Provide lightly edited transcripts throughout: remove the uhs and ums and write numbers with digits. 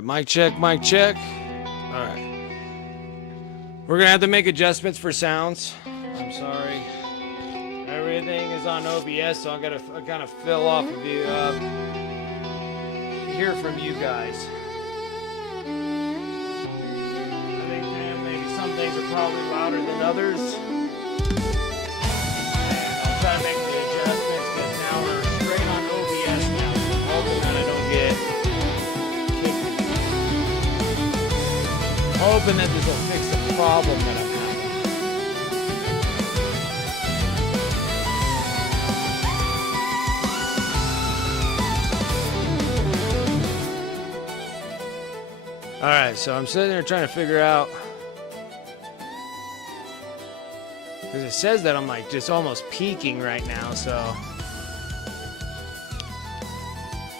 right, mic check, mic check. All right. We're gonna have to make adjustments for sounds. I'm sorry. Everything is on OBS, so I gotta kind of fill off of you, hear from you guys. I think maybe some things are probably louder than others. And I'll try to make the adjustments because now we're straight on OBS now. So I'm hoping that I don't get kicked. Hoping that this will fix the problem that I'm having. All right, so I'm sitting there trying to figure out, because it says that I'm like just almost peaking right now, so.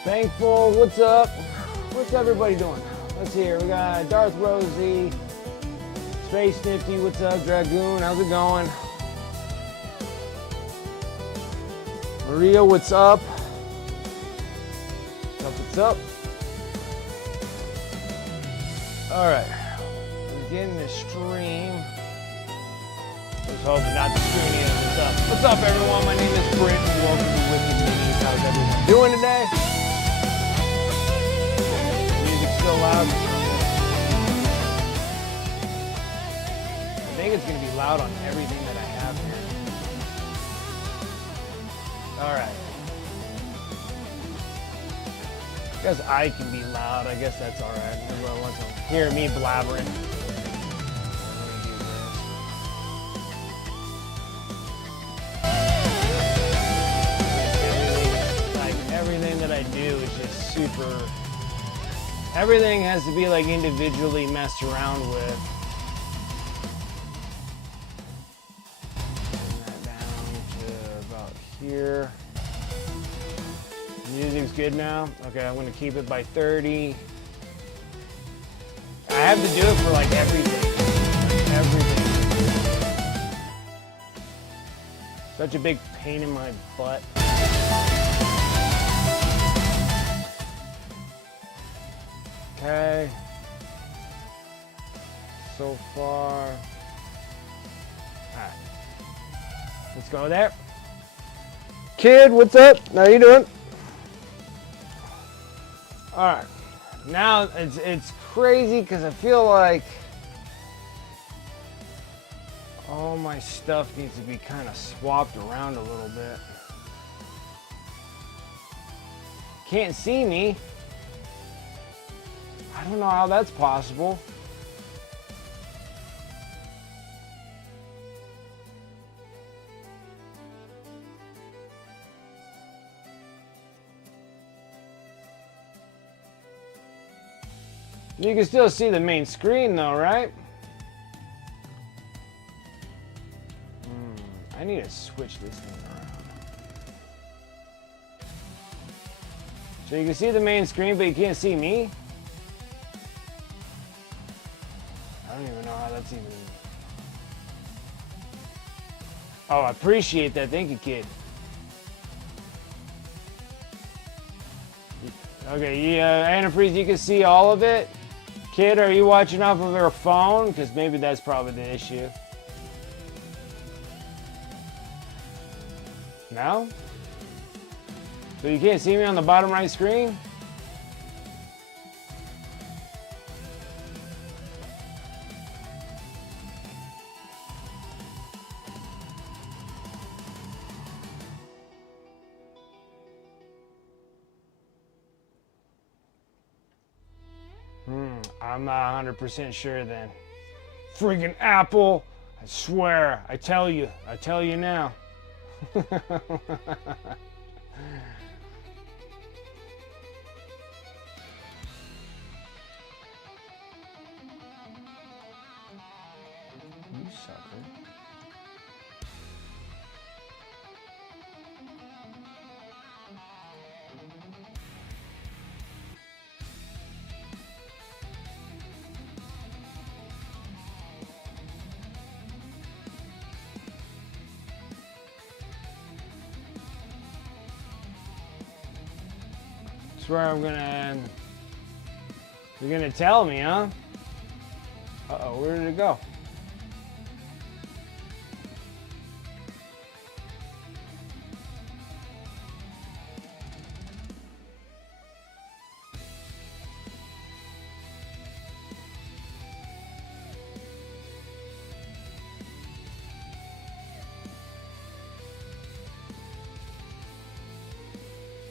Thankful, what's up? What's everybody doing? Let's see here, we got Darth Rosie, Space Nifty, what's up? Dragoon, how's it going? Maria, what's up? What's up? All right, begin the stream. Let's hope not the screen is. What's up, everyone? My name is Brent. Welcome to Wicked Minis. How's everyone doing today? Music's still loud. I think it's going to be loud on everything that I have here. All right. I guess I can be loud. I guess that's all right. Everyone wants to hear me blabbering. Everything that I do is just super. Everything has to be like individually messed around with. Bring that down to about here. Music's good now. Okay, I'm gonna keep it by 30. I have to do it for like everything. Like everything. Such a big pain in my butt. Okay. So far. Alright. Let's go there. Kid, what's up? How you doing? Alright, now it's crazy because I feel like all my stuff needs to be kind of swapped around a little bit. Can't see me. I don't know how that's possible. You can still see the main screen though, right? I need to switch this thing around. So you can see the main screen, but you can't see me? I don't even know how that's even... Oh, I appreciate that. Thank you, kid. Okay, yeah, Anna-Freeze, you can see all of it? Kid, are you watching off of your phone? Because maybe that's probably the issue. No? So you can't see me on the bottom right screen? I'm not 100% sure then. Friggin' Apple! I swear, I tell you now. You sucker. Swear I'm gonna You're gonna tell me, huh? Uh-oh, where did it go?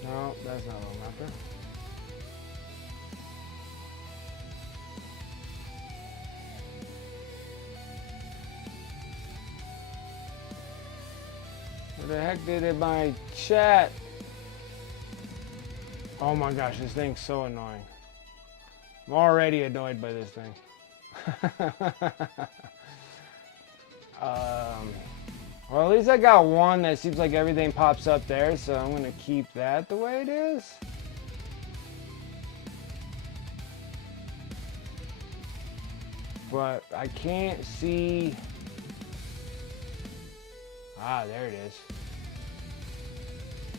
No, that's not what I'm after. Where the heck did my chat? Oh my gosh, this thing's so annoying. I'm already annoyed by this thing. Well, at least I got one that seems like everything pops up there, so I'm gonna keep that the way it is. But I can't see. Ah, there it is.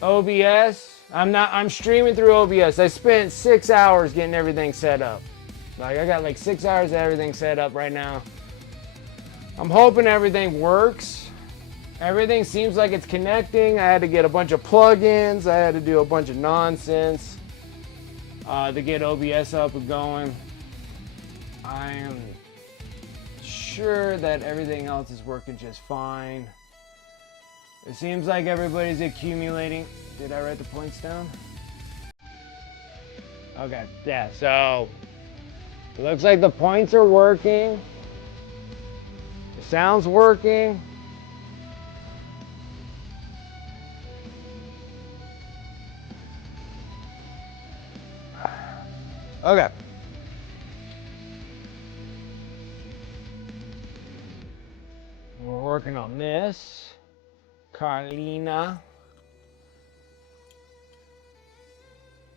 OBS. I'm streaming through OBS. I spent 6 hours getting everything set up. Like, I got like 6 hours of everything set up right now. I'm hoping everything works. Everything seems like it's connecting. I had to get a bunch of plugins. I had to do a bunch of nonsense to get OBS up and going. I am sure that everything else is working just fine. It seems like everybody's accumulating. Did I write the points down? Okay, yeah, so it looks like the points are working. The sound's working. Okay. We're working on this. Karlina.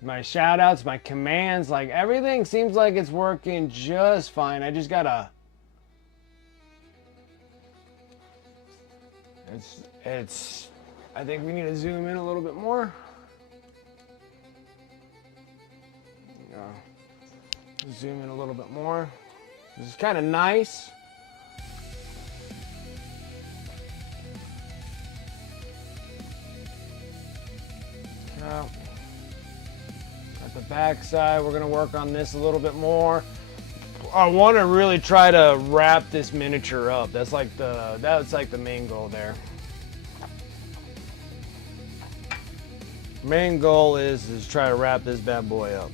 My shout outs, my commands, like everything seems like it's working just fine. I just gotta. I think we need to zoom in a little bit more. Zoom in a little bit more. This is kind of nice. At the back side, we're going to work on this a little bit more. I want to really try to wrap this miniature up. That's like the main goal there. Main goal is try to wrap this bad boy up.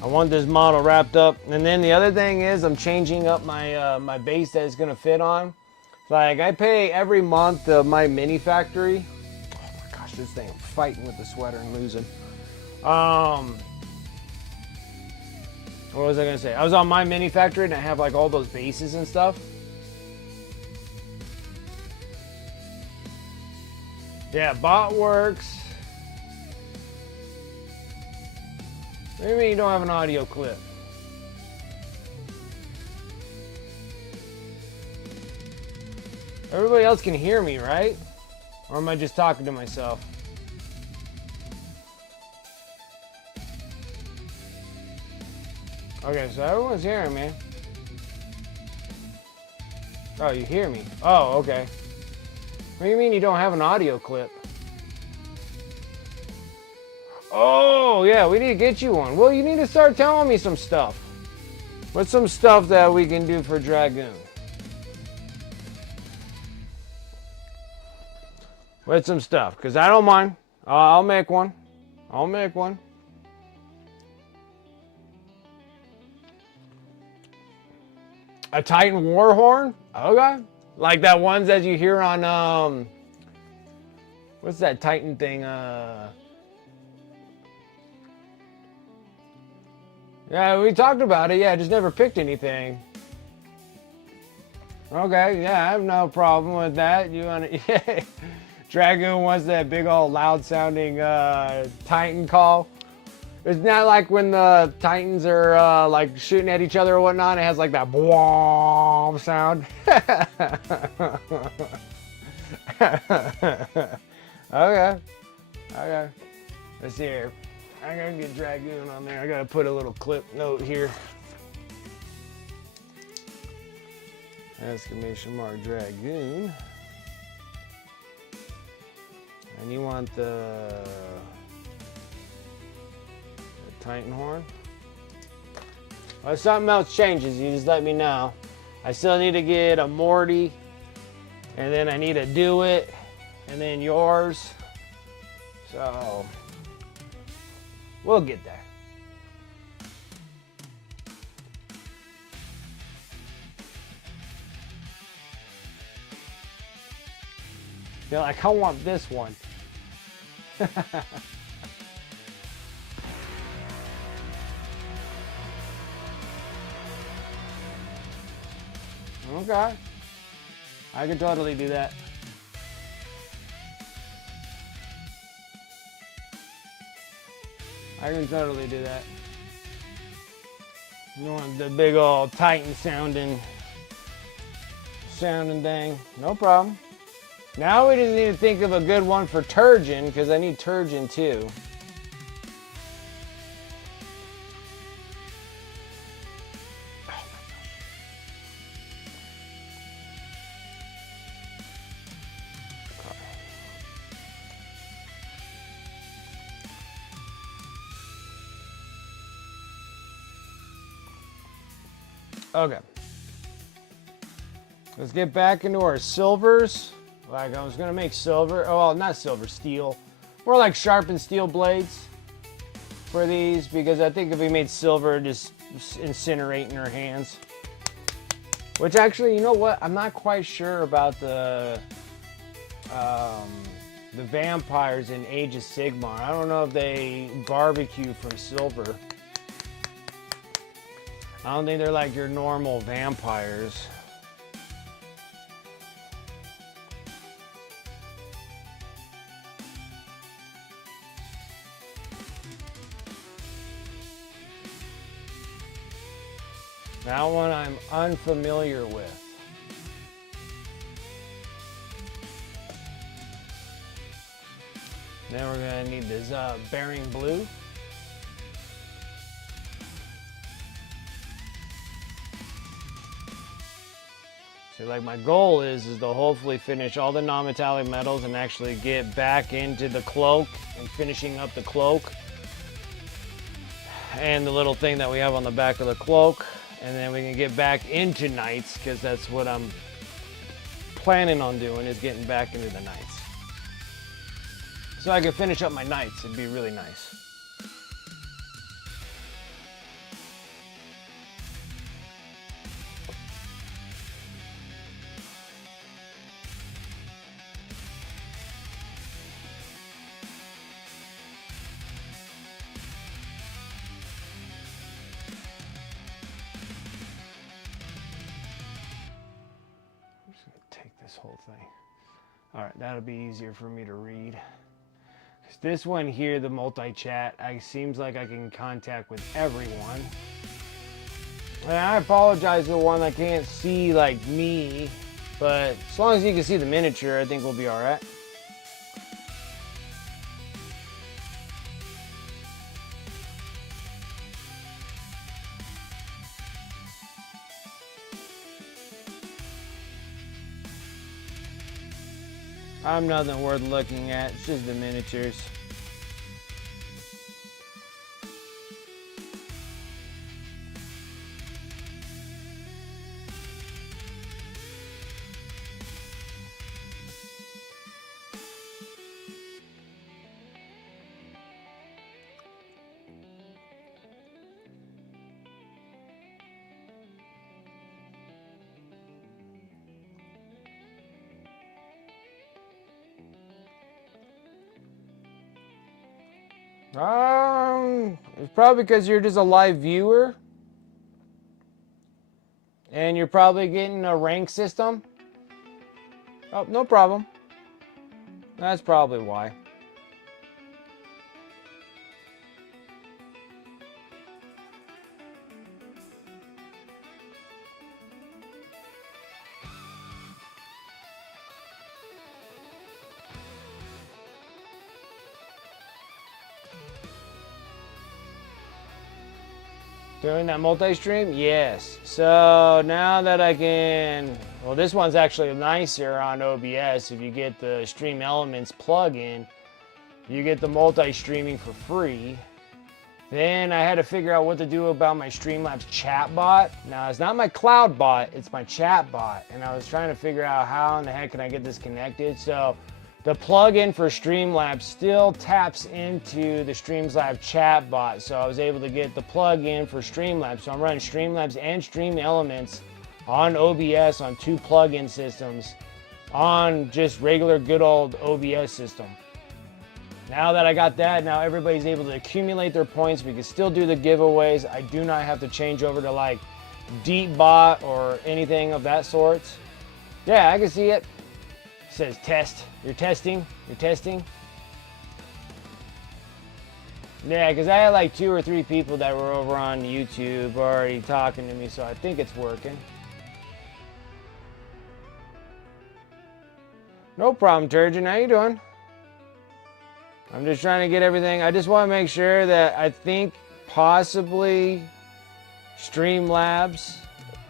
I want this model wrapped up, and then the other thing is I'm changing up my my base that it's gonna fit on. Like I pay every month my mini factory. Oh my gosh, this thing! I'm fighting with the sweater and losing. What was I gonna say? I was on my mini factory and I have like all those bases and stuff. Yeah, bot works. What do you mean you don't have an audio clip? Everybody else can hear me, right? Or am I just talking to myself? Okay, so everyone's hearing me. Oh, you hear me? Oh, okay. What do you mean you don't have an audio clip? Oh, yeah, we need to get you one. Well, you need to start telling me some stuff. What's some stuff that we can do for Dragoon? What's some stuff? Because I don't mind. I'll make one. I'll make one. A Titan war horn? Okay. Like that ones that you hear on, what's that Titan thing? Yeah, we talked about it. Yeah, I just never picked anything. Okay, yeah, I have no problem with that. You want to? Yeah. Dragoon wants that big old loud sounding Titan call. It's not like when the Titans are like shooting at each other or whatnot. It has like that boom sound. Okay. Okay. Let's see here. I'm gonna get Dragoon on there. I gotta put a little clip note here. Exclamation mark Dragoon. And you want the Titan horn. Well, if something else changes, you just let me know. I still need to get a Morty, and then I need to do it, and then yours. So we'll get there. They're like, I want this one. Okay. I can totally do that. I can totally do that. You want the big old Titan sounding thing? No problem. Now we just need to think of a good one for Turgeon, because I need Turgeon too. Okay. Let's get back into our silvers. Like I was gonna make silver. Oh, well, not silver, steel. More like sharpened steel blades for these, because I think if we made silver, it'd just incinerate in our hands. Which actually, you know what? I'm not quite sure about the vampires in Age of Sigmar. I don't know if they barbecue from silver. I don't think they're like your normal vampires. That one I'm unfamiliar with. Then we're gonna need this bearing blue. So like my goal is to hopefully finish all the non-metallic metals and actually get back into the cloak and finishing up the cloak. And the little thing that we have on the back of the cloak. And then we can get back into knights, because that's what I'm planning on doing, is getting back into the knights. So I can finish up my knights. It'd be really nice. Whole thing. All right, that'll be easier for me to read. This one here, the multi-chat, seems like I can contact with everyone. And I apologize to the one that can't see like me, but as long as you can see the miniature, I think we'll be all right. I'm nothing worth looking at, it's just the miniatures. It's probably because you're just a live viewer. And you're probably getting a rank system. Oh, no problem. That's probably why. Doing that multi-stream? Yes. So now that I can, well, this one's actually nicer on OBS. If you get the Stream Elements plugin, you get the multi-streaming for free. Then I had to figure out what to do about my Streamlabs chat bot. Now, it's not my cloud bot, it's my chat bot. And I was trying to figure out how in the heck can I get this connected. So the plugin for Streamlabs still taps into the Streamlabs chat bot. So I was able to get the plugin for Streamlabs. So I'm running Streamlabs and Stream Elements on OBS on 2 plugin systems on just regular good old OBS system. Now that I got that, now everybody's able to accumulate their points. We can still do the giveaways. I do not have to change over to like DeepBot or anything of that sort. Yeah, I can see it. It says test. You're testing. You're testing. Yeah, because I had like 2 or 3 people that were over on YouTube already talking to me, so I think it's working. No problem, Turgeon. How you doing? I'm just trying to get everything. I just want to make sure that I think possibly Streamlabs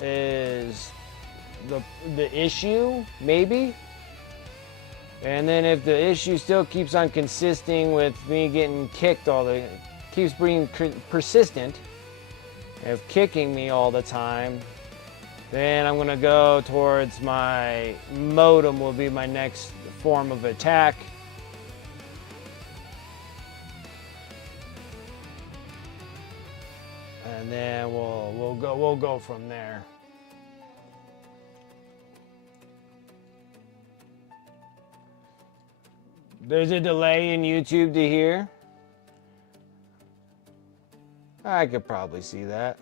is the issue, maybe. And then if the issue still keeps on consisting with me getting kicked keeps being persistent of kicking me all the time, then I'm gonna go towards my modem will be my next form of attack. And then we'll go from there. There's a delay in YouTube to hear. I could probably see that.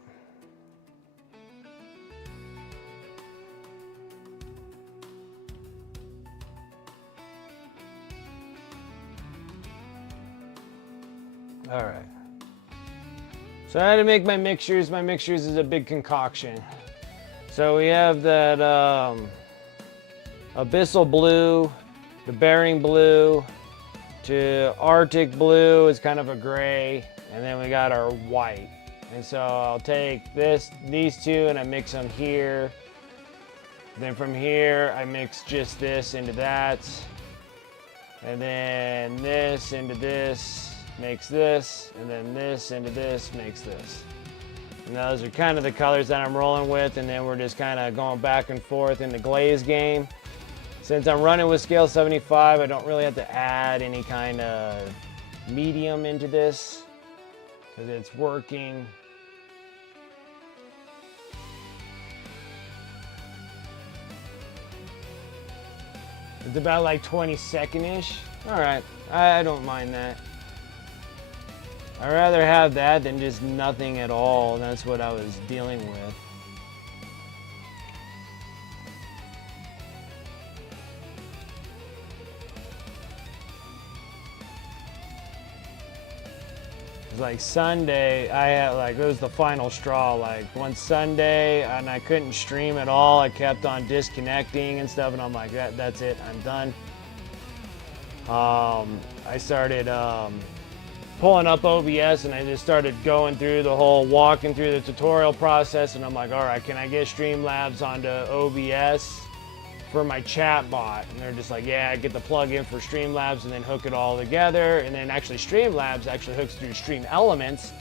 All right. So I had to make my mixtures. My mixtures is a big concoction. So we have that Abyssal Blue, the Bering Blue, to Arctic Blue is kind of a gray, and then we got our white. And so I'll take these 2, and I mix them here. Then from here, I mix just this into that. And then this into this, makes this. And then this into this, makes this. And those are kind of the colors that I'm rolling with, and then we're just kind of going back and forth in the glaze game. Since I'm running with scale 75, I don't really have to add any kind of medium into this because it's working. It's about like 22nd-ish. All right, I don't mind that. I'd rather have that than just nothing at all, and that's what I was dealing with. Like Sunday, I had like, it was the final straw. Like one Sunday, and I couldn't stream at all. I kept on disconnecting and stuff, and I'm like, that's it, I'm done. I started pulling up OBS, and I just started going through the whole, walking through the tutorial process, and I'm like, all right, can I get Streamlabs onto OBS for my chat bot? And they're just like, yeah, get the plugin for Streamlabs and then hook it all together. And then actually Streamlabs actually hooks through Stream Elements.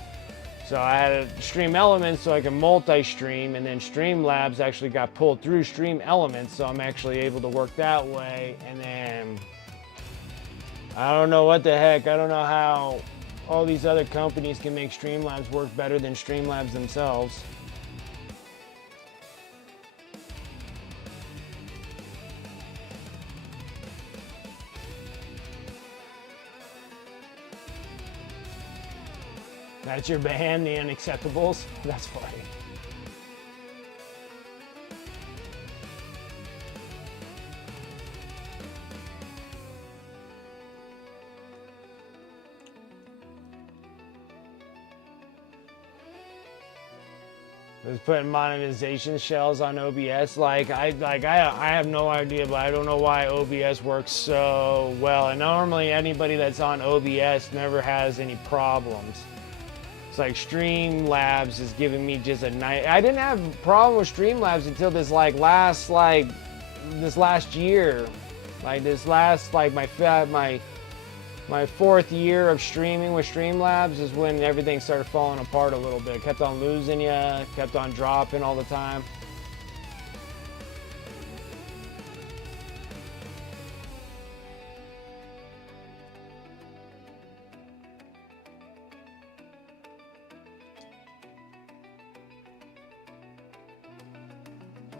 So I had Stream Elements so I can multi-stream, and then Streamlabs actually got pulled through Stream Elements, so I'm actually able to work that way. And then I don't know what the heck, I don't know how all these other companies can make Streamlabs work better than Streamlabs themselves. That's your band, the Unacceptables? That's funny. Just putting monetization shells on OBS. I have no idea, but I don't know why OBS works so well. And normally anybody that's on OBS never has any problems. It's like Streamlabs is giving me just a night. I didn't have a problem with Streamlabs until this last year, my 4th year of streaming with Streamlabs is when everything started falling apart a little bit. Kept on losing you, kept on dropping all the time.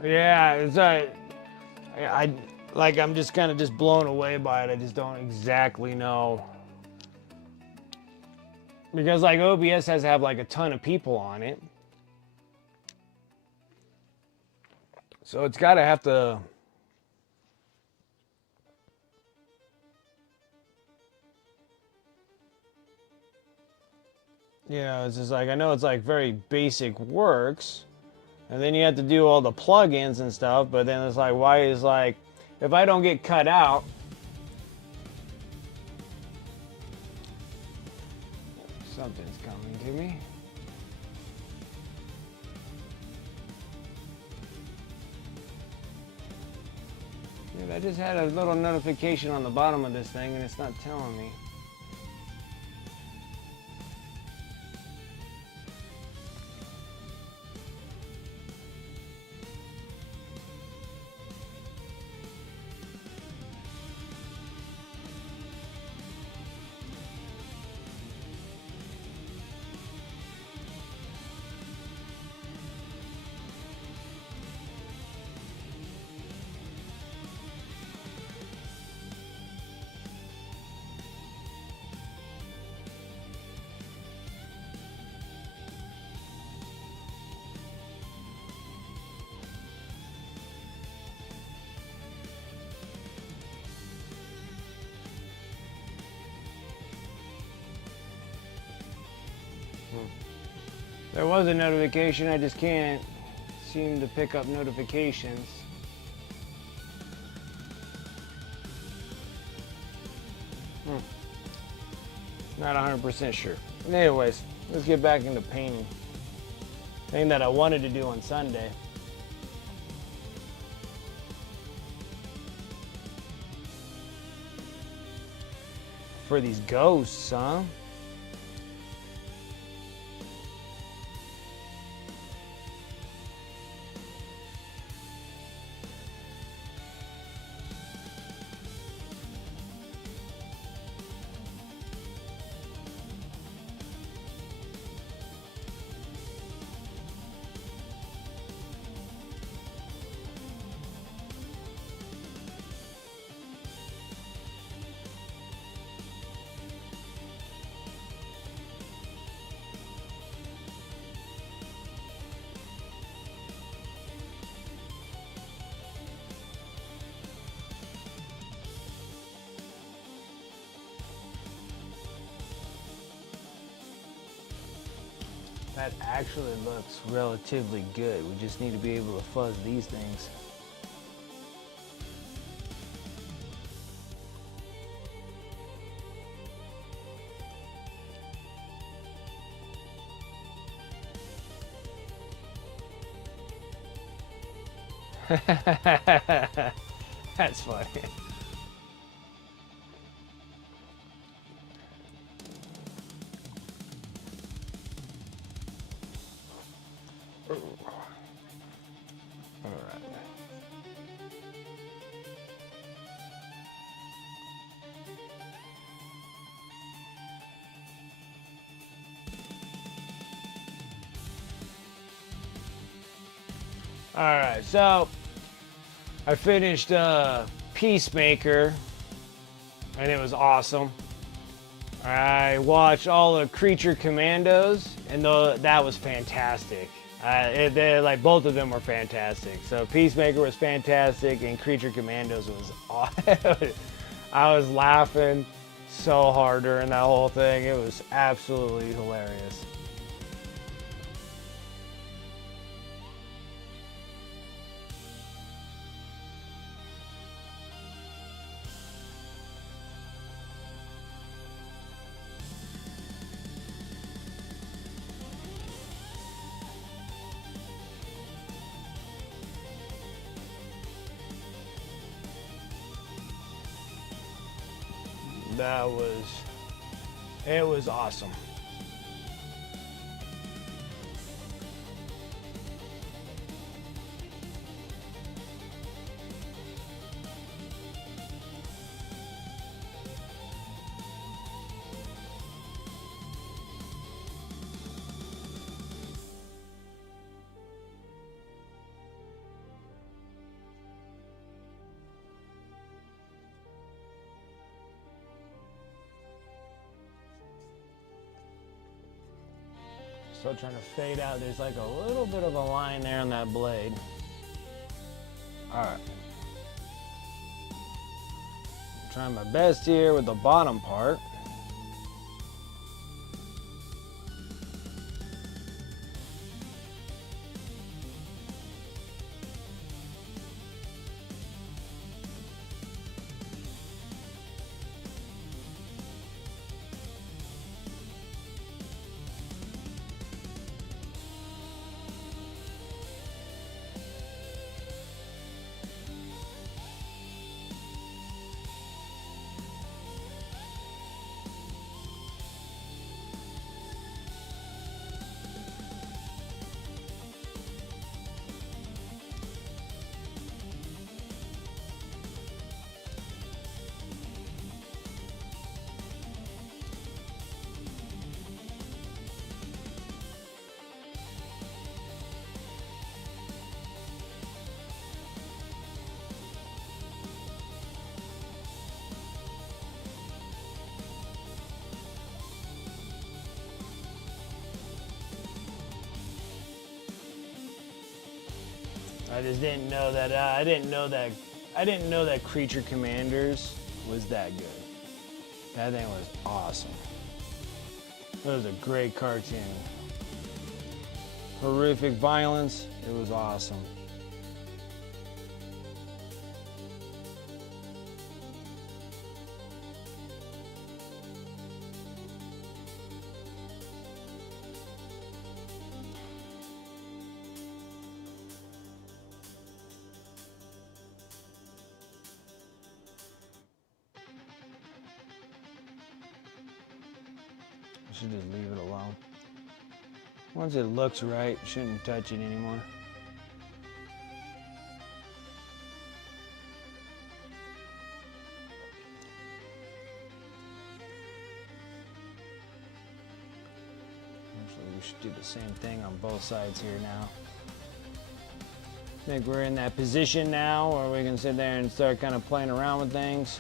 Yeah, it's I'm just kind of just blown away by it. I just don't exactly know. Because OBS has to have a ton of people on it. So it's got to have to... it's just I know it's very basic works. And then you have to do all the plugins and stuff, but then it's why is if I don't get cut out, something's coming to me. Dude, I just had a little notification on the bottom of this thing and it's not telling me. There was a notification, I just can't seem to pick up notifications. Not 100% sure. Anyways, let's get back into painting. Thing that I wanted to do on Sunday. For these ghosts, huh? That actually looks relatively good. We just need to be able to fuzz these things. That's funny. Alright, so I finished Peacemaker and it was awesome. I watched all the Creature Commandos and that was fantastic. Both of them were fantastic. So Peacemaker was fantastic and Creature Commandos was awesome. I was laughing so hard during that whole thing. It was absolutely hilarious. It was awesome. Still trying to fade out. There's like a little bit of a line there on that blade. All right. I'm trying my best here with the bottom part. I just didn't know that. I didn't know that Creature Commanders was that good. That thing was awesome. It was a great cartoon. Horrific violence. It was awesome. Should just leave it alone. Once it looks right, shouldn't touch it anymore. Actually, we should do the same thing on both sides here now. I think we're in that position now where we can sit there and start kind of playing around with things.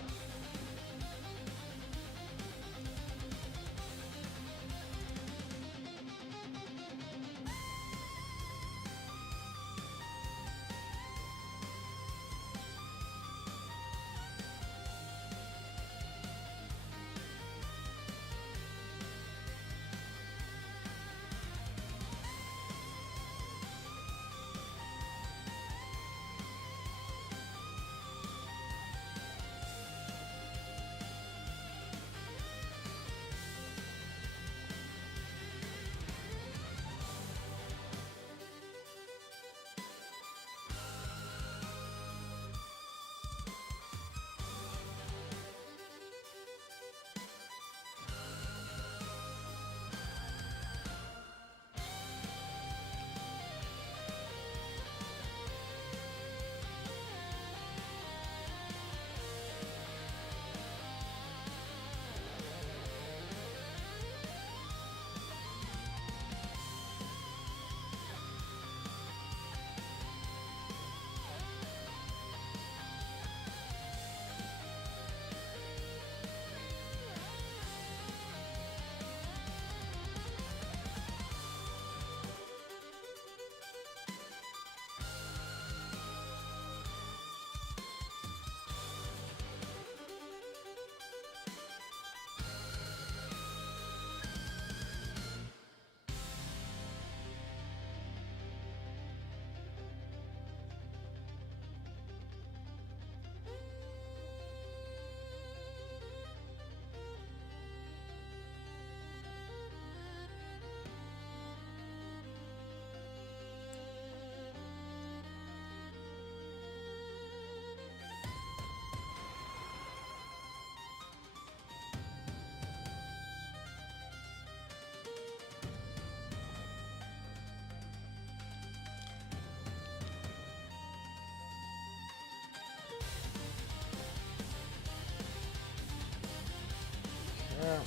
Yeah.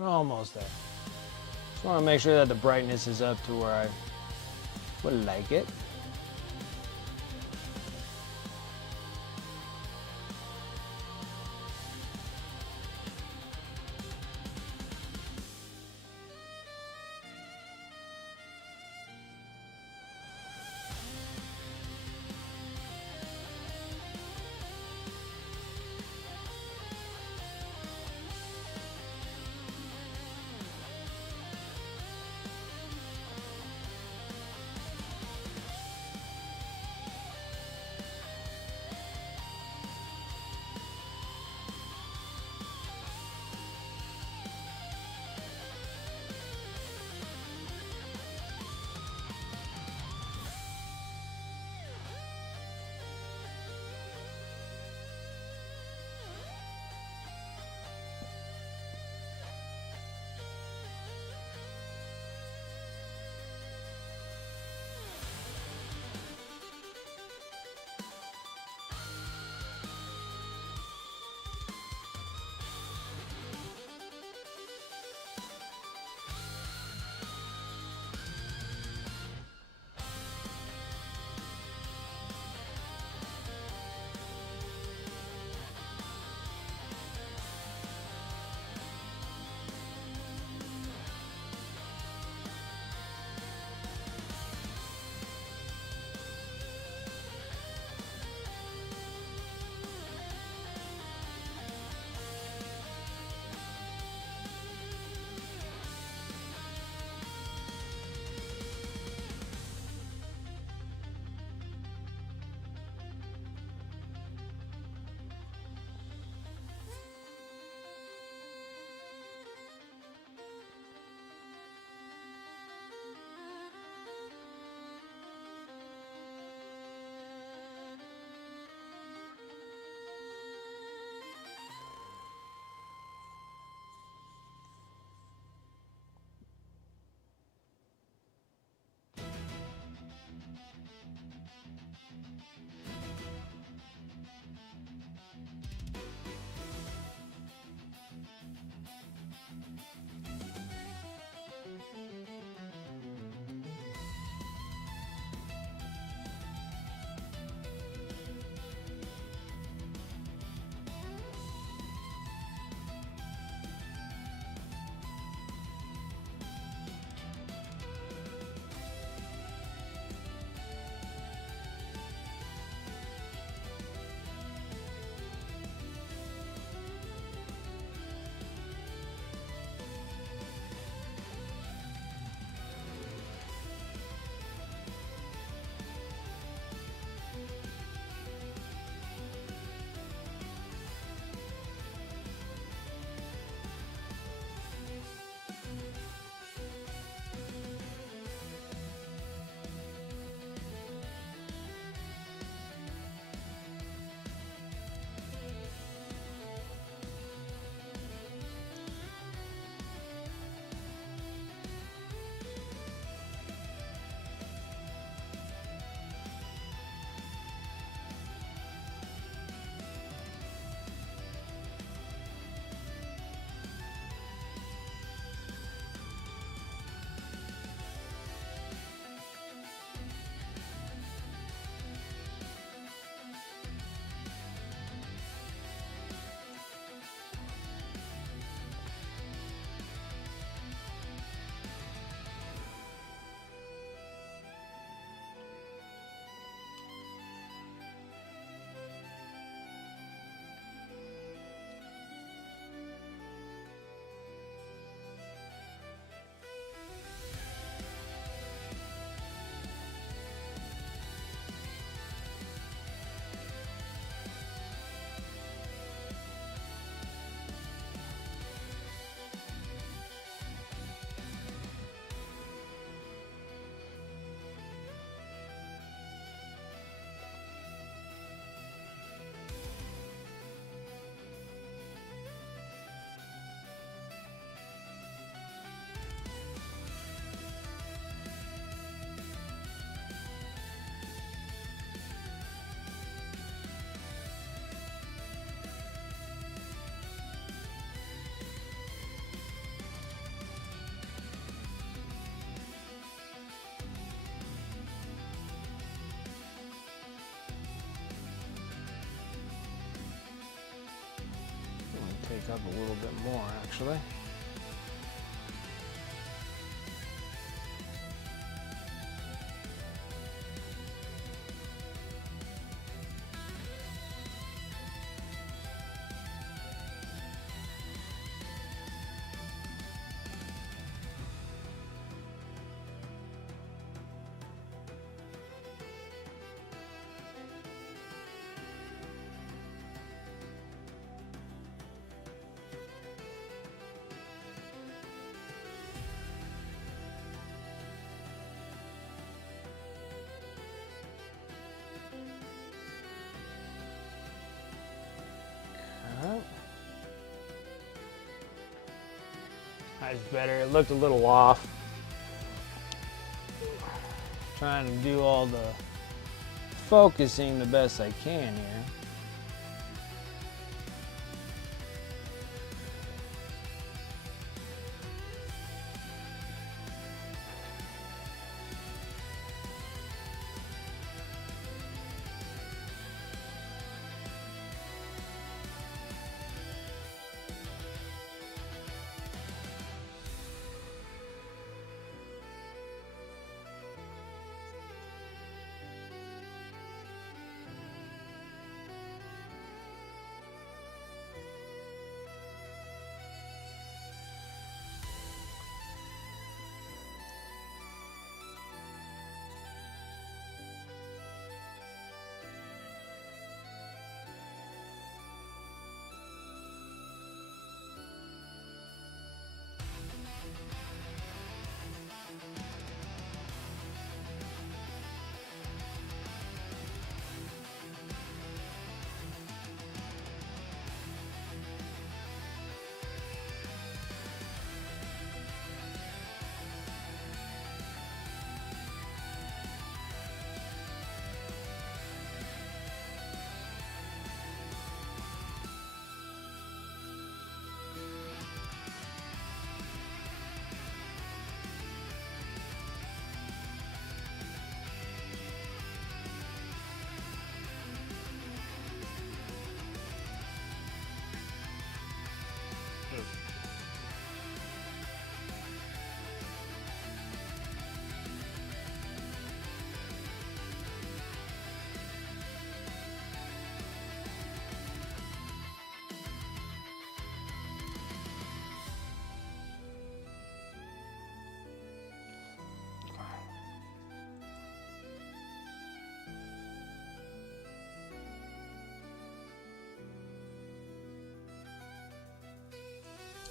We're almost there. Just want to make sure that the brightness is up to where I would like it. take up a little bit more, actually. That's better. It looked a little off. Trying to do all the focusing the best I can here.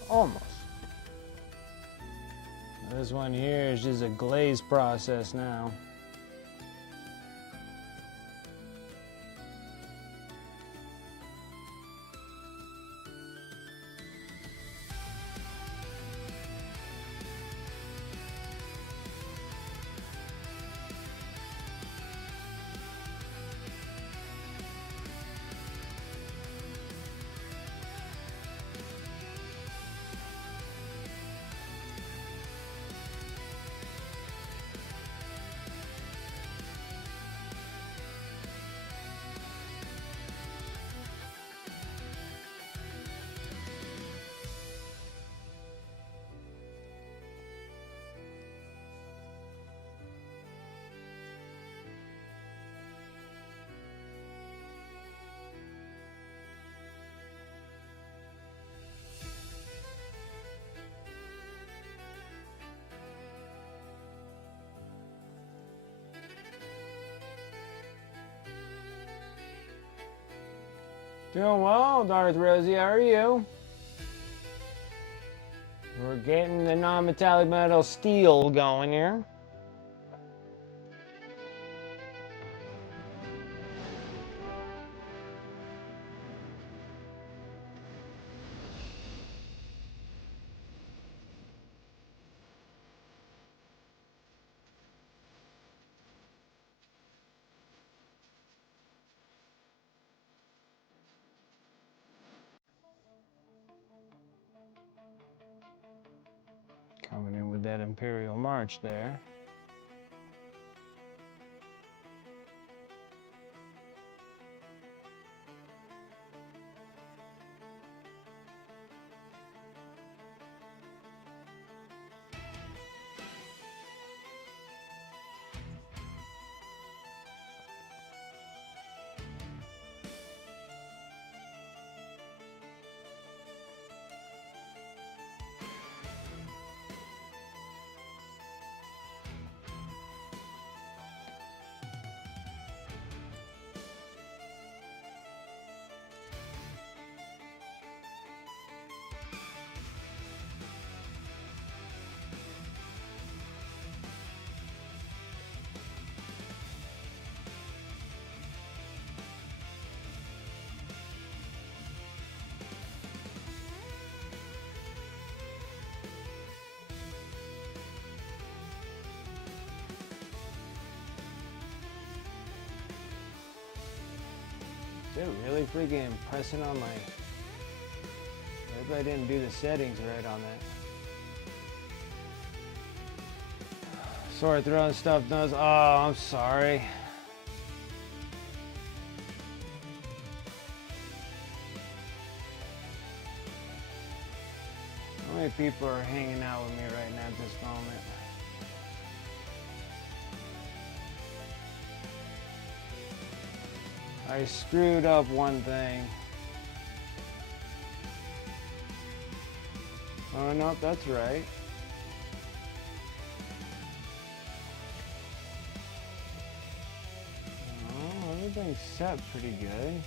Almost. This one here is just a glaze process now. Doing well, Darth Rosie. How are you? We're getting the non-metallic metal steel going here. Coming in with that Imperial March there. it really freaking pressing on my... Maybe I didn't do the settings right on that. Sorry, throwing stuff does. Oh, I'm sorry. How many people are hanging out with me right now at this moment? I screwed up one thing. Oh no, that's right. Oh, everything's set pretty good.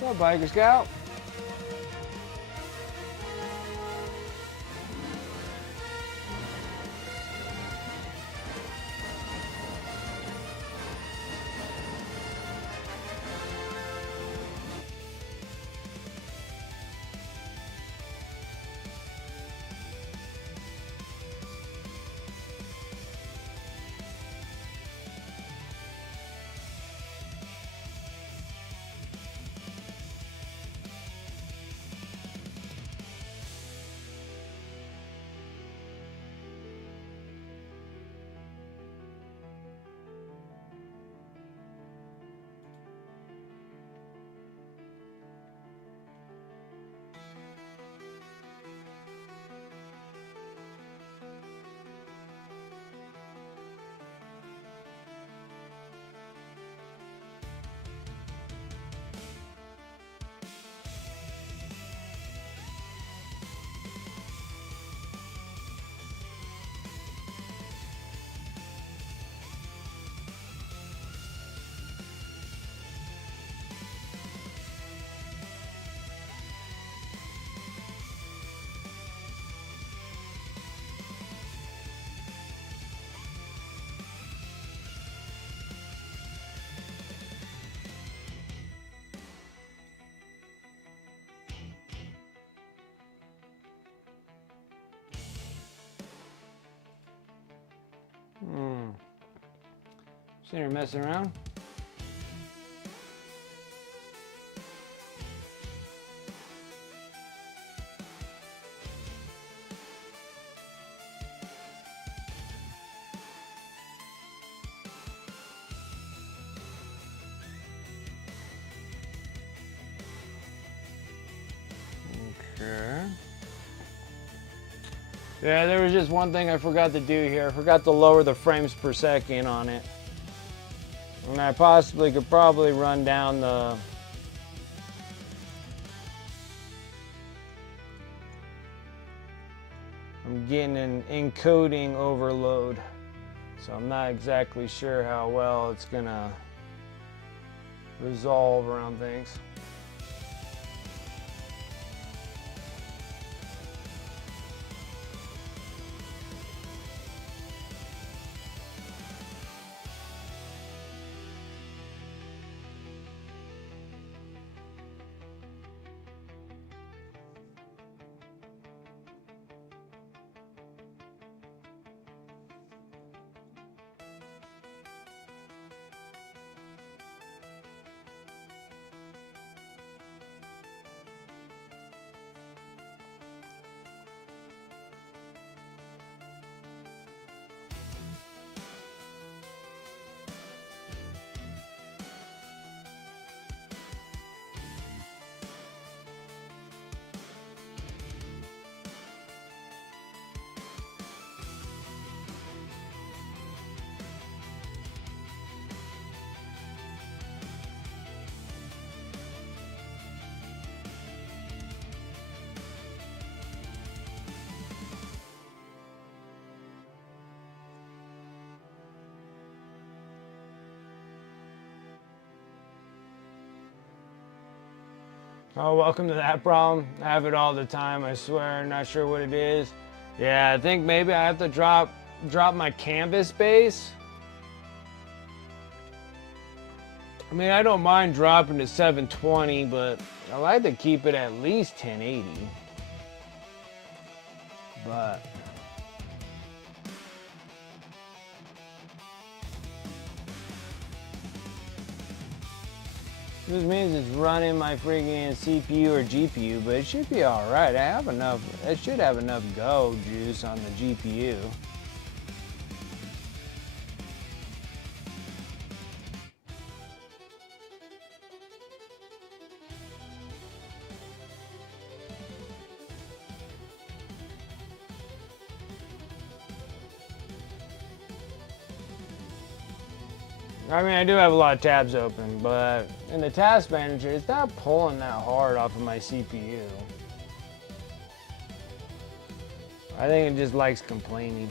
What's up, Biker Scout? Sitting here messing around. Okay. Yeah, there was just one thing I forgot to do here. I forgot to lower the frames per second on it. And I possibly could probably run down the... I'm getting an encoding overload. So I'm not exactly sure how well it's gonna resolve around things. Oh, welcome to that problem. I have it all the time, I swear. Not sure what it is. Yeah, I think maybe I have to drop my canvas base. I mean, I don't mind dropping to 720, but I like to keep it at least 1080. But this means it's running my freaking CPU or GPU, but it should be all right. I have enough. It should have enough go juice on the GPU. I mean, I do have a lot of tabs open, but in the task manager, it's not pulling that hard off of my CPU. I think it just likes complaining.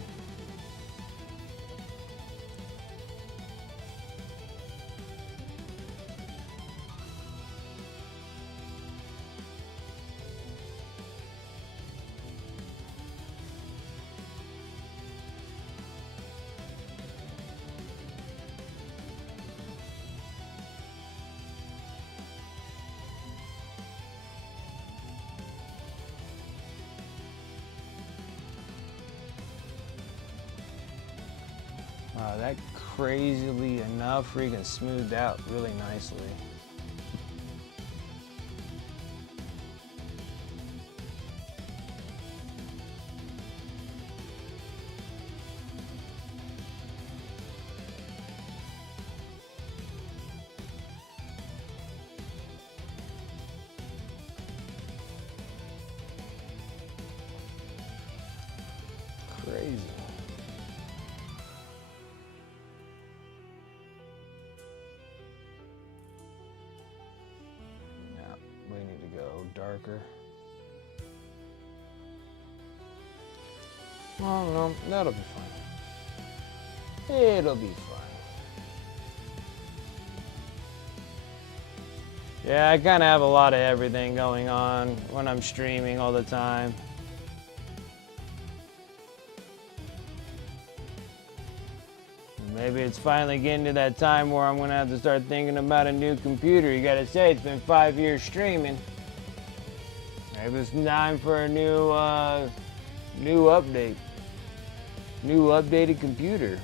Wow, that crazily enough freaking smoothed out really nicely. Crazy. We need to go darker. Oh no, that'll be fine. It'll be fine. Yeah, I kind of have a lot of everything going on when I'm streaming all the time. Maybe it's finally getting to that time where I'm gonna have to start thinking about a new computer. You gotta say, it's been 5 years streaming. Maybe it's time for a new update. New updated computer.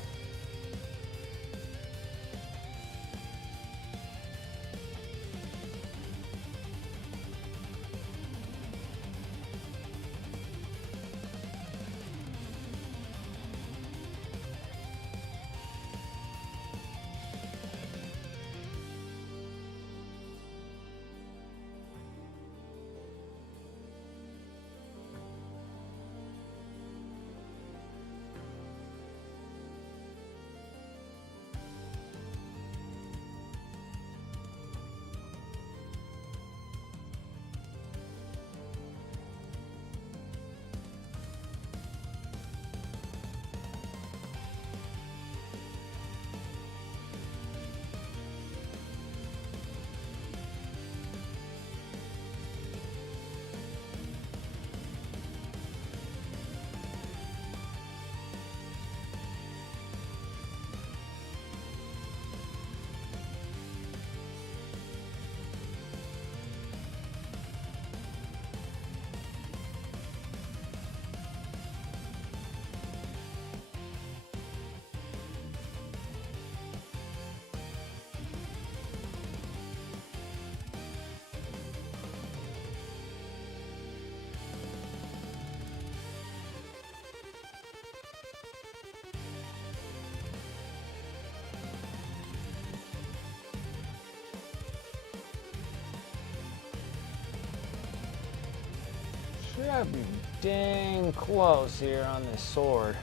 Should be dang close here on this sword.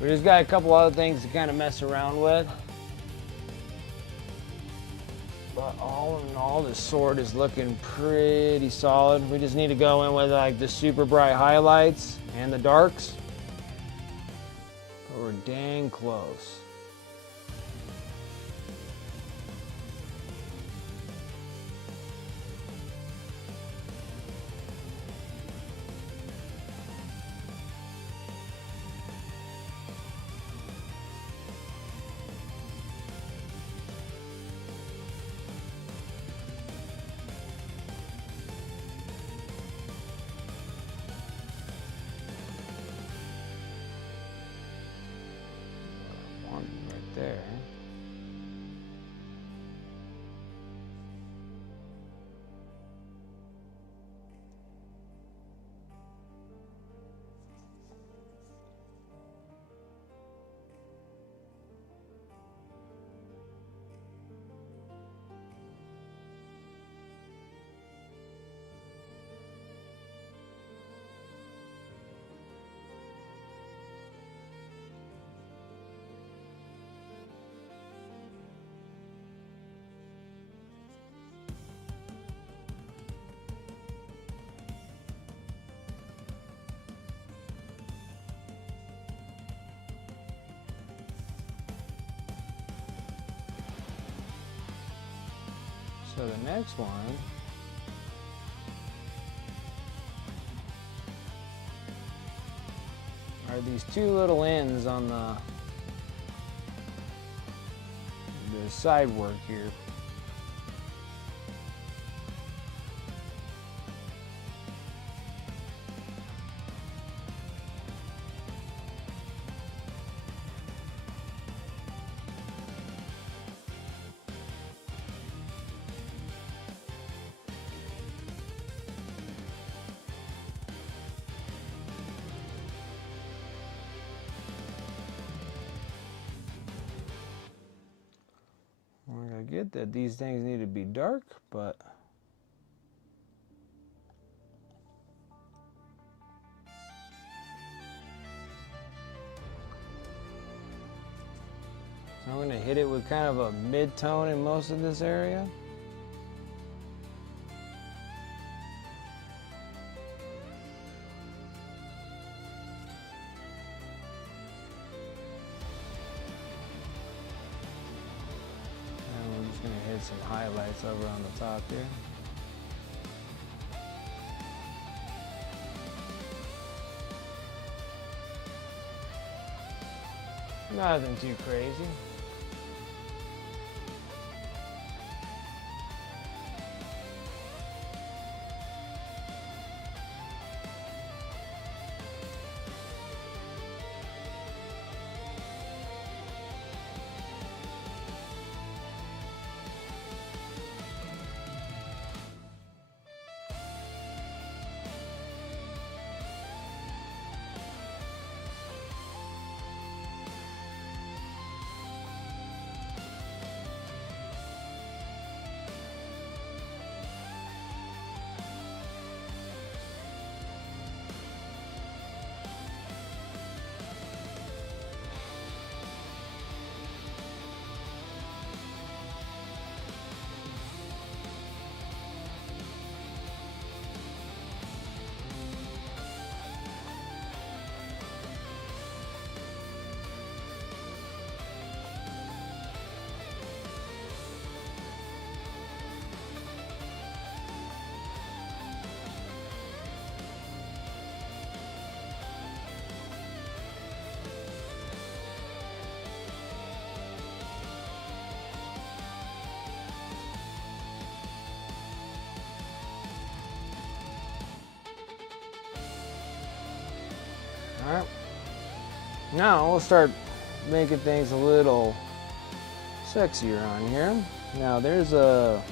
We just got a couple other things to kind of mess around with. But all in all, this sword is looking pretty solid. We just need to go in with like the super bright highlights and the darks. But we're dang close. there. So the next one are these two little ends on the side work here. I get that these things need to be dark, but so I'm going to hit it with kind of a mid-tone in most of this area. Some highlights over on the top here. Nothing too crazy. All right. Now we'll start making things a little sexier on here. Now there's a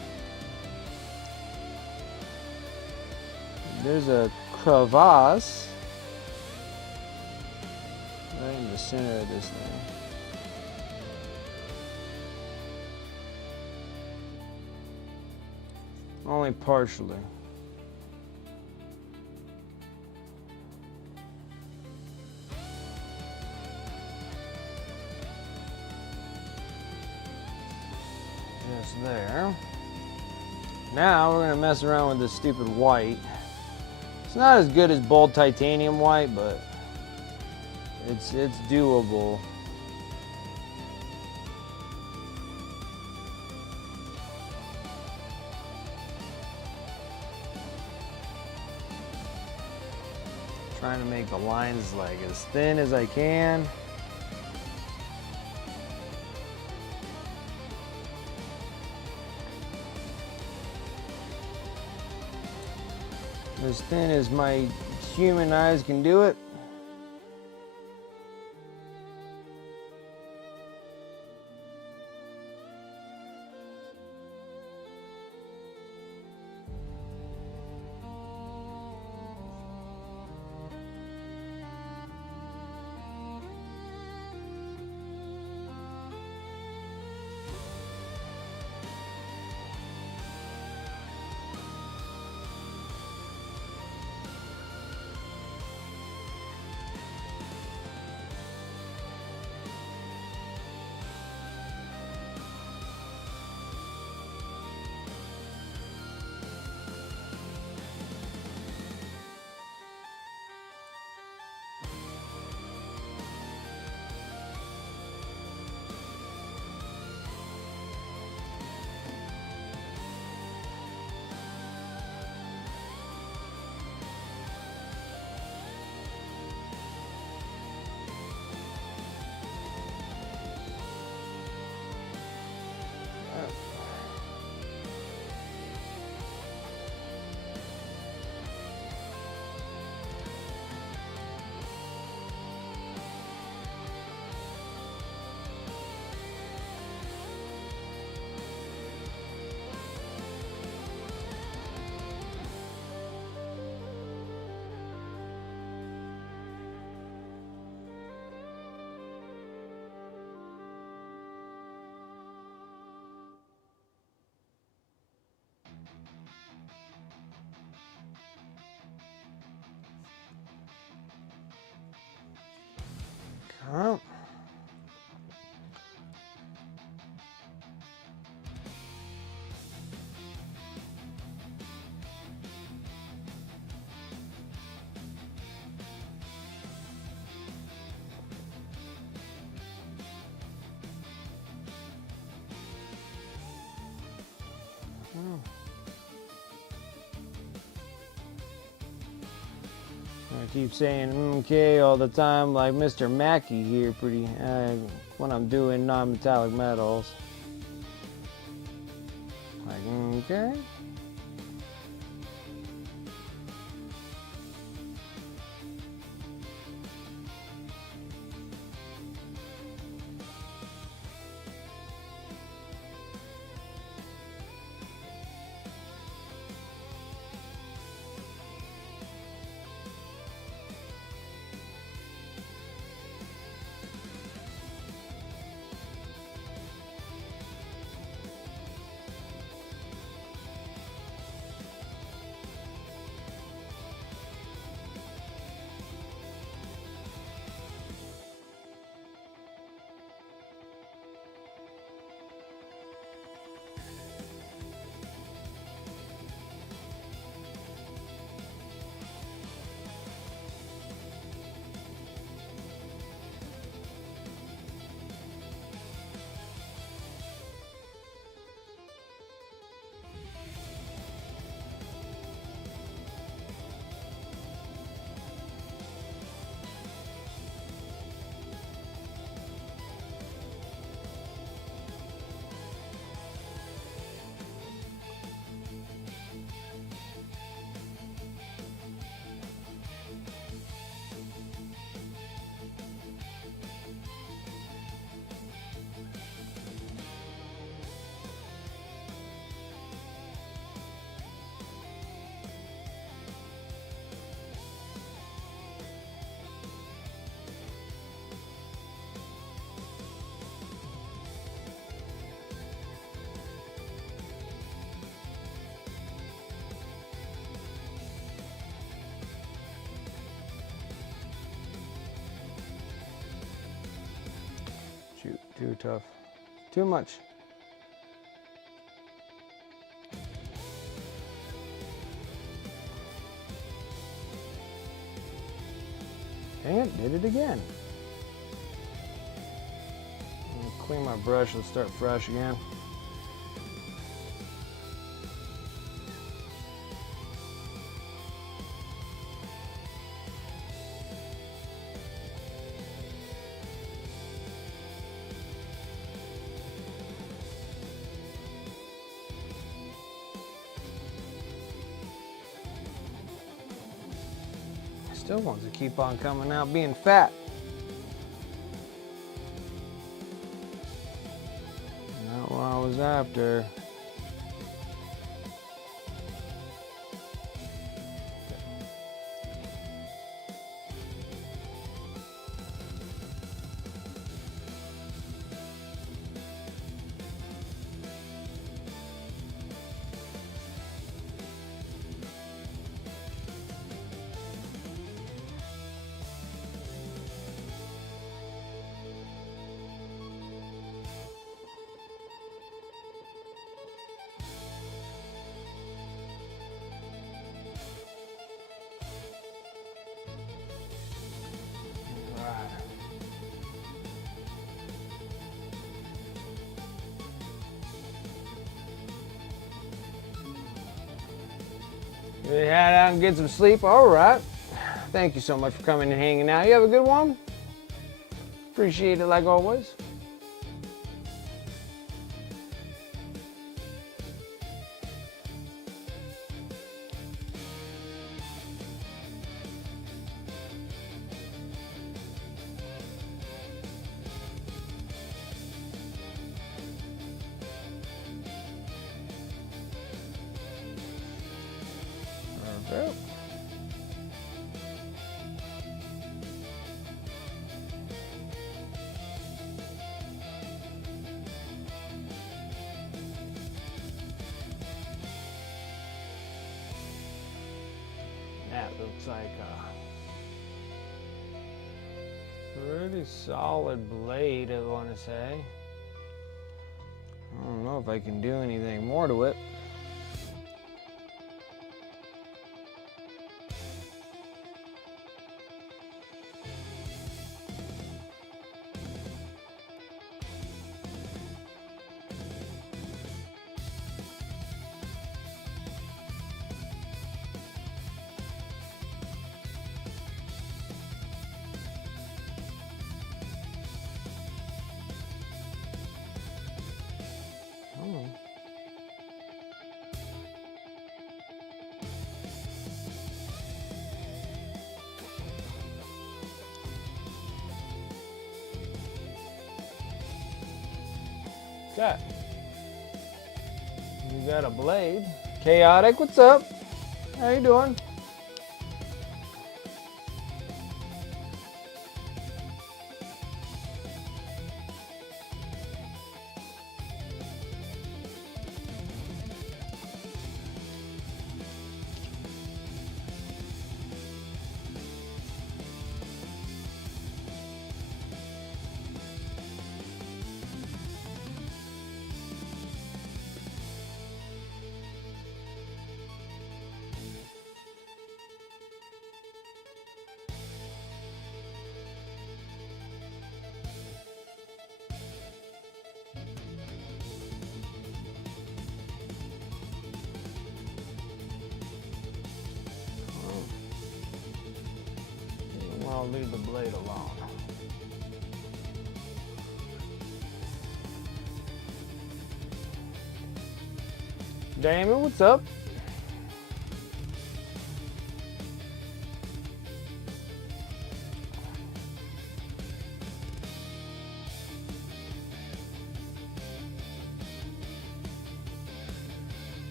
crevasse right in the center of this thing. Only partially. Just there. Now we're gonna mess around with this stupid white. It's not as good as bold titanium white, but it's doable. Trying to make the lines like as thin as I can. As thin as my human eyes can do it. Well, I keep saying okay all the time, like Mr. Mackey here, when I'm doing non-metallic metals. Like, okay. Shoot, too tough. Too much. Dang it, did it again. I'll clean my brush and start fresh again. Still wants to keep on coming out being fat. Not what I was after. Head out and get some sleep. All right. Thank you so much for coming and hanging out. You have a good one. Appreciate it like always. Perfect. That looks like Pretty solid blade, I want to say. I don't know if I can do anything more to it. Okay. We got a blade. Chaotic, what's up? How you doing? I'll leave the blade alone. Damon, what's up?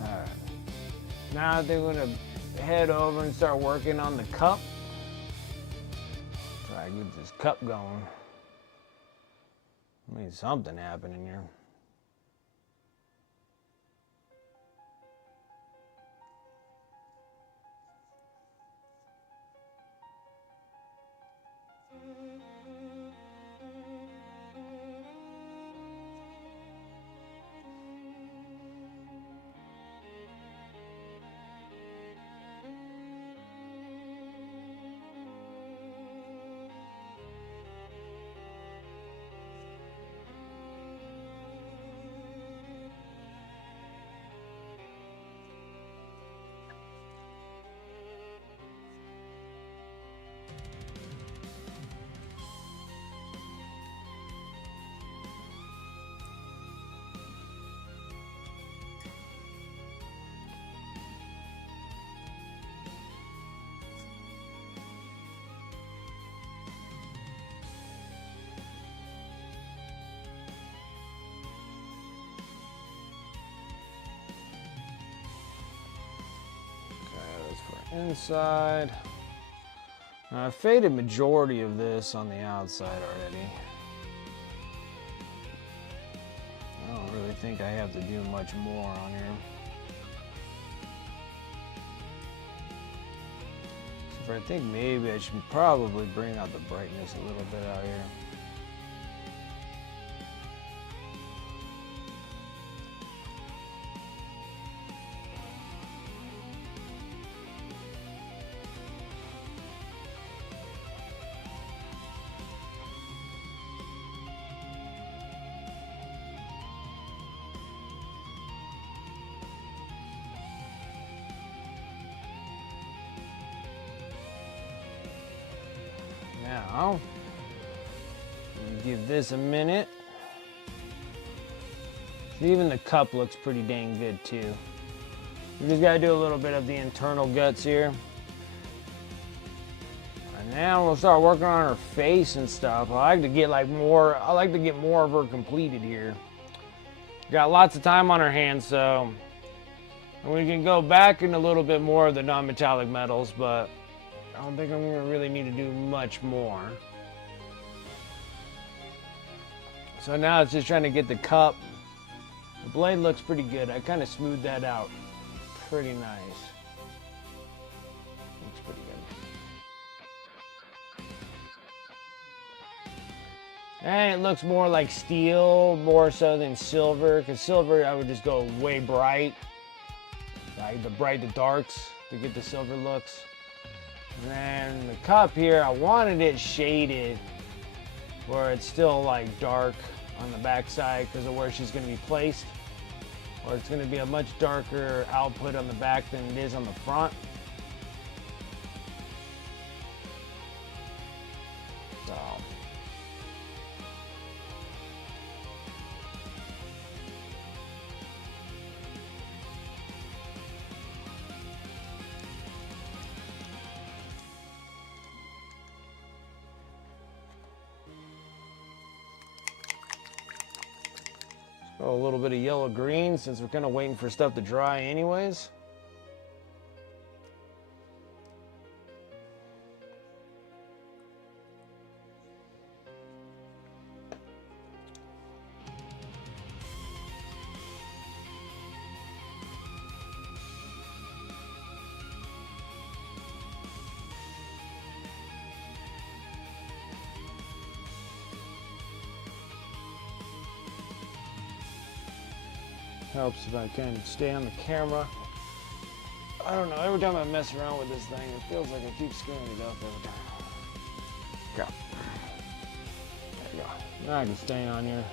All right. Now I think we're gonna head over and start working on the cup. Try to get this cup going. Need something happening here. Inside. Now, I've faded majority of this on the outside already. I don't really think I have to do much more on here. So I think maybe I should probably bring out the brightness a little bit out here. Now, give this a minute. Even the cup looks pretty dang good too. We just gotta do a little bit of the internal guts here. And now we'll start working on her face and stuff. I like to get more of her completed here. Got lots of time on her hands, so we can go back in a little bit more of the non-metallic metals, but I don't think I'm gonna really need to do much more. So now it's just trying to get the cup. The blade looks pretty good. I kind of smoothed that out pretty nice. Looks pretty good. And it looks more like steel, more so than silver. Because silver, I would just go way bright. Like the bright to darks to get the silver looks. And then the cup here, I wanted it shaded where it's still like dark on the backside because of where she's going to be placed. Or it's going to be a much darker output on the back than it is on the front. So. A little bit of yellow green since we're kind of waiting for stuff to dry anyways. Helps if I can stay on the camera. I don't know, every time I mess around with this thing, it feels like I keep screwing it up every time. Go. There you go. Now I can stay on here.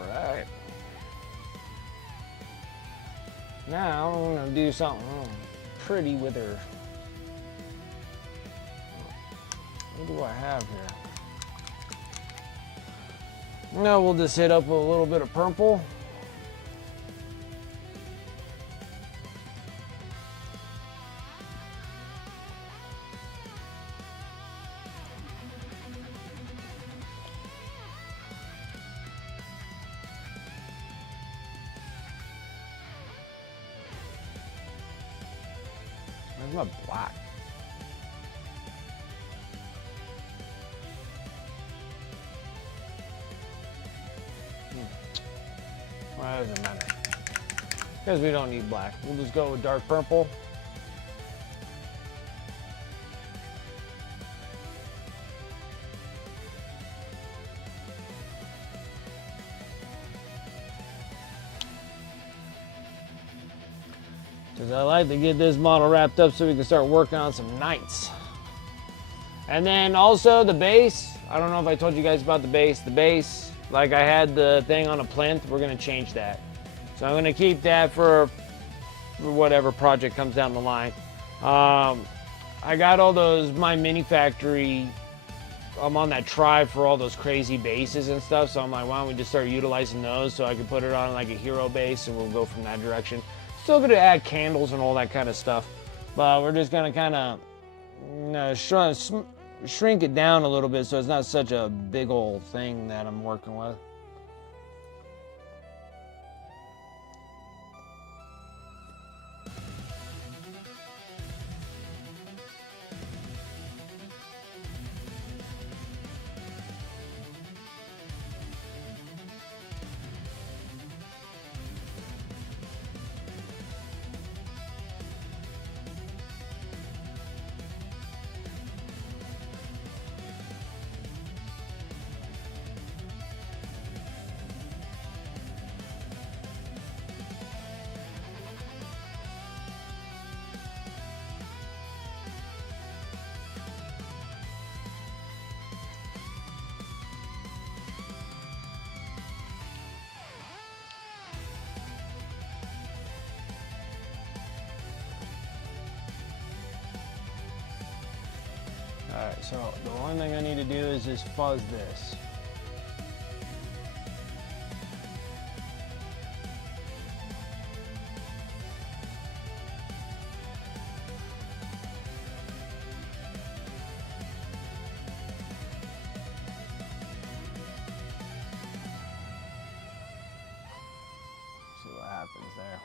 Alright. Now I'm going to do something pretty with her. What do I have here? Now we'll just hit up with a little bit of purple. Where's my black? Well, that doesn't matter. Because we don't need black. We'll just go with dark purple. Because I like to get this model wrapped up so we can start working on some knights. And then also the base. I don't know if I told you guys about the base. The base, like I had the thing on a plinth, we're going to change that. So I'm going to keep that for whatever project comes down the line. I got all those My Mini Factory. I'm on that tribe for all those crazy bases and stuff. So I'm like, why don't we just start utilizing those so I can put it on like a hero base and we'll go from that direction. Still going to add candles and all that kind of stuff. But we're just going to kind of shrink it down a little bit so it's not such a big old thing that I'm working with. Alright, so the only thing I need to do is just fuzz this. See what happens there.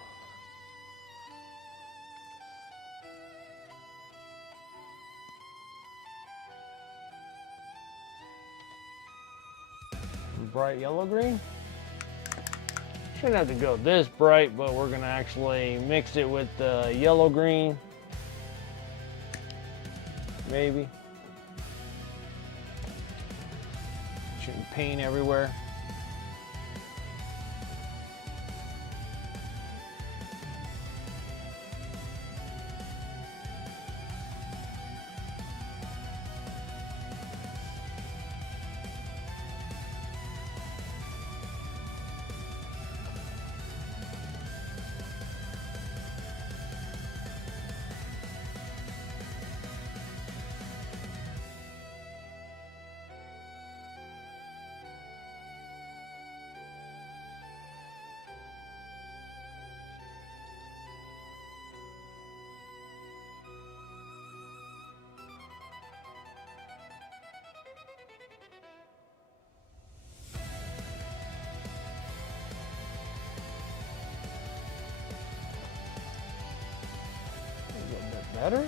Bright yellow green. Shouldn't have to go this bright, but we're gonna actually mix it with the yellow green. Maybe. Shouldn't paint everywhere. Better.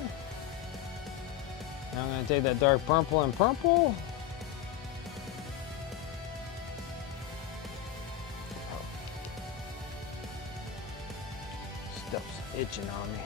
Now I'm going to take that dark purple and purple. Stuff's itching on me.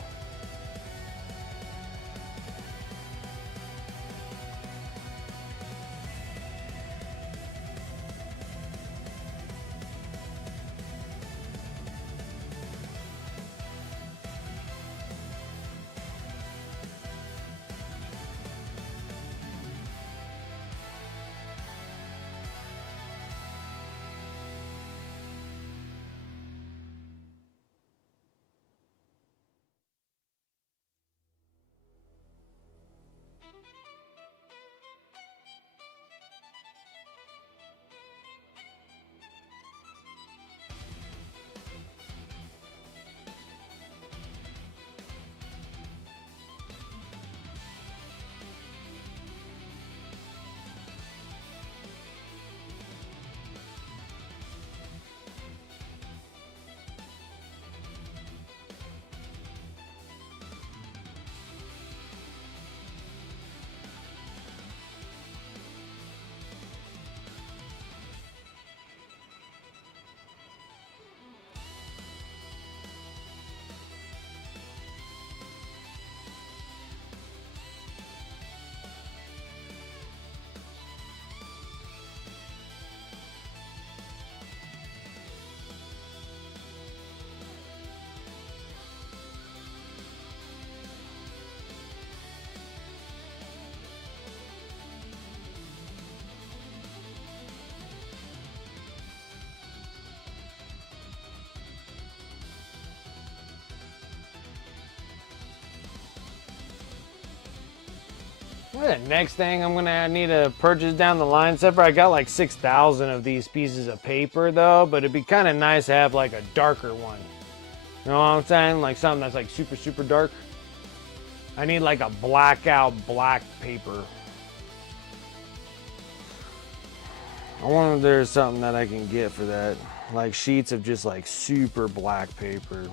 The next thing I'm gonna need to purchase down the line, except for I got like 6,000 of these pieces of paper though, but it'd be kind of nice to have like a darker one. You know what I'm saying? Like something that's like super, super dark. I need like a blackout black paper. I wonder if there's something that I can get for that. Like sheets of just like super black paper.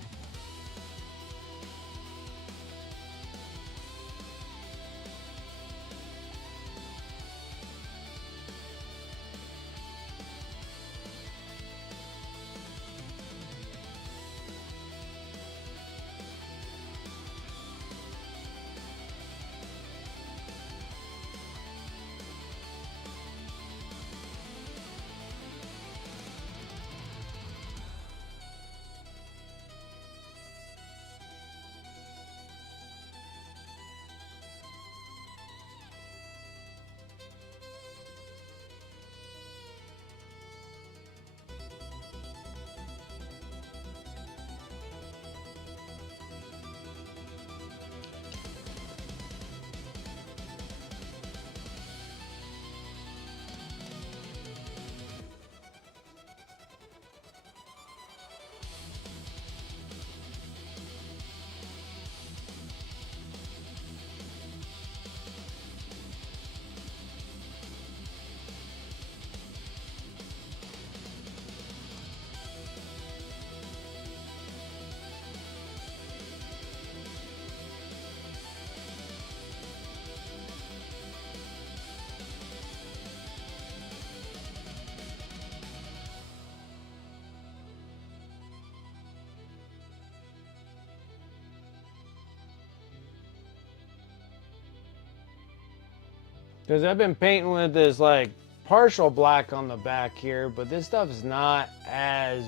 Because I've been painting with this like partial black on the back here, but this stuff is not as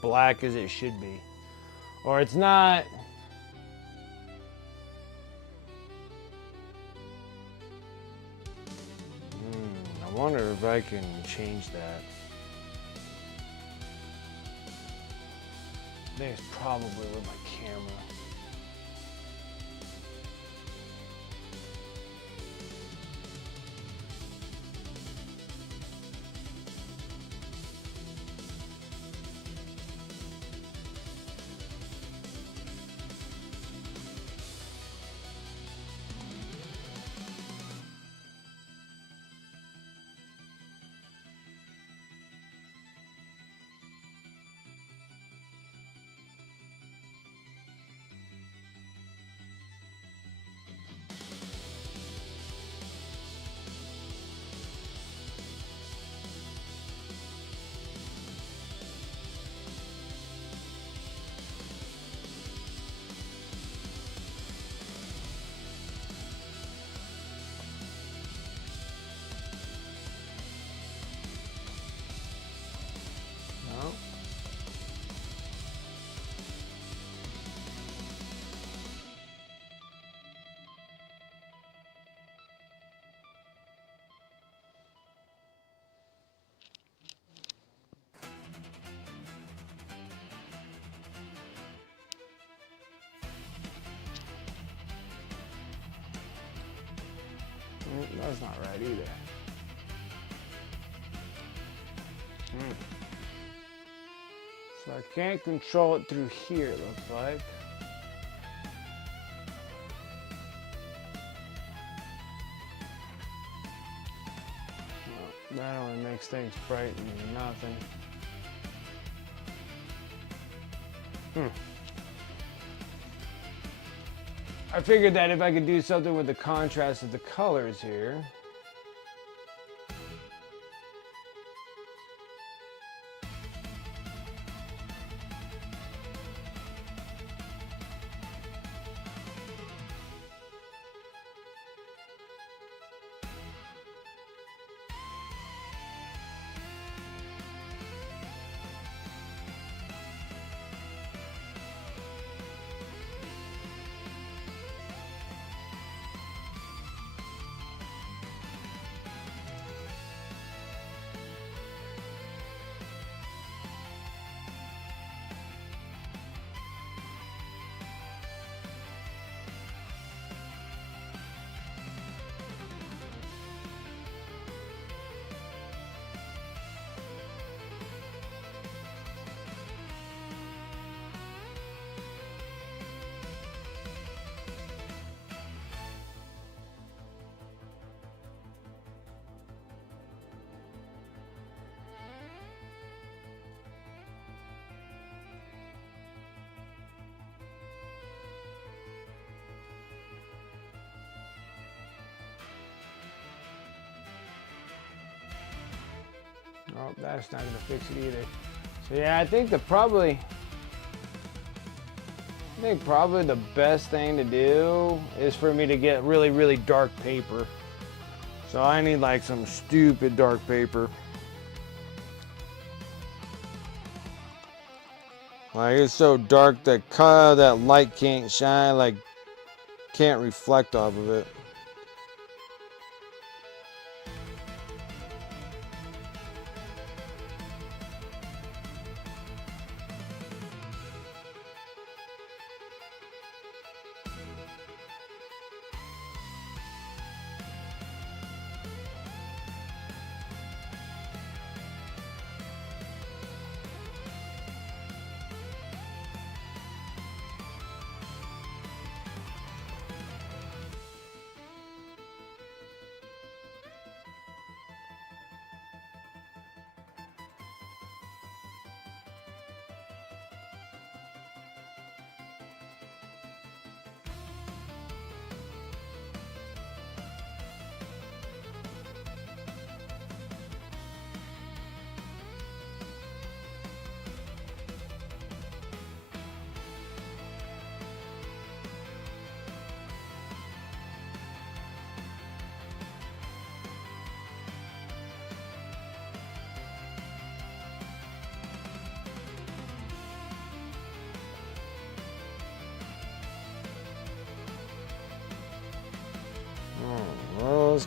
black as it should be. Or it's not... I wonder if I can change that. I think it's probably with my camera. That's not right either. So I can't control it through here, it looks like. Well, that only makes things bright and nothing. I figured that if I could do something with the contrast of the colors here. Oh, that's not gonna fix it either. So yeah, I think probably the best thing to do is for me to get really, really dark paper. So I need like some stupid dark paper. Like it's so dark that that light can't shine, like can't reflect off of it.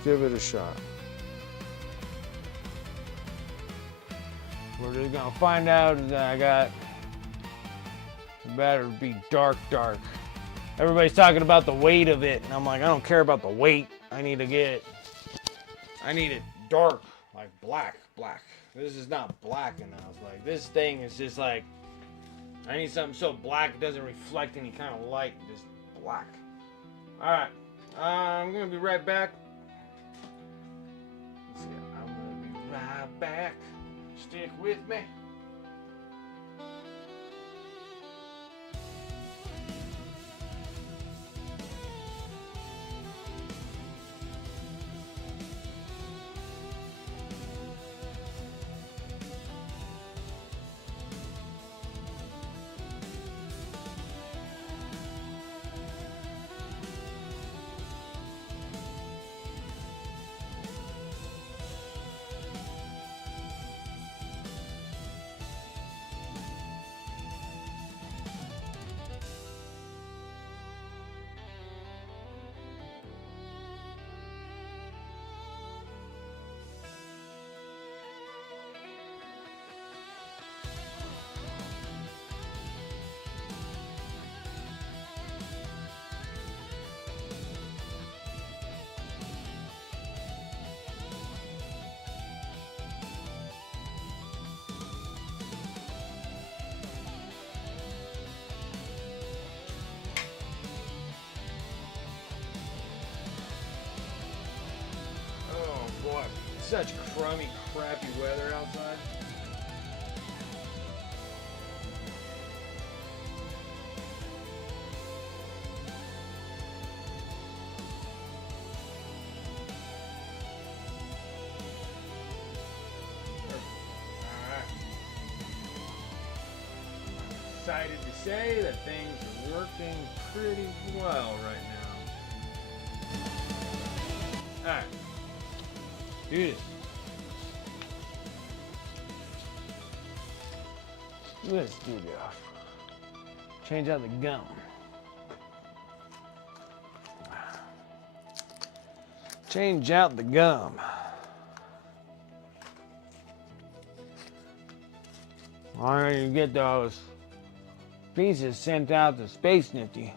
give it a shot. We're just gonna find out that I got, it better be dark. Everybody's talking about the weight of it, and I'm like, I don't care about the weight. I need it dark, like black. This is not black enough. Like, this thing is just like, I need something so black it doesn't reflect any kind of light, just black. All right, I'm gonna be right back. Let's see, I'm gonna be right back. Stick with me. Boy, such crummy, crappy weather outside. Alright. I'm excited to say that things are working pretty well right now. Alright. Do this. Let's do this. Change out the gum. Change out the gum. Why don't you get those pieces sent out to Space Nifty?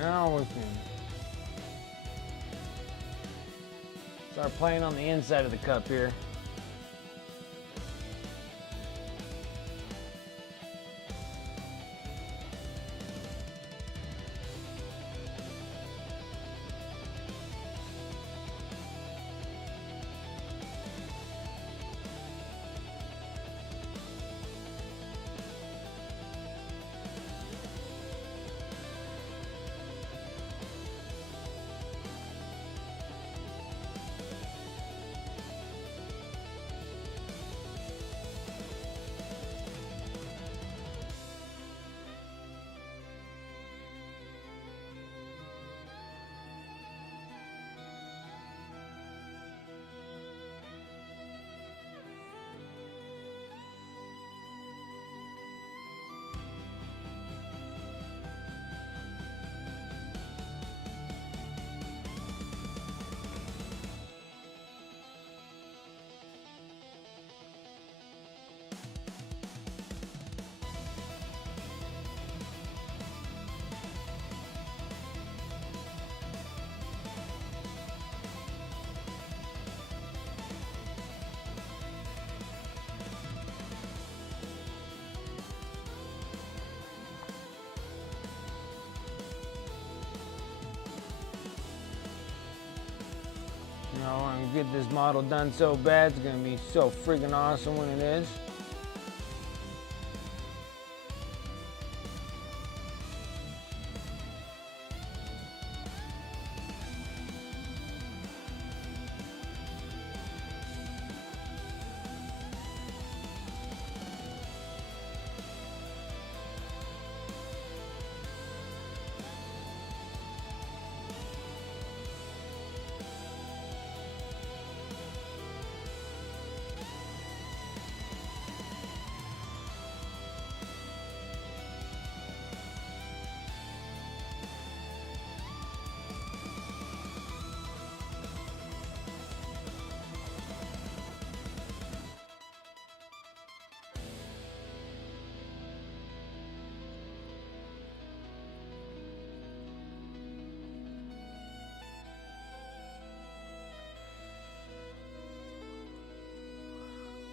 Now we can start playing on the inside of the cup here. know, I want to get this model done so bad. It's going to be so freaking awesome when it is.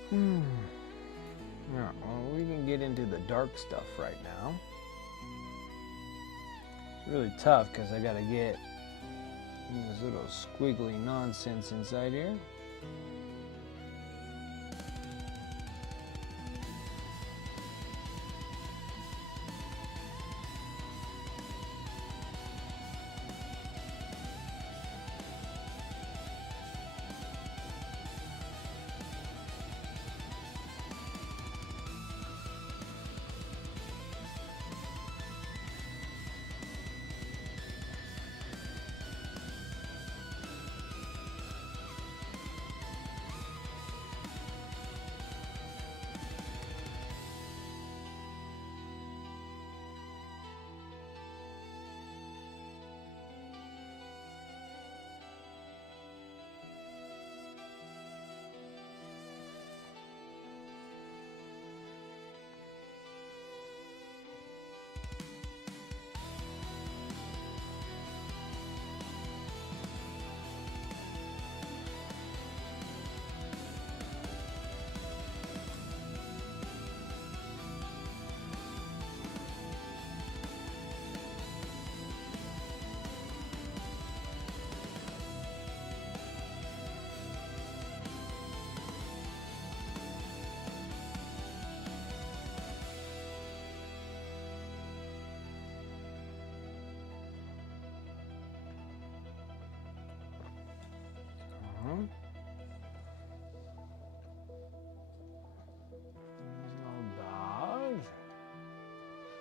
Yeah, well, we can get into the dark stuff right now. It's really tough because I gotta get this little squiggly nonsense inside here.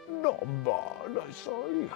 Not bad, I say.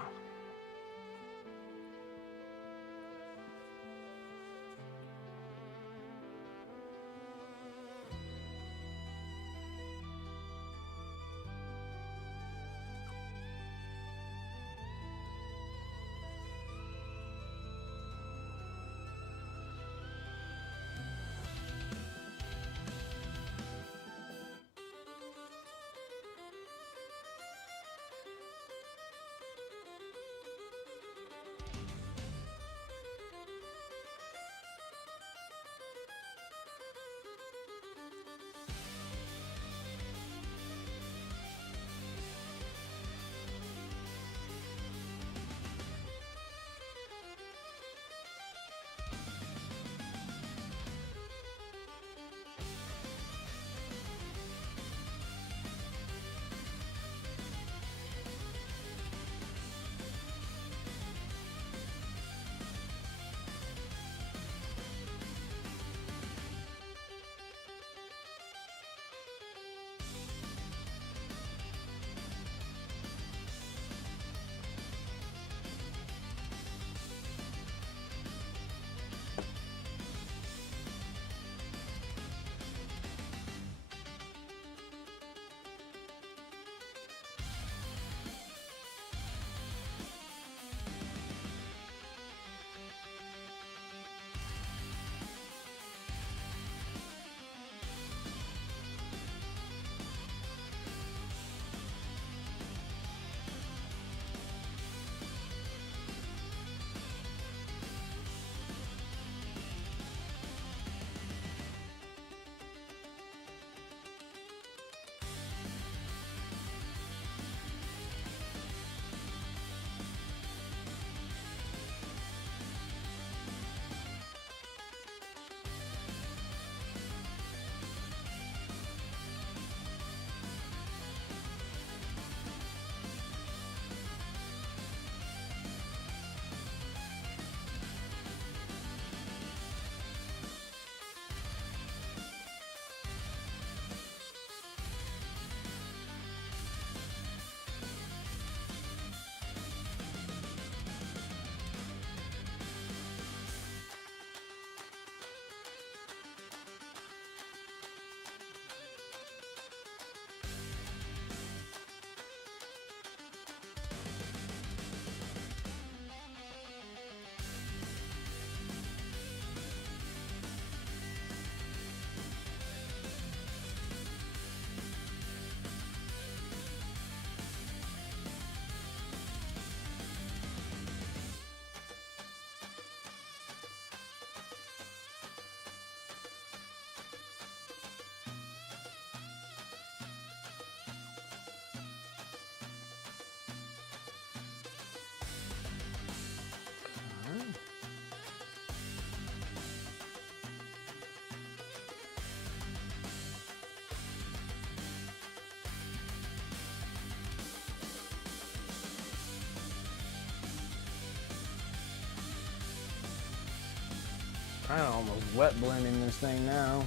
Kind of almost wet blending this thing now.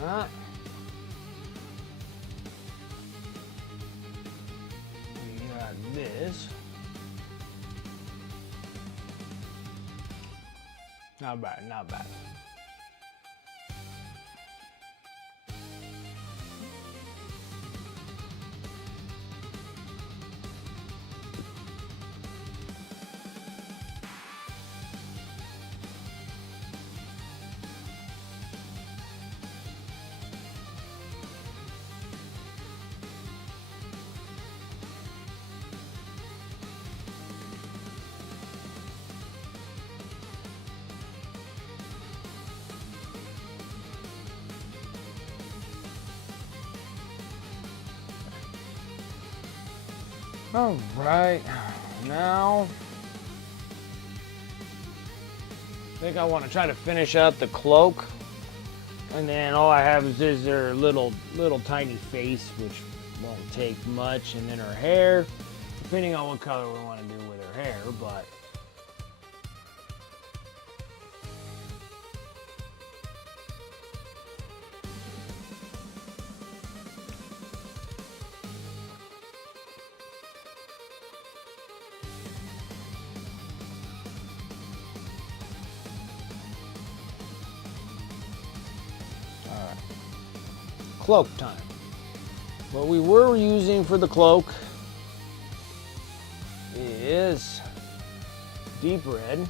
Alright. We got this. Not bad, not bad. All right, now I think I want to try to finish up the cloak, and then all I have is her little tiny face, which won't take much, and then her hair, depending on what color we want to do with her hair, but cloak time. What we were using for the cloak is deep red.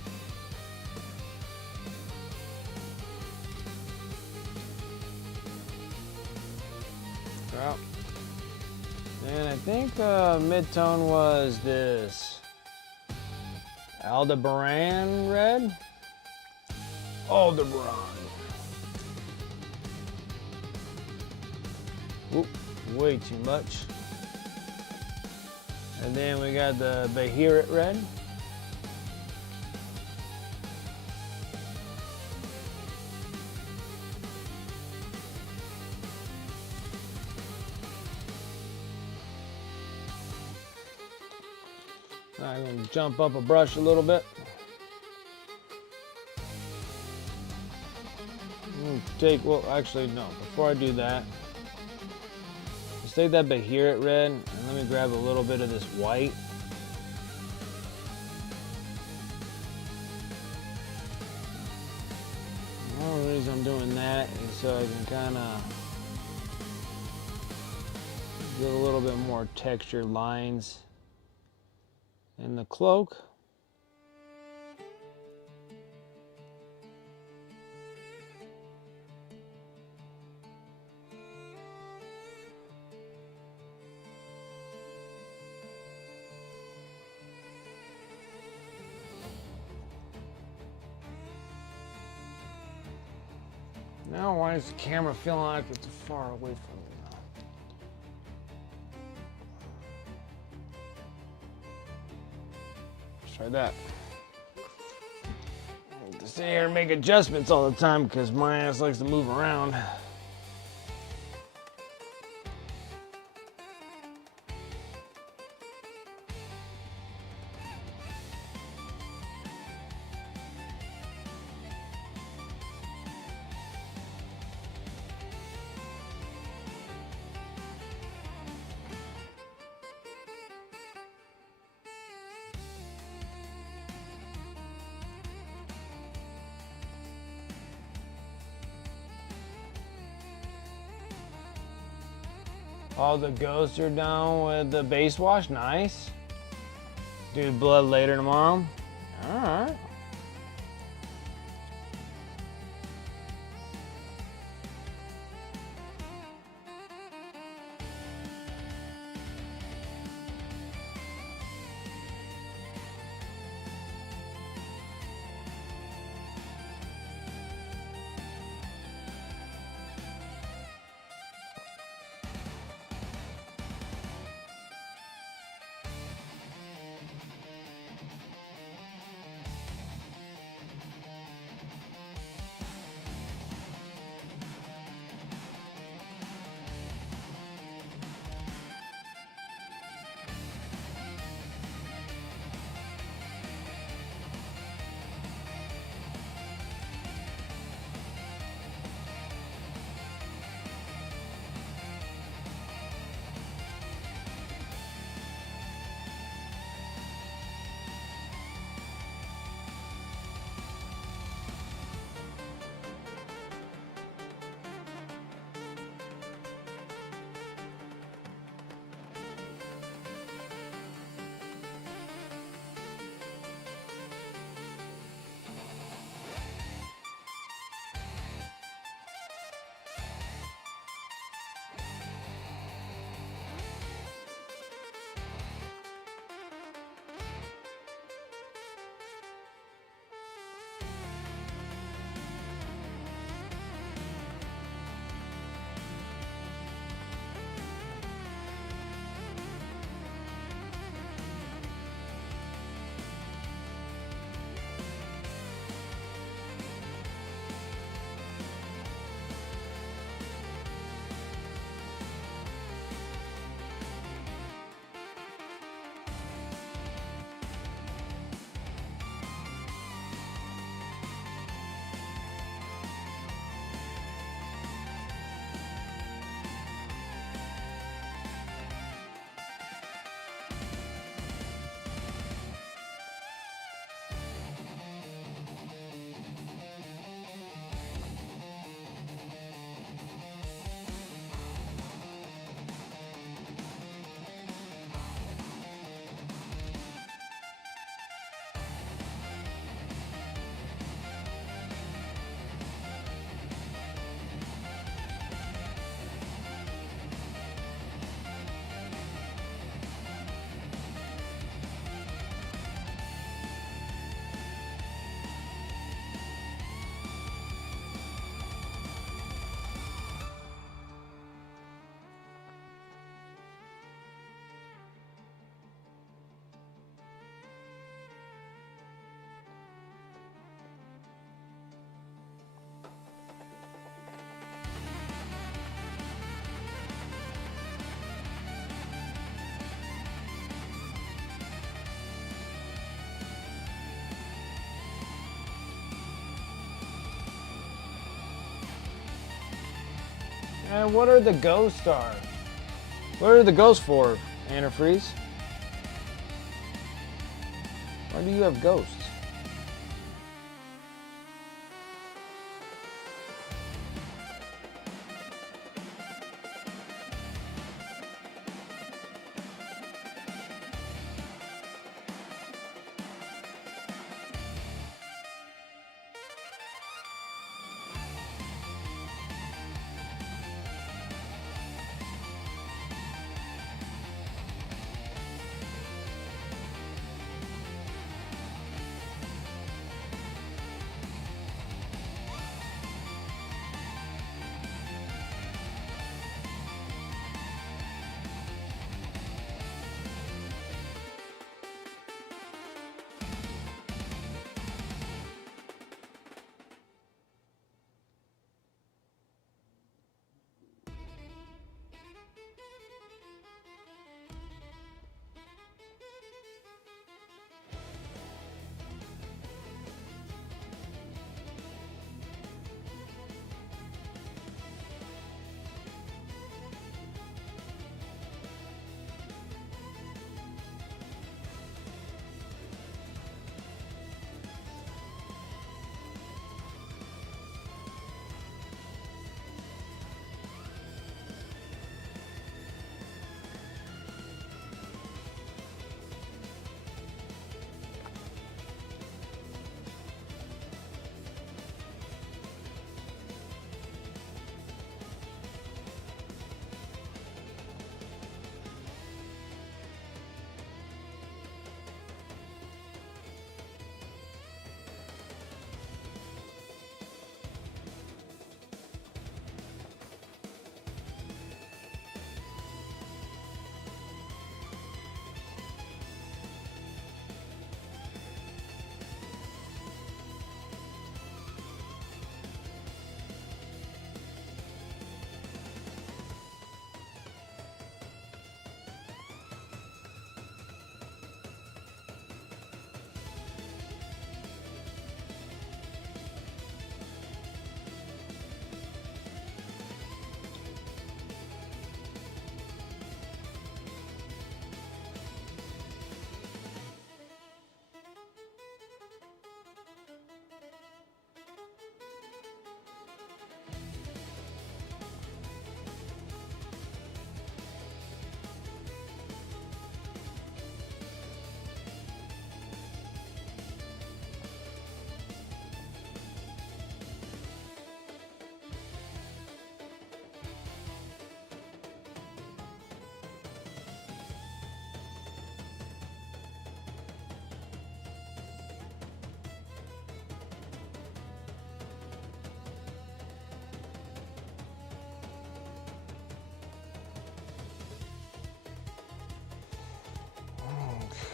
Yeah. And I think mid-tone was this Aldebaran red. Aldebaran. Oop, way too much. And then we got the Bahirit red. I'm going to jump up a brush a little bit. Well, actually, no. Before I do that, let's take that Bahirit red and let me grab a little bit of this white. The only reason I'm doing that is so I can kind of get a little bit more textured lines in the cloak. Now, why is the camera feeling like it's far away from me now? Try that. I have to sit here and make adjustments all the time because my ass likes to move around. All the ghosts are done with the base wash. Nice. Do blood later tomorrow. All right. And what are the ghosts are? What are the ghosts for, Antifreeze? Why do you have ghosts?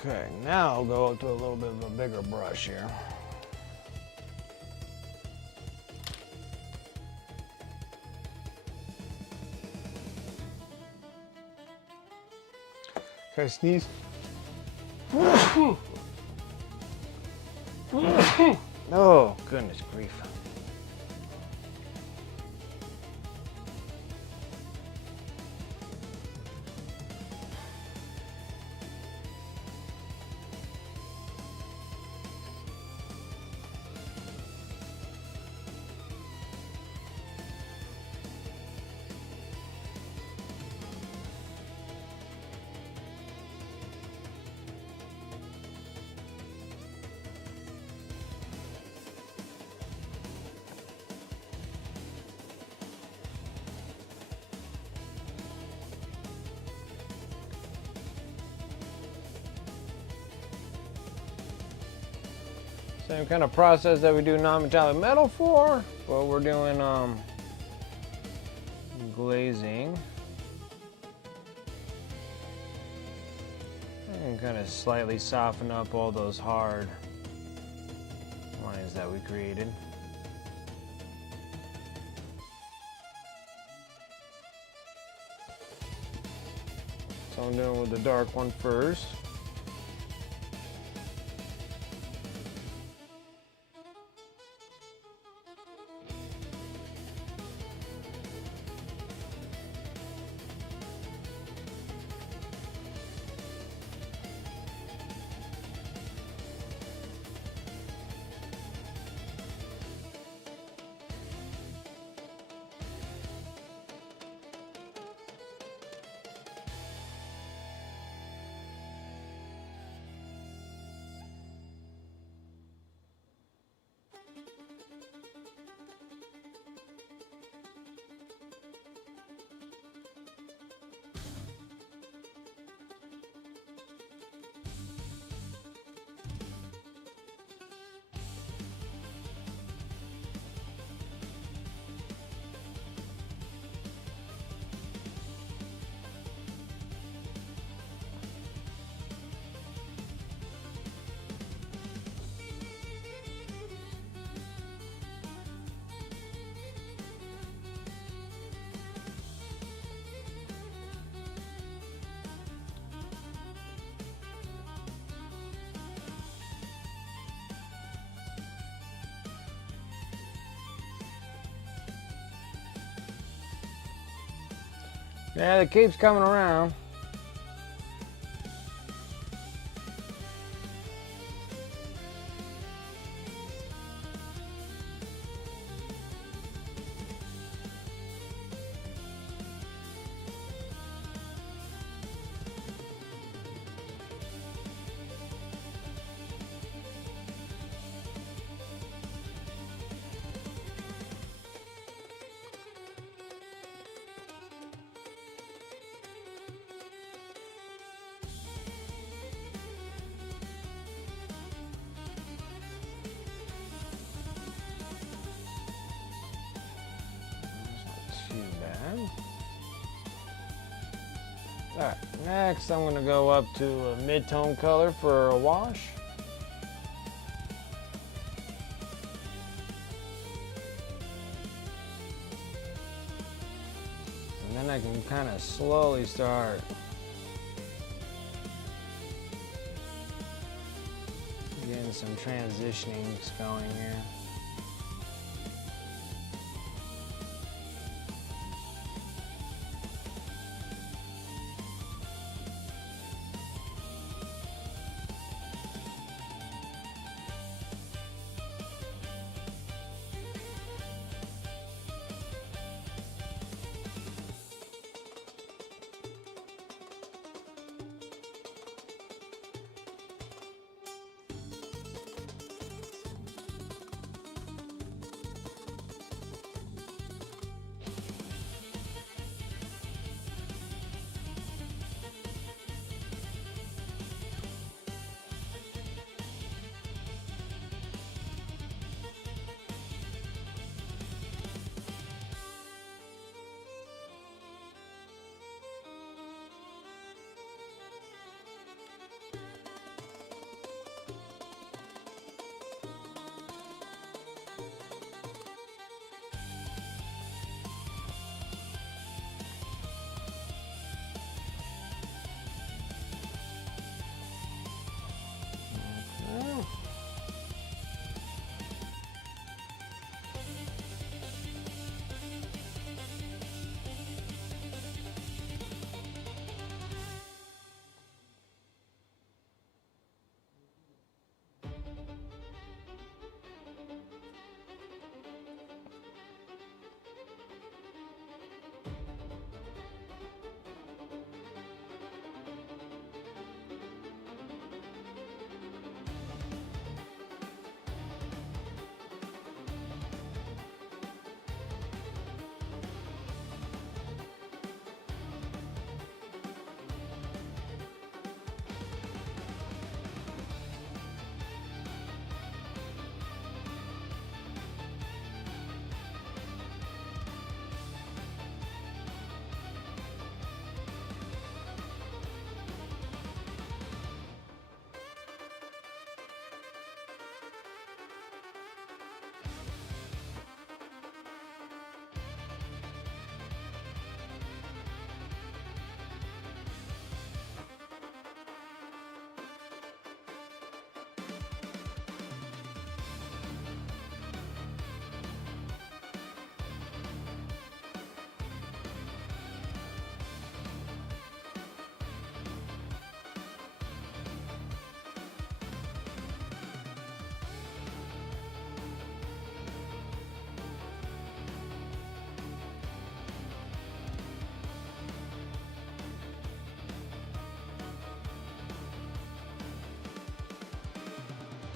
Okay, now I'll go up to a little bit of a bigger brush here. Can I sneeze? Oh, goodness grief. Same kind of process that we do non-metallic metal for, but we're doing glazing. And kind of slightly soften up all those hard lines that we created. So I'm doing with the dark one first. Yeah, it keeps coming around. Alright, next I'm going to go up to a mid-tone color for a wash. And then I can kind of slowly start getting some transitionings going here.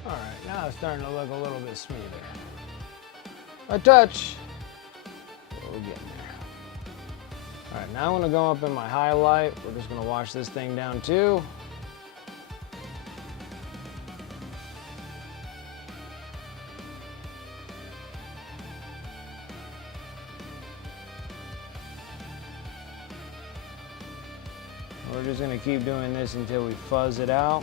All right, now it's starting to look a little bit smoother. A touch. But we're getting there. All right, now I'm gonna go up in my highlight. We're just gonna wash this thing down too. We're just gonna keep doing this until we fuzz it out.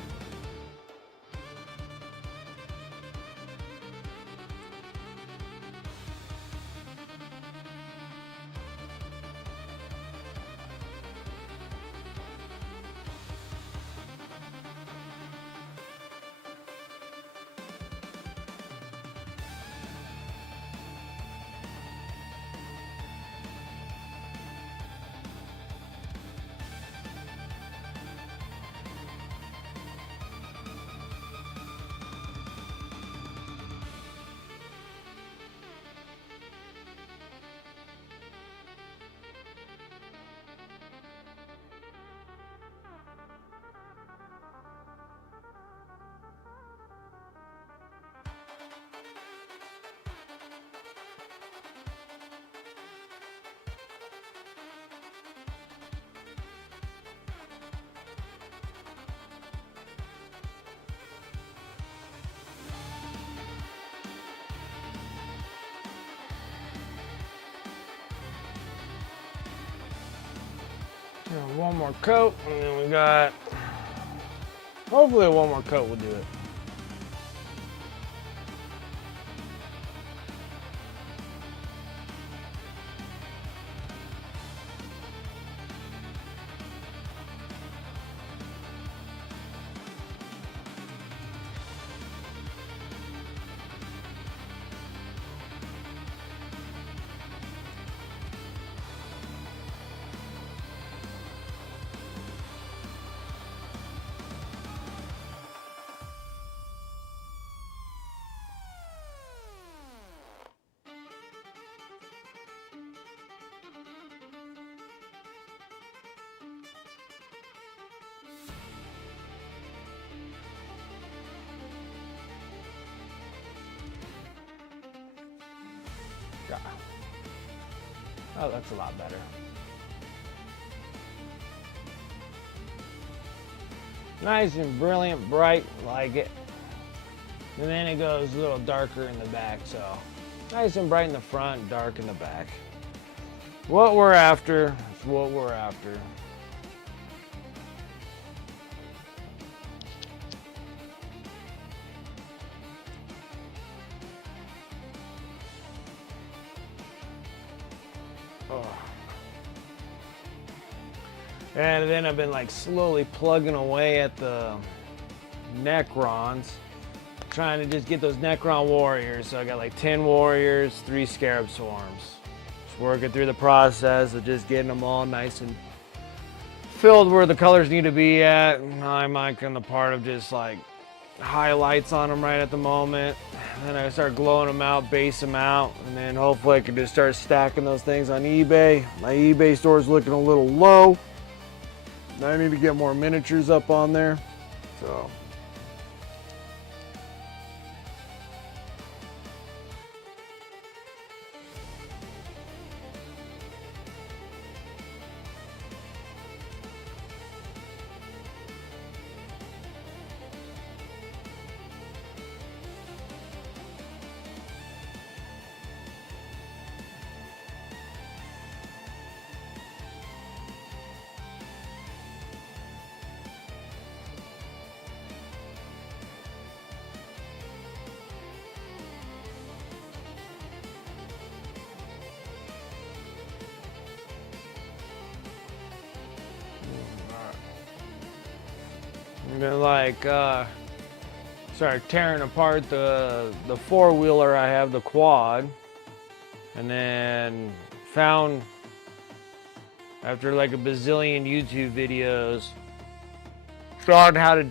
One more coat, and then we got, hopefully one more coat will do it. Oh, that's a lot better. Nice and brilliant, bright, like it. And then it goes a little darker in the back, so nice and bright in the front, dark in the back. What we're after is what we're after. And then I've been like slowly plugging away at the Necrons, trying to just get those Necron warriors. So I got like 10 warriors, 3 scarab swarms. Just working through the process of just getting them all nice and filled where the colors need to be at. I'm like in the part of just like highlights on them right at the moment. Then I start glowing them out, base them out, and then hopefully I can just start stacking those things on eBay. My eBay store is looking a little low. I need to get more miniatures up on there, so. I'm gonna like start tearing apart the four-wheeler I have, the quad, and then found after like a bazillion YouTube videos found how to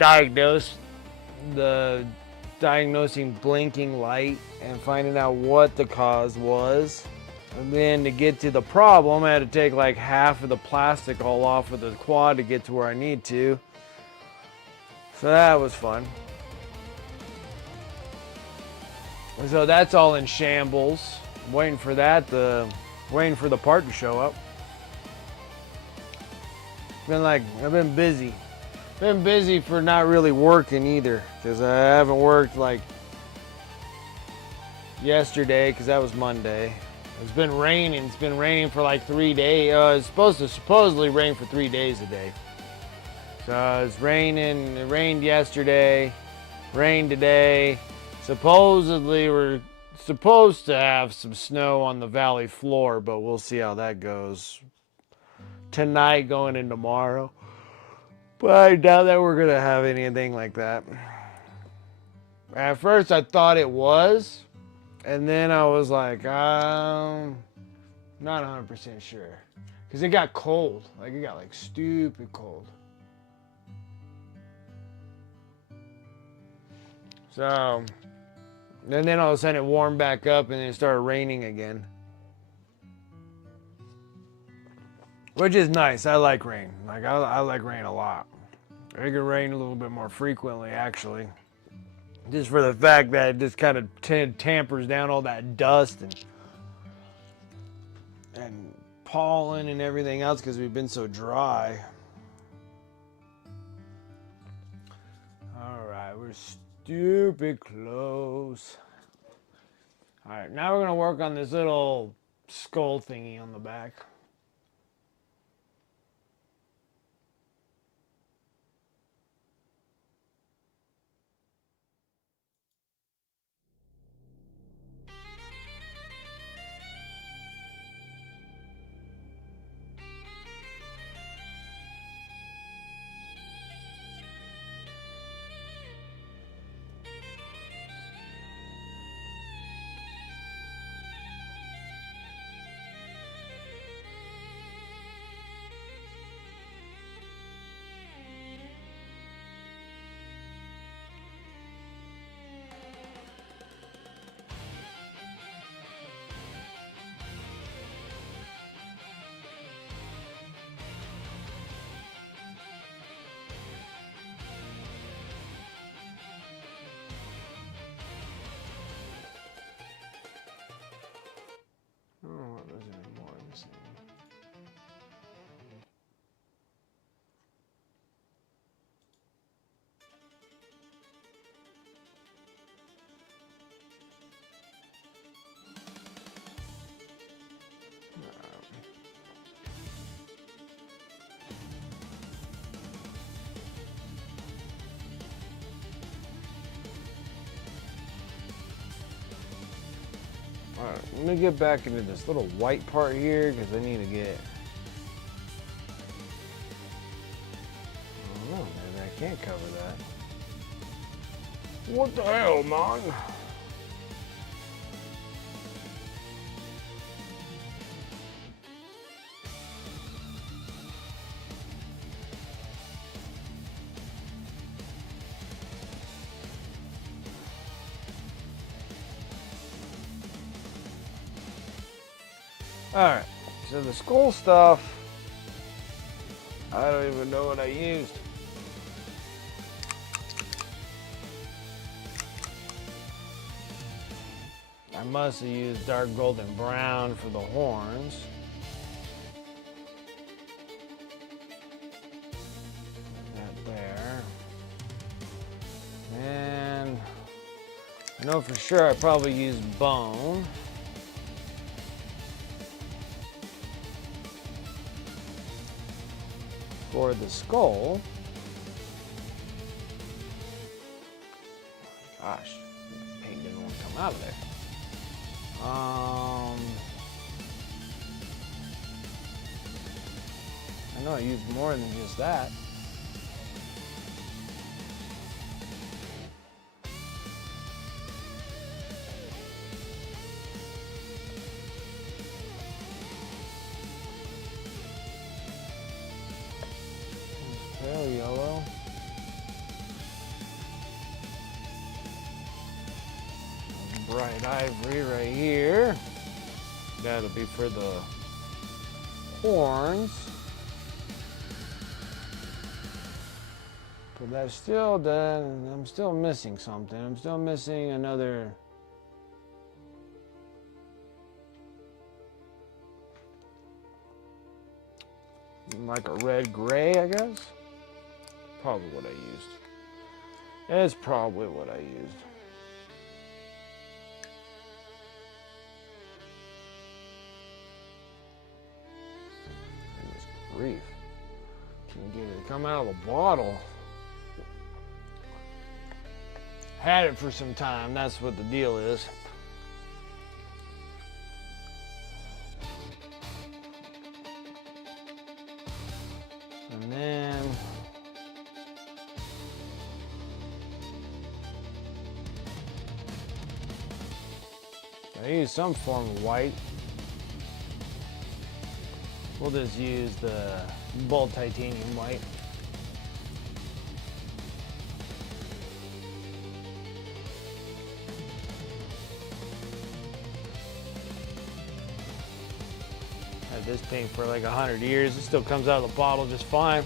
diagnosing blinking light and finding out what the cause was. And then to get to the problem, I had to take like half of the plastic all off of the quad to get to where I need to. So that was fun. So that's all in shambles. I'm waiting for that, waiting for the part to show up. I've been busy. Been busy for not really working either, because I haven't worked like yesterday, because that was Monday. It's been raining. It's been raining for like 3 days. It's supposed to supposedly rain for 3 days a day. So it's raining. It rained yesterday. Rained today. Supposedly we're supposed to have some snow on the valley floor, but we'll see how that goes tonight going into tomorrow. But I doubt that we're gonna have anything like that. At first I thought it was, and then I was like, not 100% sure. Because it got cold. Like, it got like stupid cold. So, and then all of a sudden it warmed back up and it started raining again. Which is nice. I like rain. Like, I like rain a lot. It can rain a little bit more frequently, actually. Just for the fact that it just kind of tampers down all that dust and pollen and everything else, because we've been so dry. Alright, we're stupid close. Alright, now we're going to work on this little skull thingy on the back. I don't know what there's any more in this thing. Alright, let me get back into this little white part here, because I need to get... I don't know, maybe I can't cover that. What the hell, man? Alright, so the skull stuff, I don't even know what I used. I must have used dark golden brown for the horns. That there. And I know for sure I probably used bone. For the skull. Gosh, paint didn't want to come out of there. I know I used more than just that. Pale yellow. Bright ivory right here. That'll be for the horns. But that's still done. I'm still missing something. I'm still missing another like a red gray, I guess. Probably what I used. It's probably what I used. Goodness grief. Can't get it to come out of the bottle. Had it for some time, that's what the deal is. And then I use some form of white. We'll just use the Bolt Titanium white. Had this paint for like 100 years. It still comes out of the bottle just fine.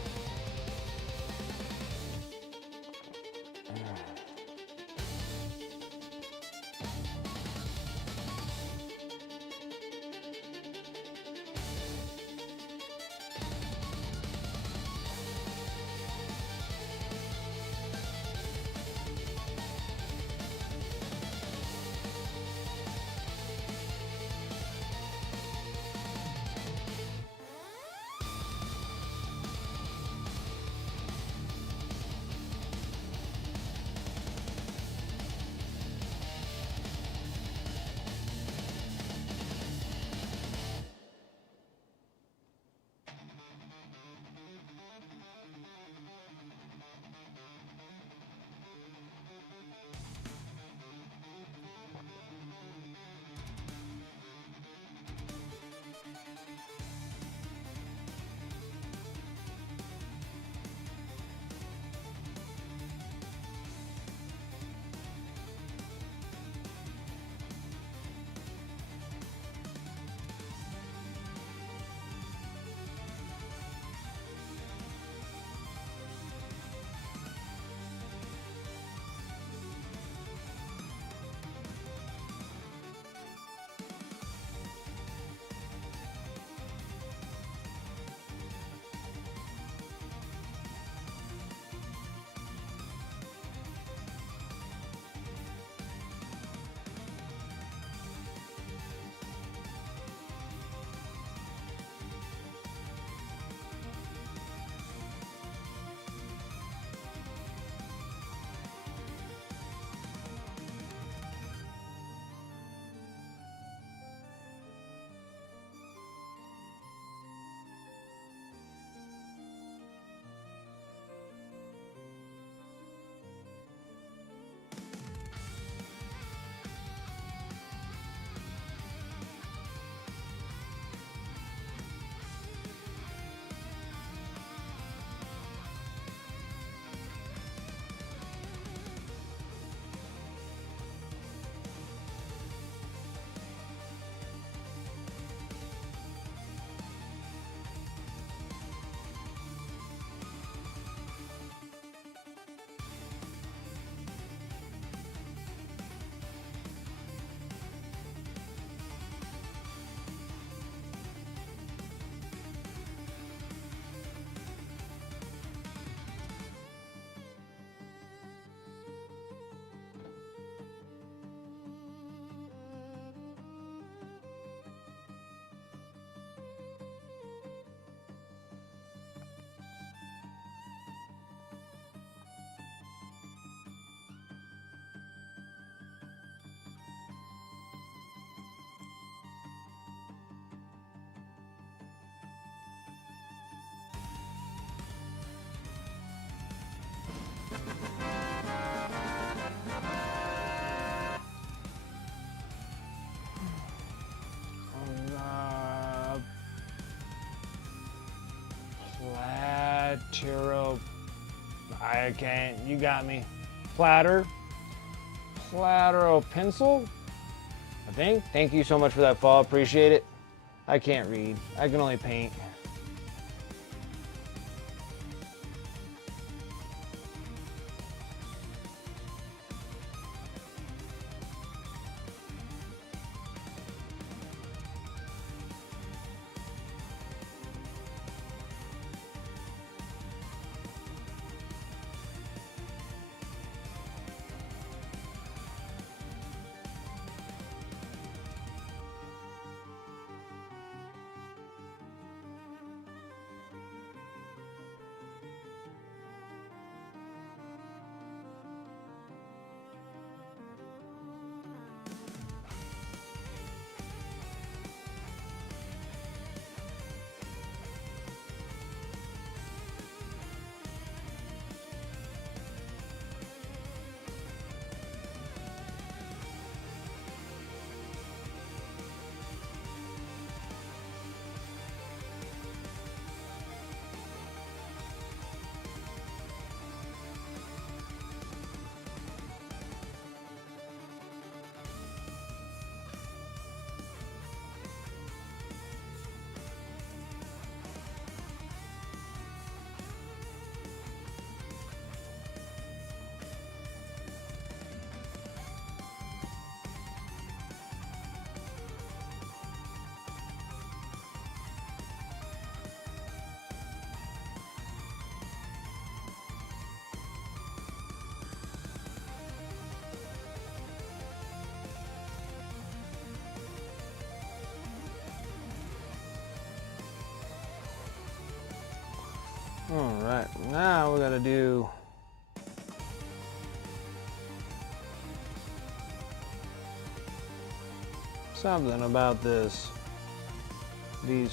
Platero. I can't. You got me. Platero pencil. I think. Thank you so much for that follow. Appreciate it. I can't read. I can only paint. All right, now we gotta do something about these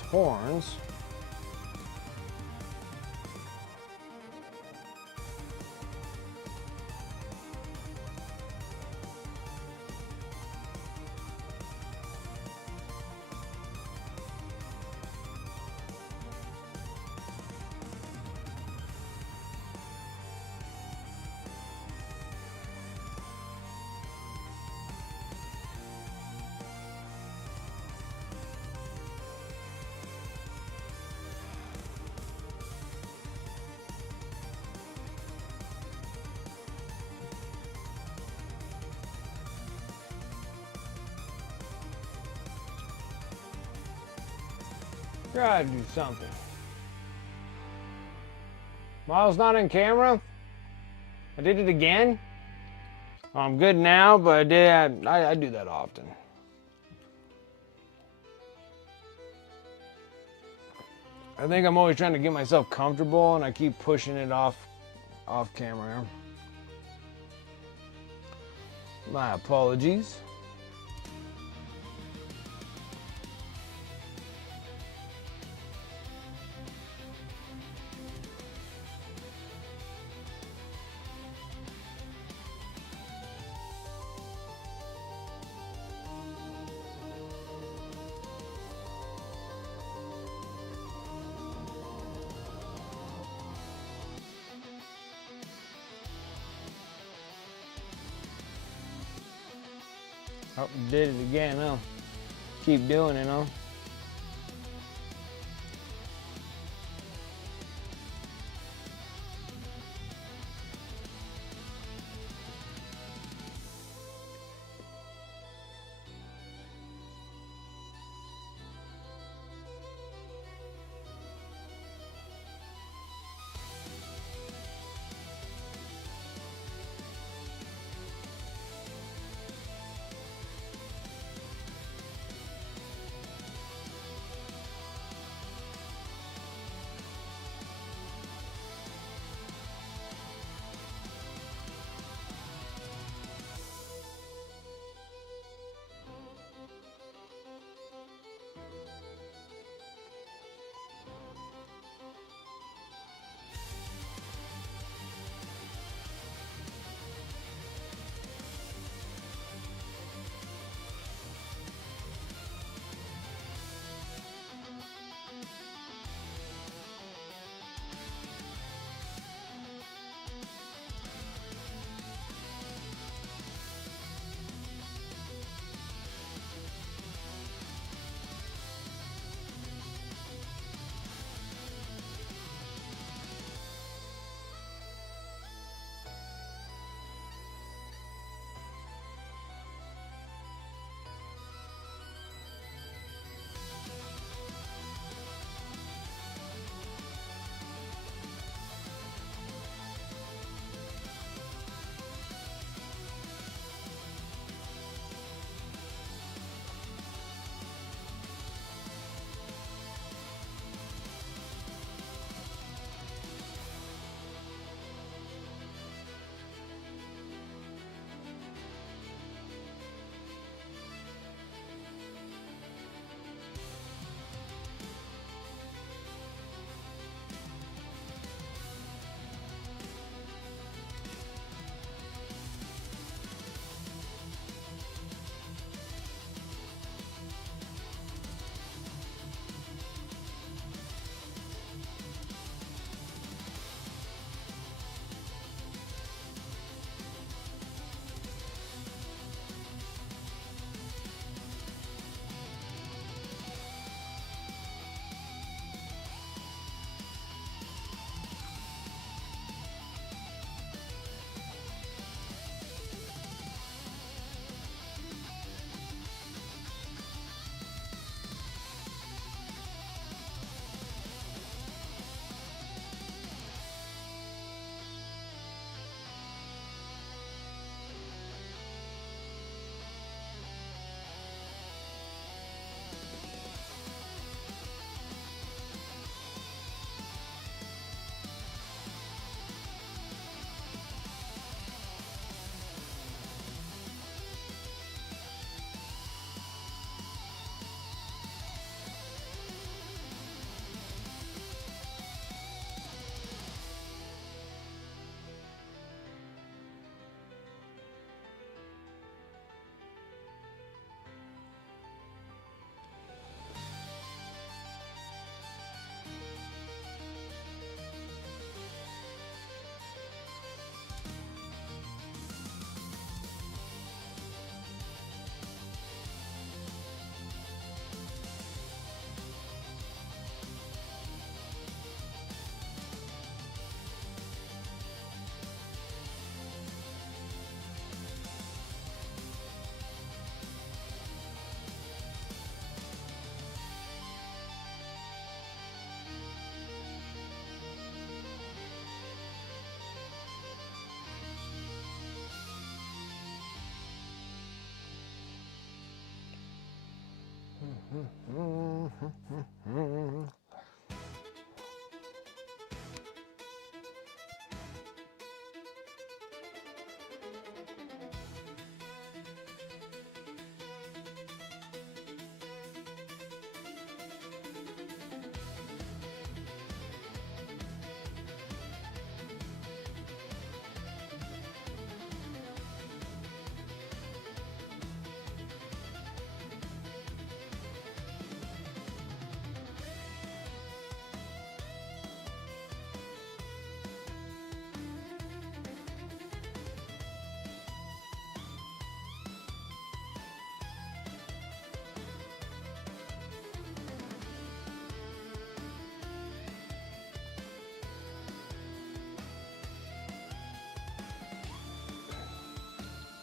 horns. Gotta do something. Miles not in camera. I did it again. I'm good now, but I do that often. I think I'm always trying to get myself comfortable, and I keep pushing it off camera. My apologies. Oh, did it again, huh? Keep doing it, huh?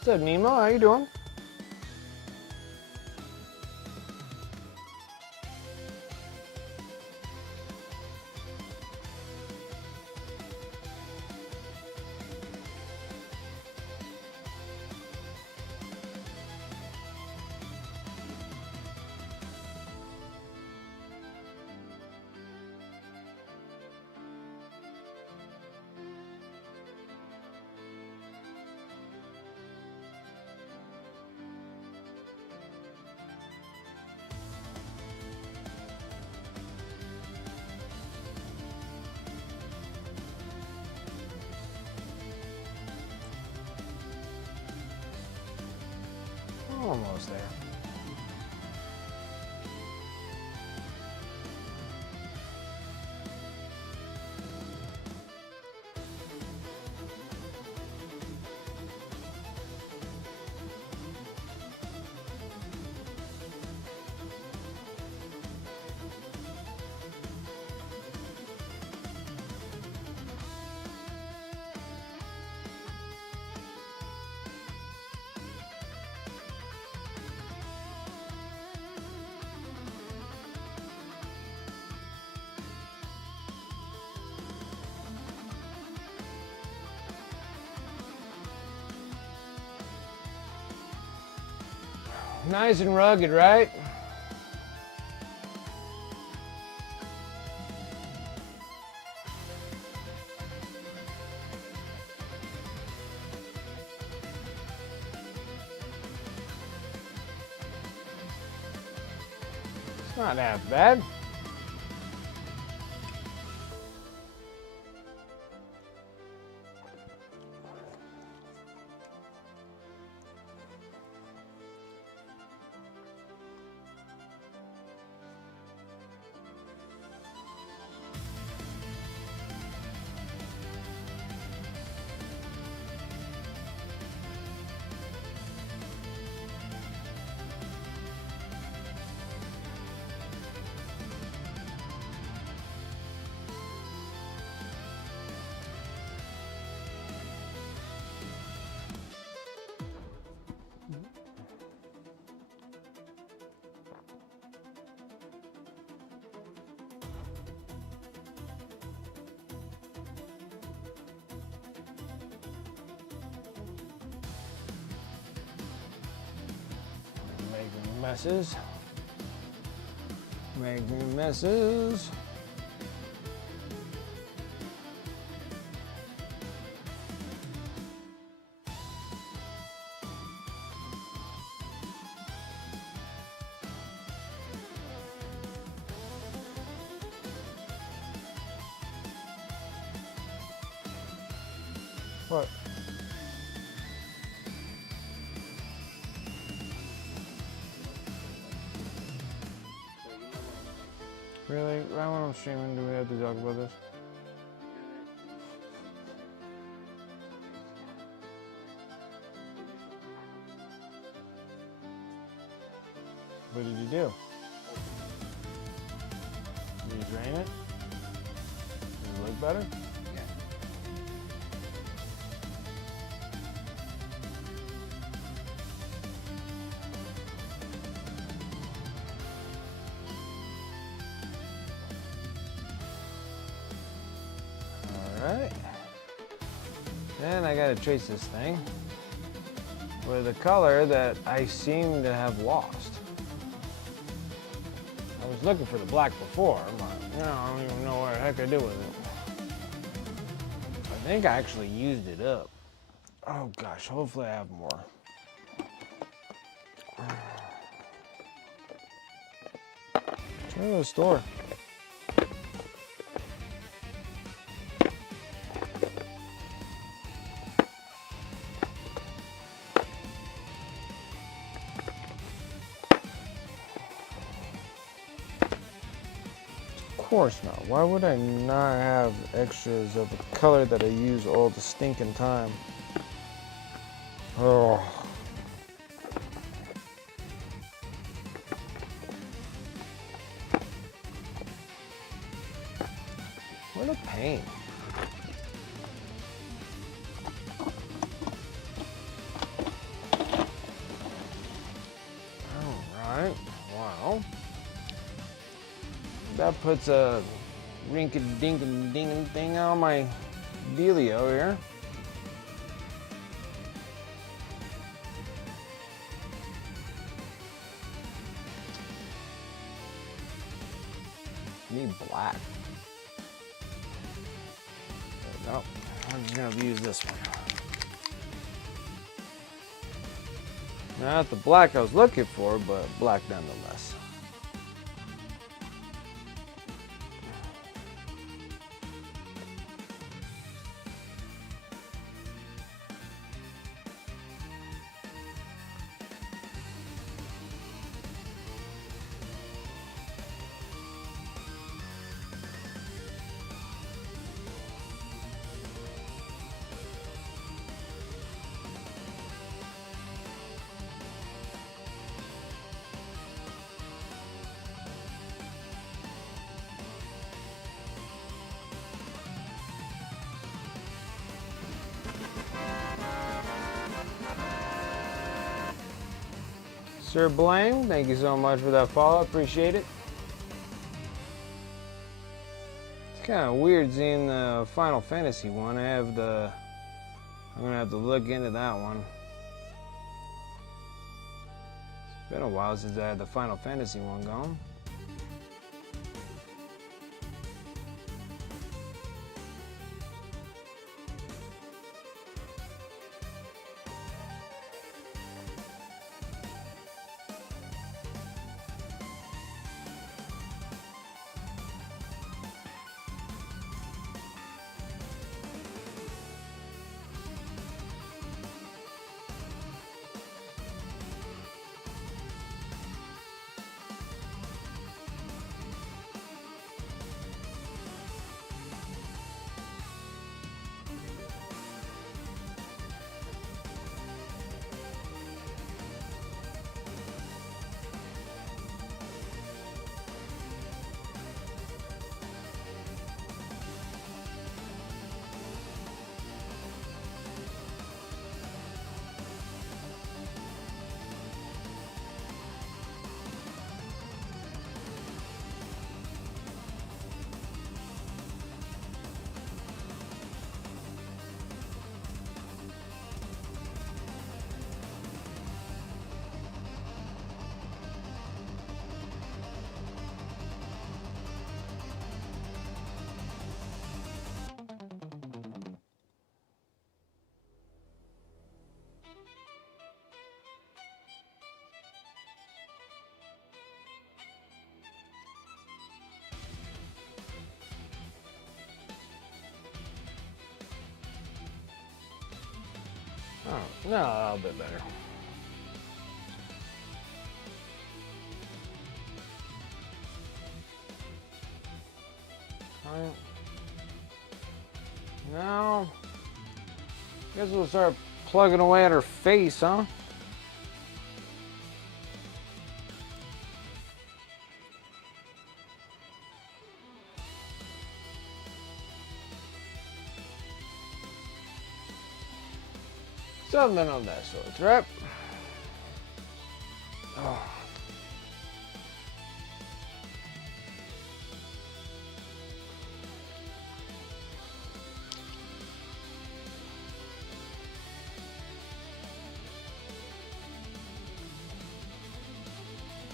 What's up, Nemo? How you doing? Almost there. Nice and rugged, right? It's not that bad. Making messes. Making messes. What? Really? Right when I'm streaming, do we have to talk about this? What did you do? Did you drain it? Does it look better? Alright. Then I gotta trace this thing with a color that I seem to have lost. was looking for the black before, but I don't even know what the heck I did with it. I think I actually used it up. Oh gosh, hopefully I have more. Turn to the store. Of course not. Why would I not have extras of a color that I use all the stinking time? Oh. What a pain. Alright, well. That puts a rink-a-dink-a-ding thing on my dealio here. Need black. Nope, I'm just gonna use this one. Not the black I was looking for, but black nonetheless. Sir Blame, thank you so much for that follow. Appreciate it. It's kind of weird seeing the Final Fantasy one. I'm gonna have to look into that one. It's been a while since I had the Final Fantasy one going. Oh, no, a little bit better. All right. Now, guess we'll start plugging away at her face, huh? Something of that sort, right? Oh.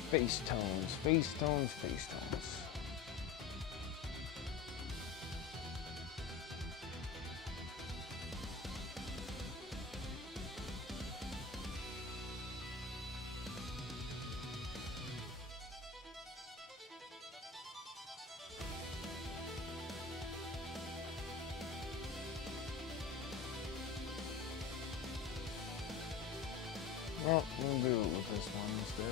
face tones, face tones, face tones. Well, we'll do it with this one instead.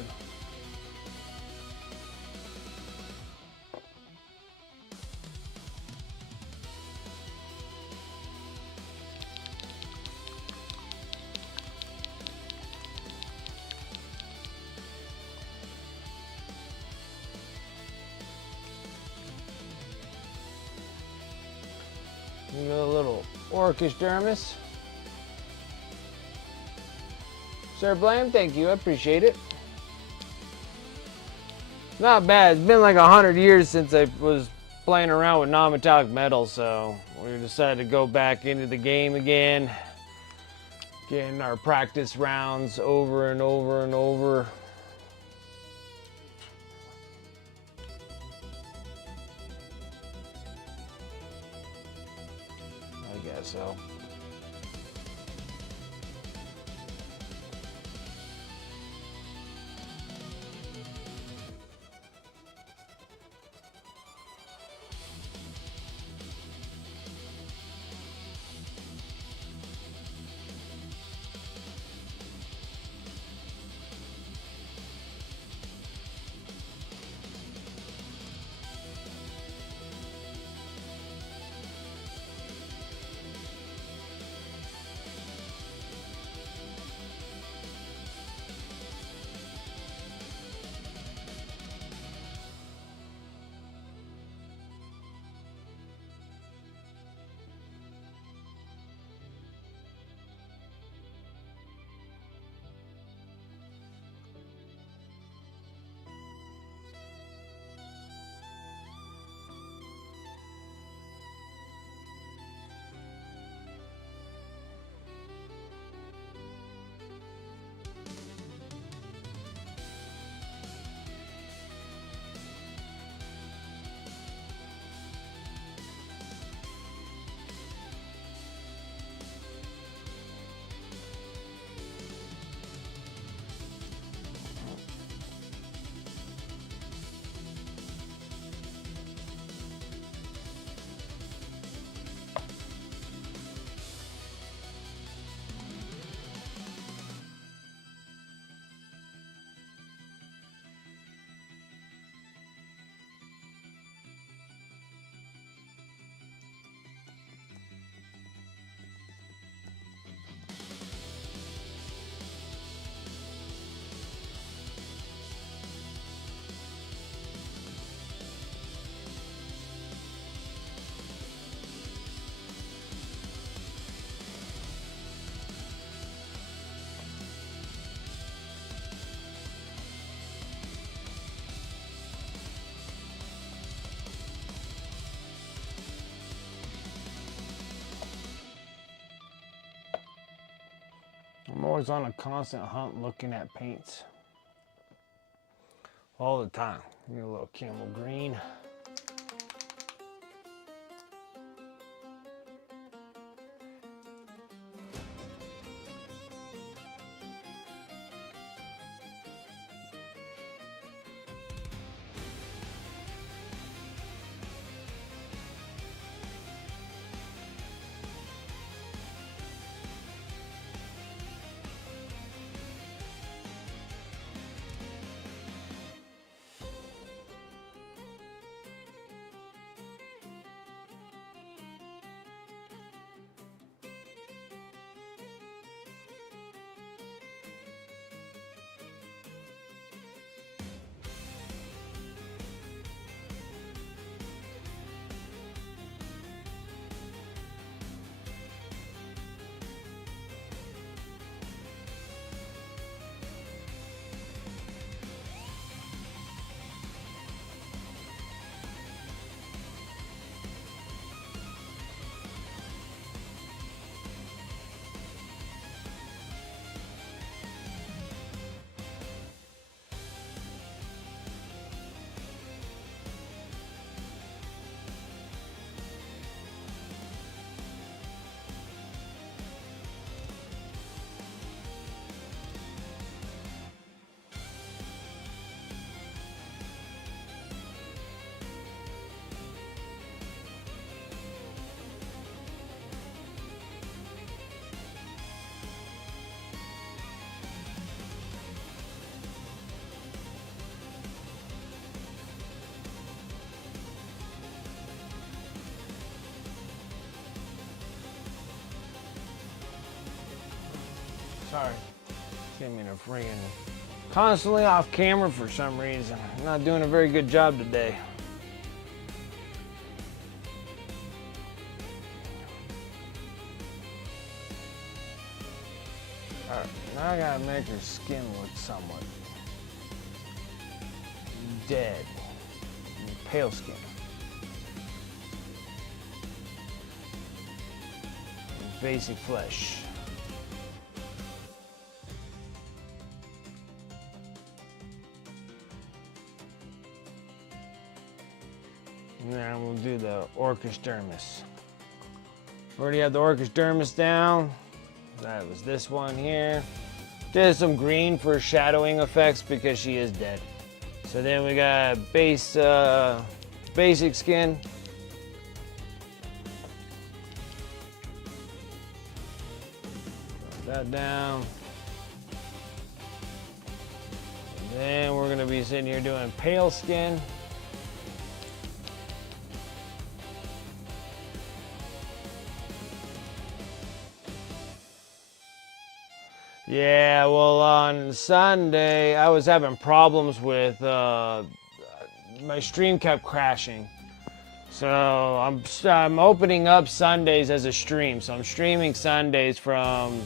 You got a little orcish dermis. Sir Blam, thank you. I appreciate it. Not bad. It's been like 100 years since I was playing around with non-metallic metal, so we decided to go back into the game again. Getting our practice rounds over and over and over. I guess so. I'm always on a constant hunt looking at paints. All the time. Need a little camel green. Sorry. Didn't mean to friggin' constantly off camera for some reason. I'm not doing a very good job today. Alright, now I gotta make her skin look somewhat dead. Pale skin. Basic flesh. And then we'll do the orcus dermis. Already have the orcus dermis down. That was this one here. Did some green for shadowing effects because she is dead. So then we got basic skin. Put that down. And then we're gonna be sitting here doing pale skin. Yeah, well, on Sunday, I was having problems with, my stream kept crashing. So I'm opening up Sundays as a stream. So I'm streaming Sundays from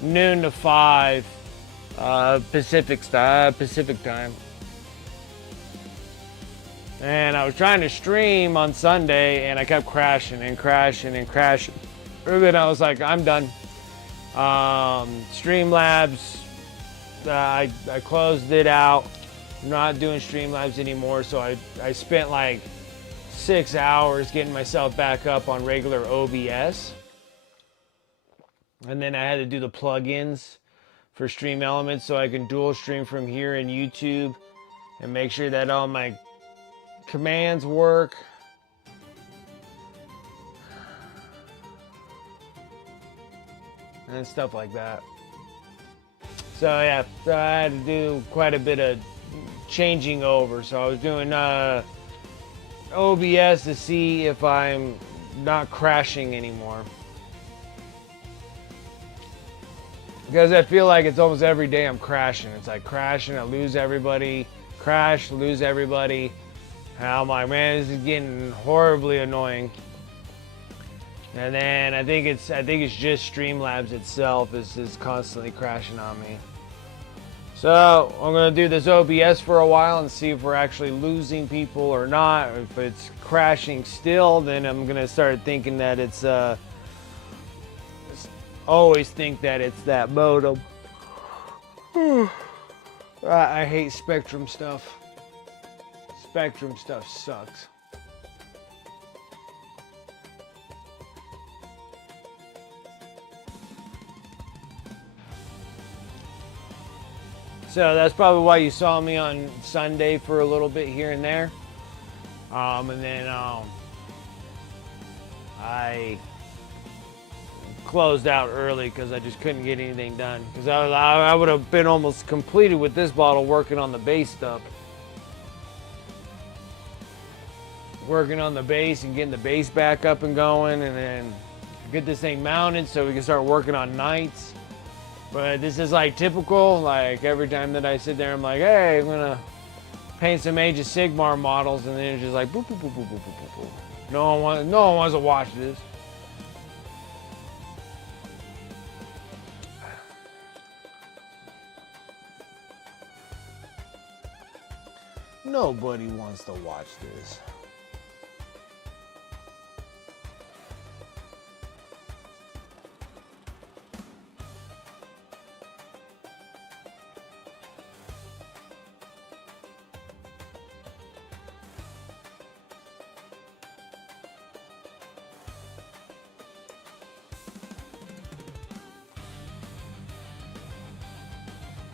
noon to 5 Pacific time. And I was trying to stream on Sunday, and I kept crashing and crashing and crashing. And then I was like, I'm done. Streamlabs, I closed it out. I'm not doing Streamlabs anymore, so I spent like 6 hours getting myself back up on regular OBS. And then I had to do the plugins for Stream Elements so I can dual stream from here in YouTube and make sure that all my commands work. And stuff like that. So yeah, so I had to do quite a bit of changing over. So I was doing OBS to see if I'm not crashing anymore. Because I feel like it's almost every day I'm crashing. It's like crashing, I lose everybody, crash, lose everybody. And I'm like, man, this is getting horribly annoying. And then I think it's just Streamlabs itself is constantly crashing on me. So I'm gonna do this OBS for a while and see if we're actually losing people or not. If it's crashing still, then I'm gonna start thinking that it's always think that it's that modem. I hate Spectrum stuff. Spectrum stuff sucks. So that's probably why you saw me on Sunday for a little bit here and there. And then I closed out early because I just couldn't get anything done. Because I would have been almost completed with this bottle working on the base stuff. Working on the base and getting the base back up and going, and then get this thing mounted so we can start working on nights. But this is like typical, like every time that I sit there, I'm like, hey, I'm gonna paint some Age of Sigmar models, and then it's just like, boop, boop, boop, boop, boop, boop, boop. No one wants to watch this. Nobody wants to watch this.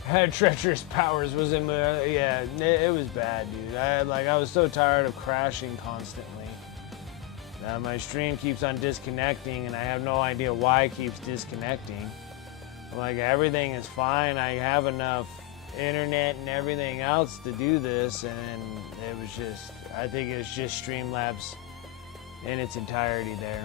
Had treacherous powers was in my, yeah, it was bad, dude. I was so tired of crashing constantly. My stream keeps on disconnecting, and I have no idea why it keeps disconnecting. Like, everything is fine. I have enough internet and everything else to do this, and it was just, I think it was just Streamlabs in its entirety there.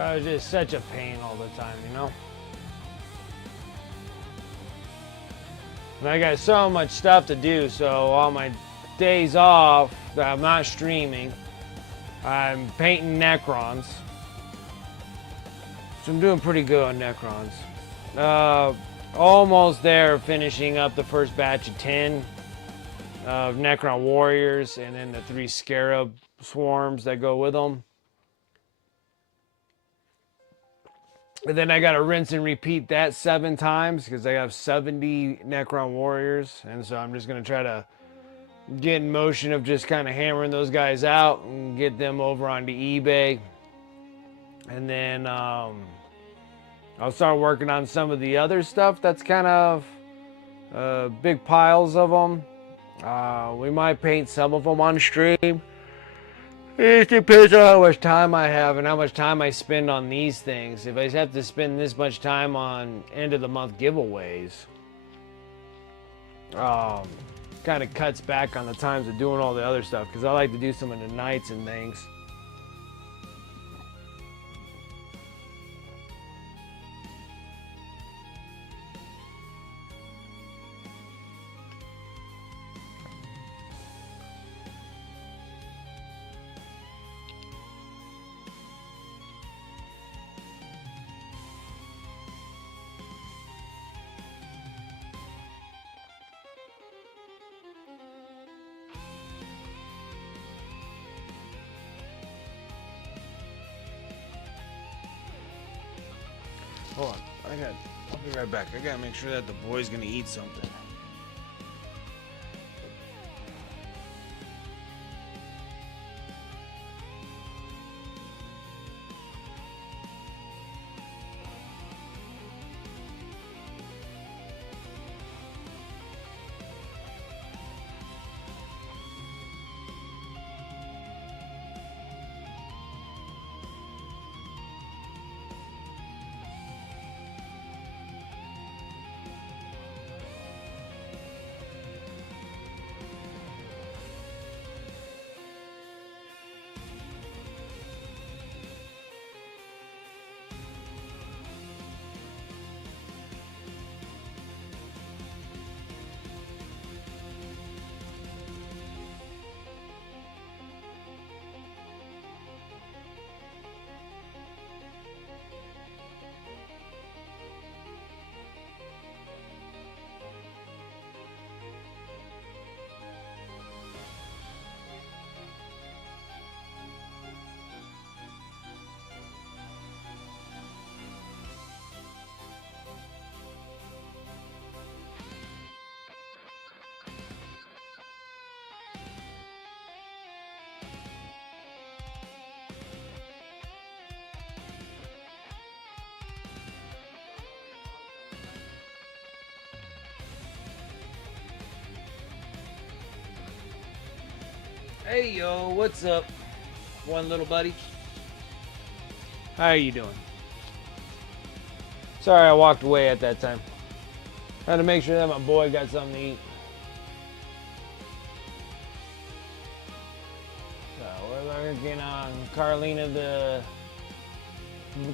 So I was just such a pain all the time, you know? And I got so much stuff to do, so on my days off that I'm not streaming, I'm painting Necrons. So I'm doing pretty good on Necrons. Almost there, finishing up the first batch of 10 of Necron Warriors, and then the 3 Scarab Swarms that go with them. And then I gotta rinse and repeat that 7 times because I have 70 Necron Warriors, and so I'm just gonna try to get in motion of just kind of hammering those guys out and get them over onto eBay. And then I'll start working on some of the other stuff that's kind of big piles of them. We might paint some of them on stream. It depends on how much time I have and how much time I spend on these things. If I have to spend this much time on end of the month giveaways, kind of cuts back on the times of doing all the other stuff because I like to do some of the nights and things. Hold on, I'll be right back. I gotta make sure that the boy's gonna eat something. Hey yo, what's up, one little buddy? How are you doing? Sorry I walked away at that time. Had to make sure that my boy got something to eat. So we're working on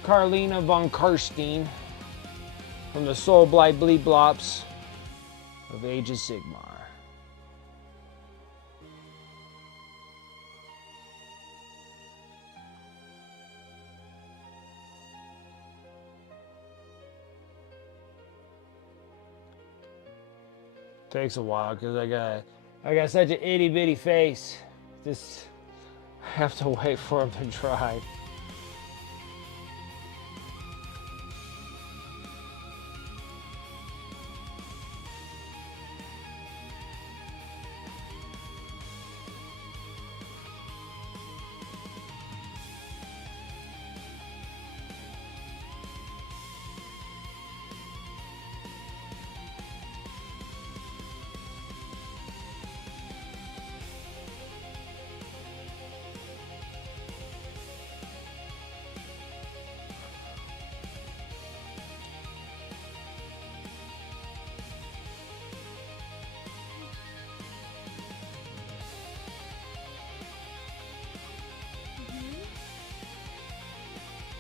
Karlina von Carstein from the Soul Blight Bleed Blops of Age of Sigmar. Takes a while because I got such an itty bitty face. Just have to wait for them to dry.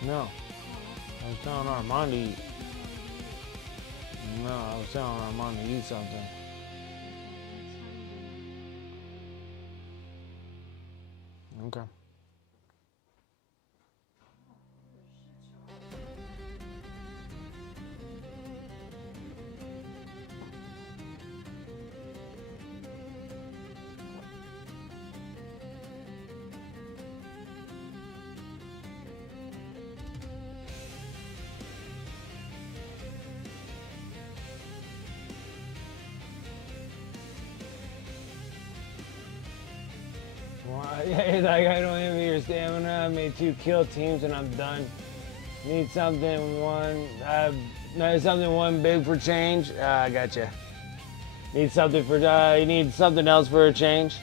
No. I was telling Armand to eat. No, I was telling Armand to eat something. Okay. He's like, I don't envy your stamina. I made 2 kill teams and I'm done. Need something one big for change. I gotcha. Need something for you need something else for a change.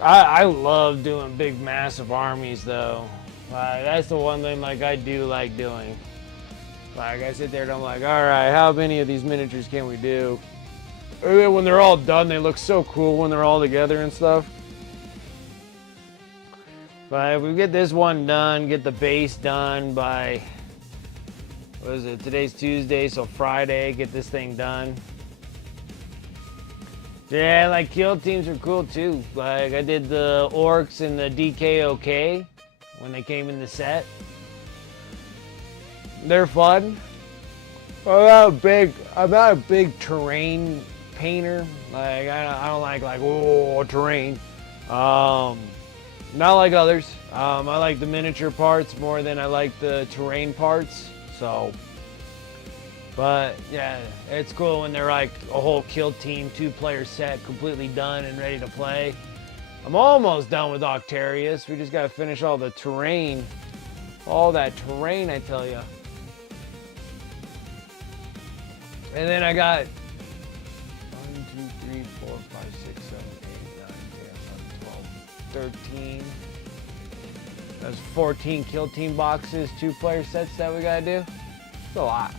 I love doing big massive armies though. That's the one thing like I do like doing. Like I sit there and I'm like, all right, how many of these miniatures can we do? And then when they're all done, they look so cool when they're all together and stuff. But if we get this one done, get the base done by, what is it, today's Tuesday, so Friday, get this thing done. Yeah, like kill teams are cool too. Like I did the orcs and the DKOK when they came in the set. They're fun. I'm not a big terrain painter. Like I don't like terrain. Not like others. I like the miniature parts more than I like the terrain parts. So, but yeah, it's cool when they're like a whole kill team, 2-player set, completely done and ready to play. I'm almost done with Octarius. We just gotta finish all the terrain. All that terrain, I tell you. And then I got 1, 2, 3, 4, 5, 6, 7, 8, 9, 10, 11, 12, 13. That's 14 kill team boxes, 2-player sets that we gotta do. It's a lot.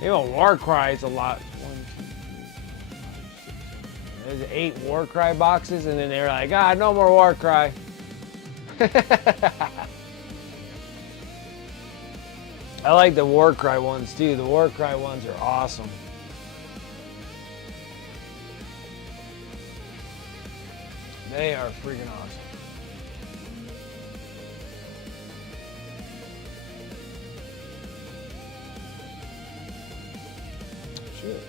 Even Warcry is a lot. 1, 2, 3, 4, 5, 6, 7, 8. There's 8 Warcry boxes, and then they're like, no more Warcry. I like the Warcry ones too. The Warcry ones are awesome. They are freaking awesome. Sure.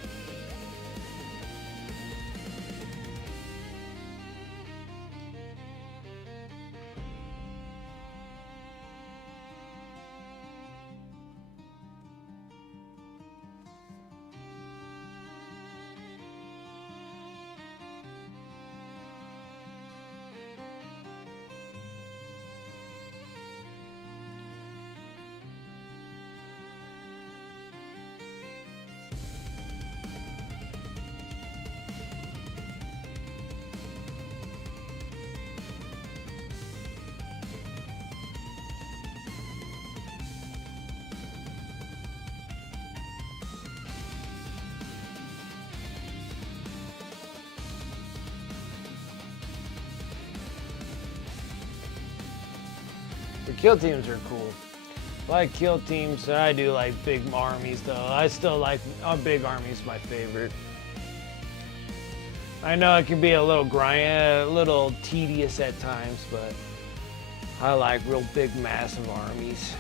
The kill teams are cool. I like kill teams, and I do like big armies though. I still like, big armies my favorite. I know it can be a little a little tedious at times, but I like real big massive armies.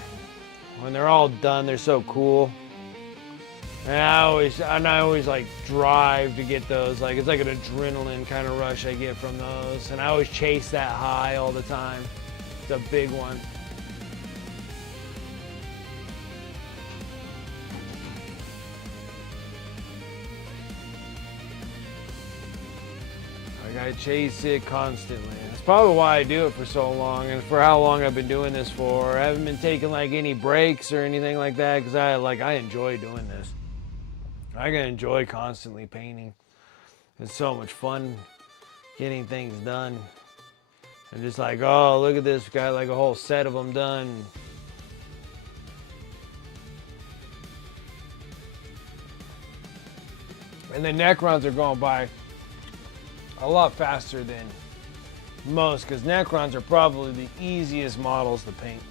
When they're all done, they're so cool. And I always like drive to get those. Like it's like an adrenaline kind of rush I get from those. And I always chase that high all the time. It's a big one. I chase it constantly. That's probably why I do it for so long and for how long I've been doing this for. I haven't been taking like any breaks or anything like that because I enjoy doing this. I can enjoy constantly painting. It's so much fun getting things done. And just like, oh, look at this, got like a whole set of them done. And the Necrons are going by a lot faster than most, because Necrons are probably the easiest models to paint.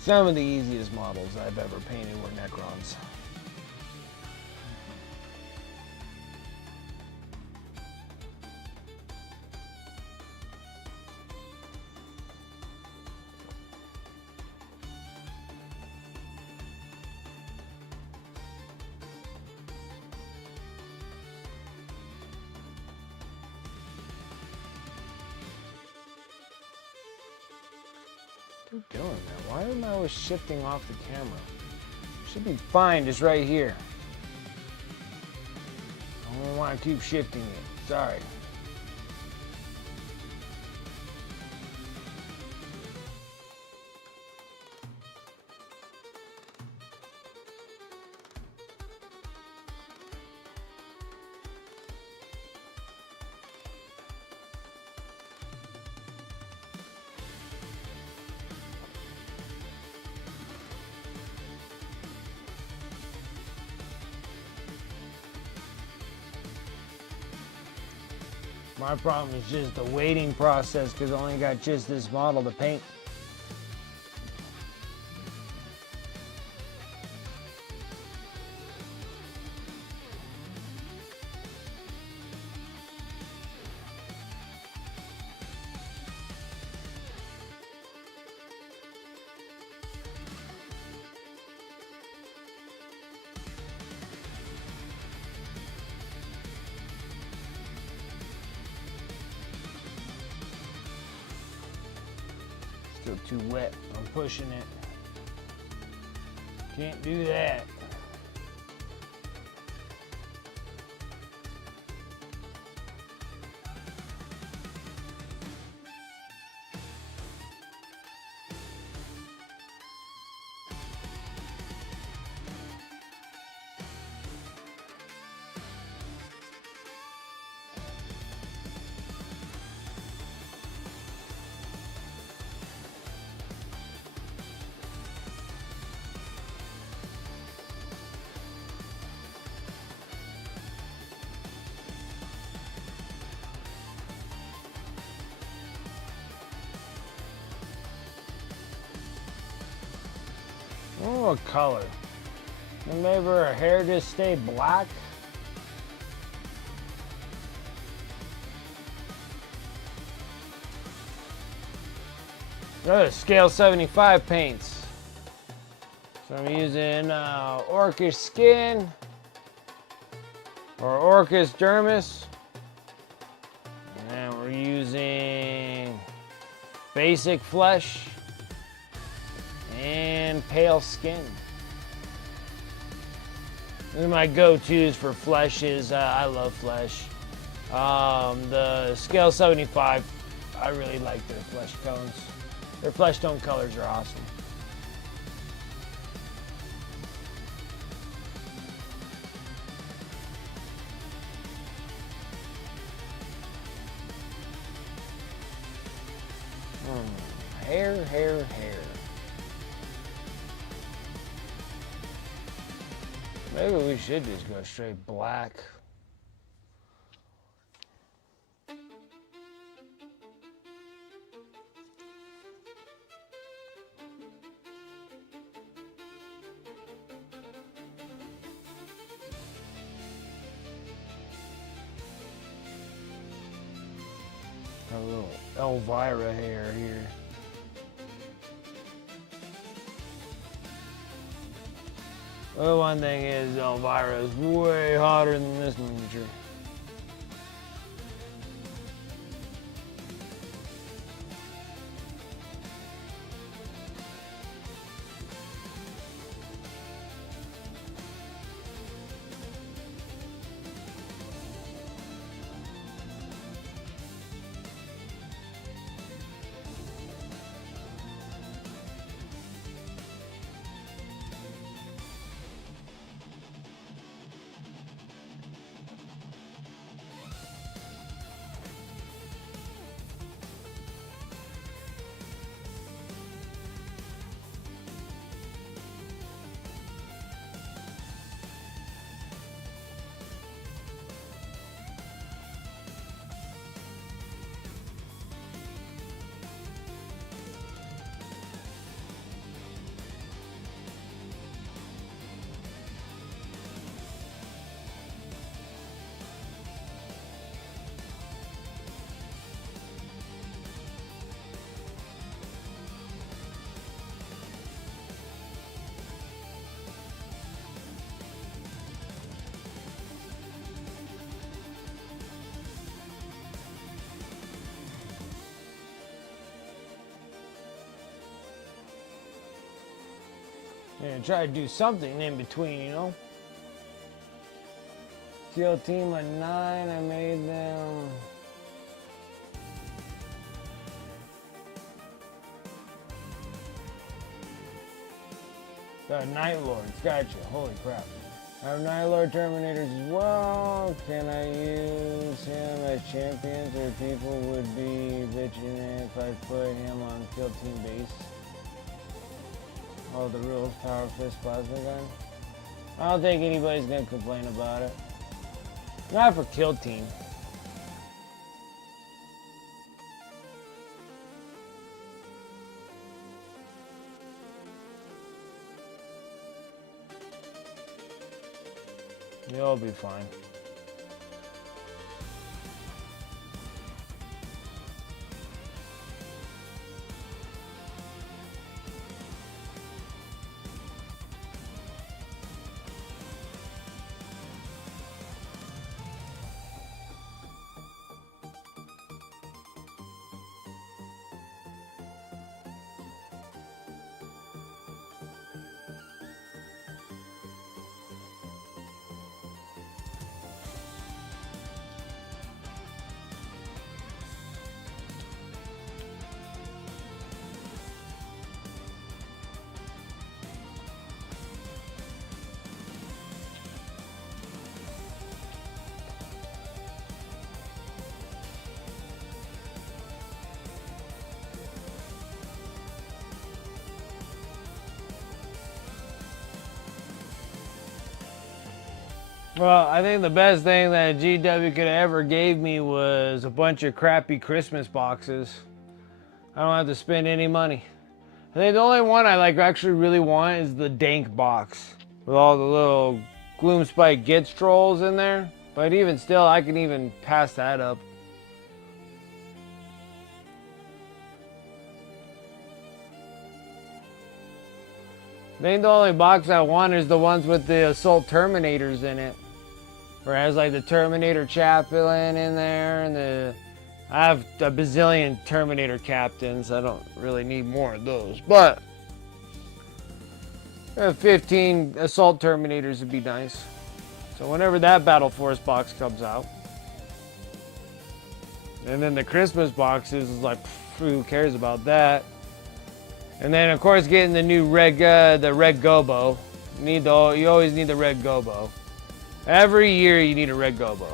Some of the easiest models I've ever painted were Necrons. What are you doing, man? Why am I always shifting off the camera? Should be fine just right here. I don't want to keep shifting it. Sorry. My problem is just the waiting process because I only got just this model to paint. Still too wet. I'm pushing it. Can't do that. Oh, what color? And maybe her hair just stay black? Scale 75 paints. So I'm using Orcish Skin or Orcish Dermis. And then we're using Basic Flesh and Pale Skin. These are my go-tos for flesh. I love flesh. The Scale 75, I really like their flesh tones. Their flesh tone colors are awesome. Hair. Maybe we should just go straight black. Got a little Elvira hair here. Well, one thing is Elvira is way hotter than this miniature. Yeah, try to do something in between, you know? Kill team at 9, I made them. Got Night Lords, gotcha, holy crap. I have Night Lord Terminators as well. Can I use him as champions, or people would be bitching if I put him on kill team base? Oh, the rules, Power Fist Plasma Gun. I don't think anybody's gonna complain about it. Not for kill team. You'll be fine. Well, I think the best thing that GW could have ever gave me was a bunch of crappy Christmas boxes. I don't have to spend any money. I think the only one I actually really want is the dank box with all the little Gloomspike Gitz trolls in there. But even still, I can even pass that up. I think the only box I want is the ones with the Assault Terminators in it. Where it has like the Terminator Chaplain in there, and I have a bazillion Terminator Captains. I don't really need more of those, but 15 Assault Terminators would be nice. So whenever that Battle Force box comes out, and then the Christmas boxes is like, who cares about that? And then of course getting the new the red Gobo. You always need the red Gobo. Every year you need a red Gobo.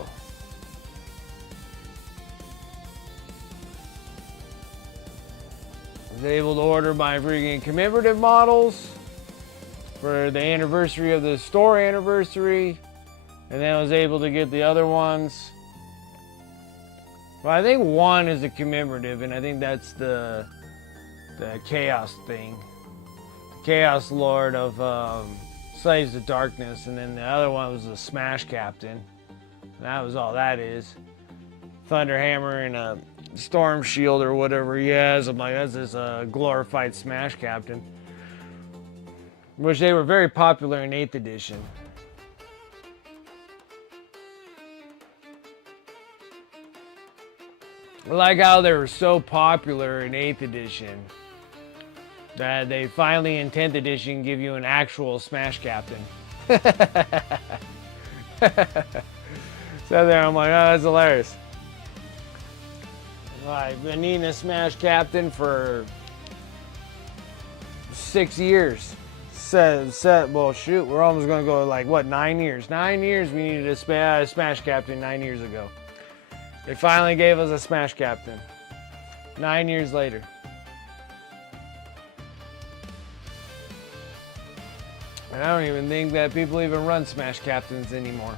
I was able to order my freaking commemorative models for the anniversary of the store anniversary. And then I was able to get the other ones. Well, I think one is a commemorative, and I think that's the Chaos thing. The Chaos Lord of Slaves of Darkness, and then the other one was a Smash Captain. And that was all that is. Thunderhammer and a Storm Shield or whatever he has. I'm like, that's just a glorified Smash Captain. Which they were very popular in 8th edition. I like how they were so popular in 8th edition that they finally in 10th edition give you an actual Smash Captain. So there I'm like, oh, that's hilarious. I've been needing a Smash Captain for 6 years. Well, shoot, we're almost going to go like, what, 9 years? 9 years we needed a Smash Captain 9 years ago. They finally gave us a Smash Captain. 9 years later. And I don't even think that people even run Smash Captains anymore.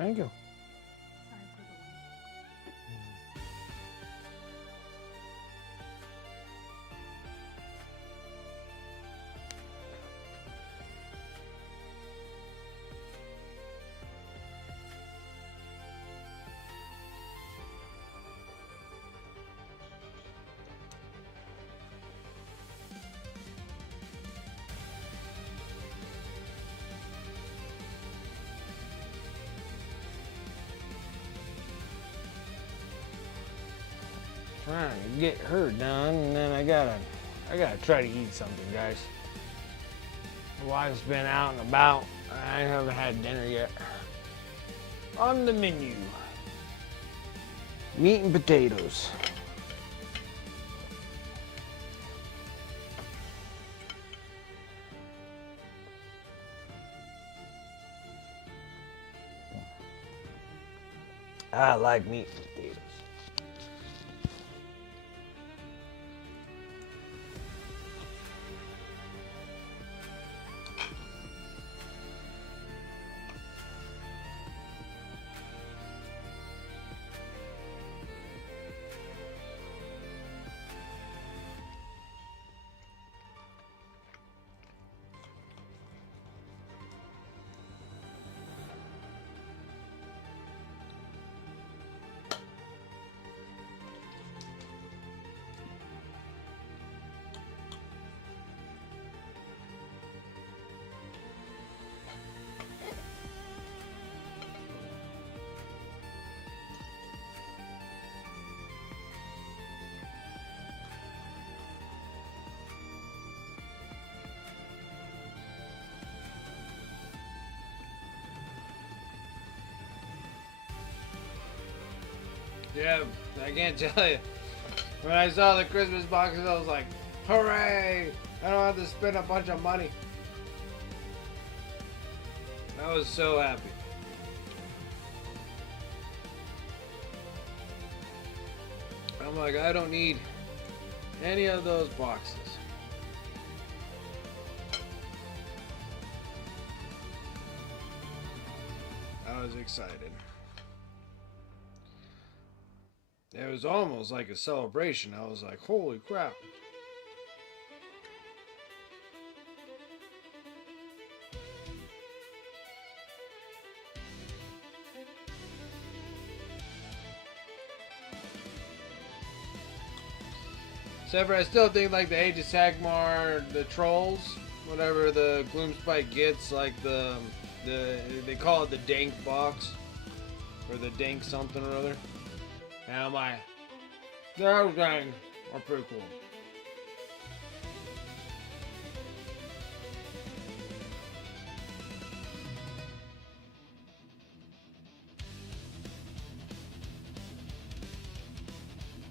Thank you. Trying to get her done, and then I gotta try to eat something, guys. My wife's been out and about. I haven't had dinner yet. On the menu, meat and potatoes. I like meat and potatoes. Yeah, I can't tell you. When I saw the Christmas boxes, I was like, hooray! I don't have to spend a bunch of money. I was so happy. I'm like, I don't need any of those boxes. I was excited. It was almost like a celebration. I was like, holy crap. Except for I still think like the Age of Sagmar, the trolls, whatever the Gloomspite gets, like the they call it the dank box. Or the dank something or other. And I'm like, those things are pretty cool.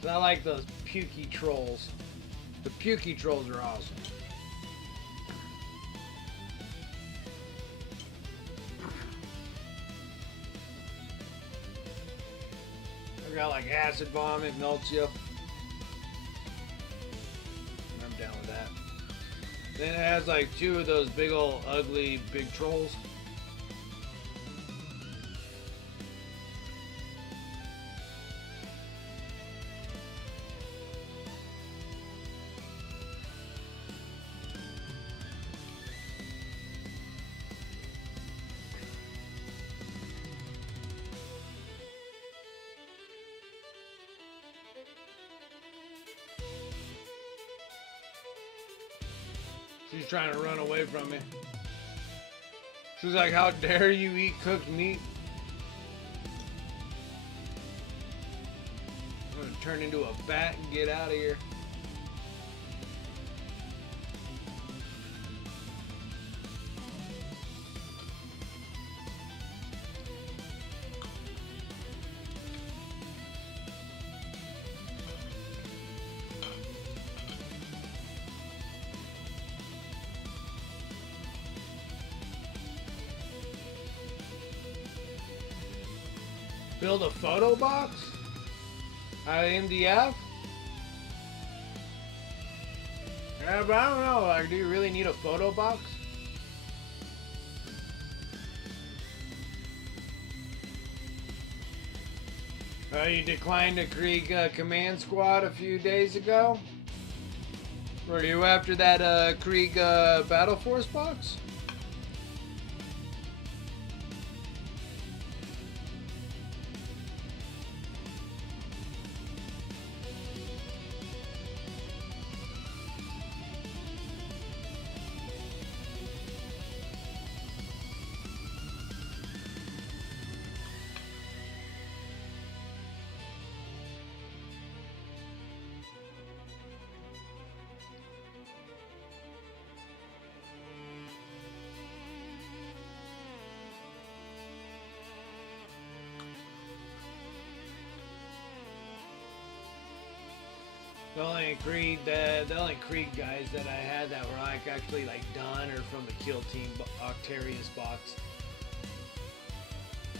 So I like those pukey trolls. The pukey trolls are awesome. I got like acid bomb, it melts you. I'm down with that. Then it has like two of those big old ugly big trolls. She's trying to run away from me. She's like, how dare you eat cooked meat? I'm gonna turn into a bat and get out of here. Build a photo box? Out of MDF? Yeah, but I don't know. Like, do you really need a photo box? You declined the Krieg command squad a few days ago? Were you after that Krieg Battle Force box? The only Krieg guys that I had that were like actually like done or from the Kill Team Octarius box.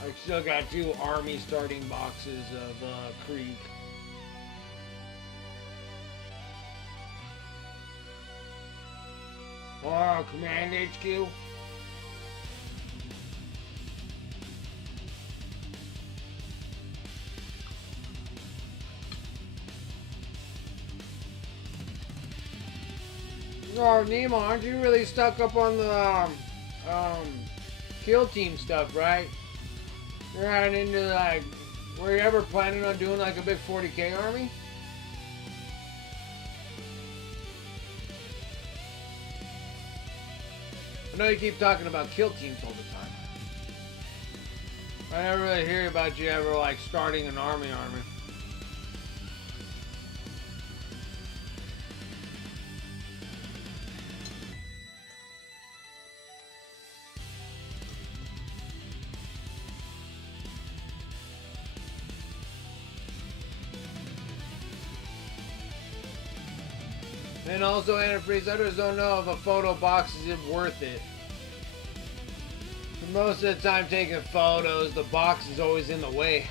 I still got 2 army starting boxes of Krieg. Oh, Command HQ. Oh, Nemo, aren't you really stuck up on the Kill Team stuff, right? You're not into like, were you ever planning on doing like a big 40k army? I know you keep talking about Kill Teams all the time. I never really hear about you ever like starting an army. And also, Antifreeze, I just don't know if a photo box is worth it. Most of the time taking photos, the box is always in the way.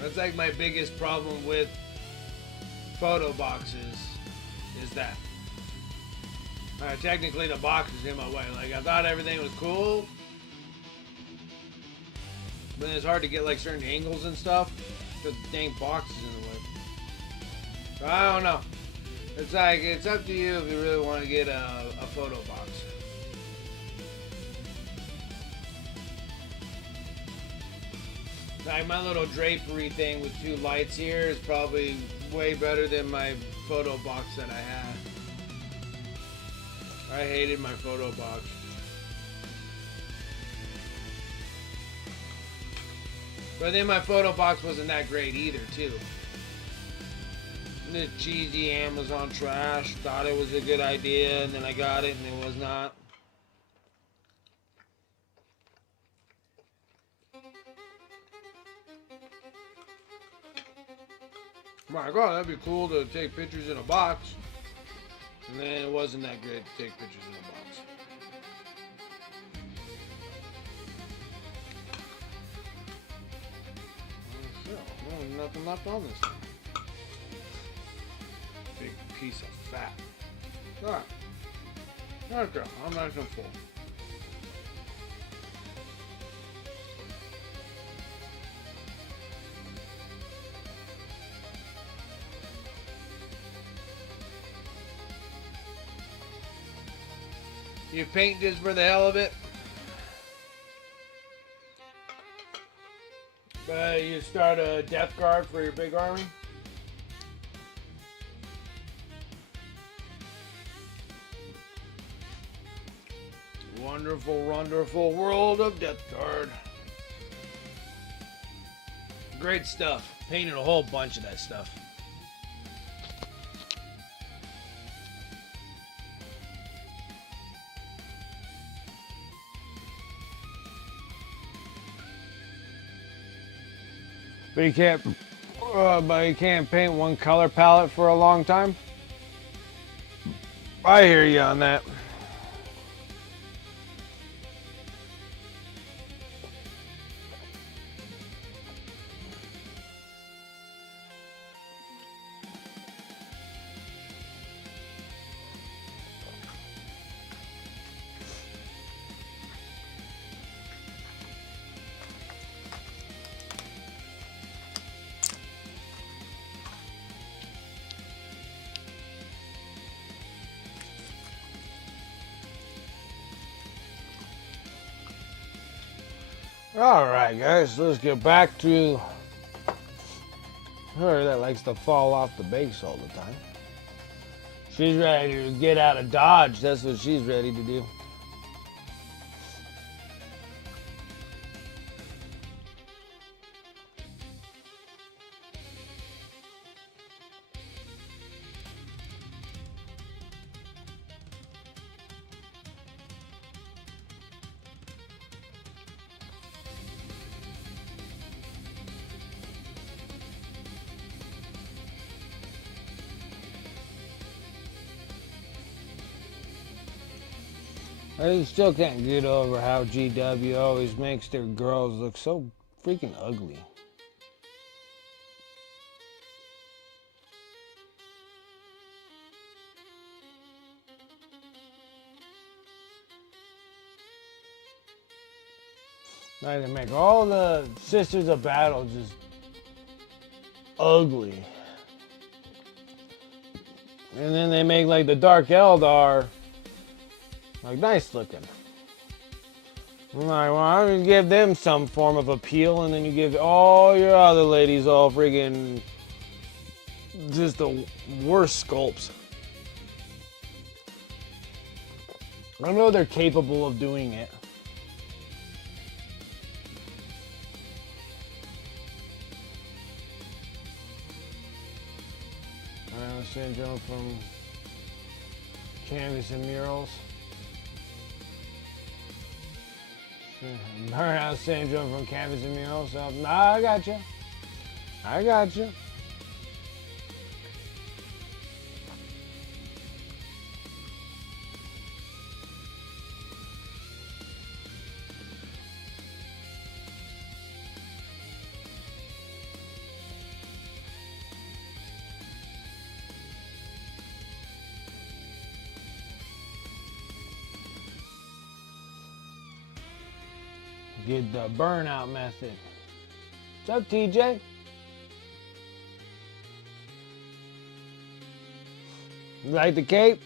That's like my biggest problem with photo boxes, is that. Technically the box is in my way. Like, I thought everything was cool, but it's hard to get like certain angles and stuff because the dang box is in the way. So I don't know. It's like, it's up to you if you really want to get a photo box. Like my little drapery thing with 2 lights here is probably way better than my photo box that I had. I hated my photo box. But then my photo box wasn't that great either, too. The cheesy Amazon trash. Thought it was a good idea, and then I got it, and it was not. My God, that'd be cool to take pictures in a box. And then it wasn't that great to take pictures in a box. Oh, nothing left on this thing. Big piece of fat. Alright. Okay, I'm nice and full. You paint just for the hell of it? You start a death guard for your big army? Wonderful, wonderful world of Death Guard. Great stuff. Painted a whole bunch of that stuff. But you can't paint one color palette for a long time. I hear you on that. Alright guys, let's get back to her that likes to fall off the base all the time. She's ready to get out of Dodge. That's what she's ready to do. I still can't get over how GW always makes their girls look so freaking ugly. Like they make all the Sisters of Battle just ugly. And then they make like the Dark Eldar like nice looking. I'm like, well, I'm gonna give them some form of appeal, and then you give all your other ladies all friggin' just the worst sculpts. I know they're capable of doing it. Syndrome from Canvas and Murals. Burnout Syndrome from Canvas and Murals. So, nah, I got you. I got you. Get the burnout method. What's up, TJ? You like the cape?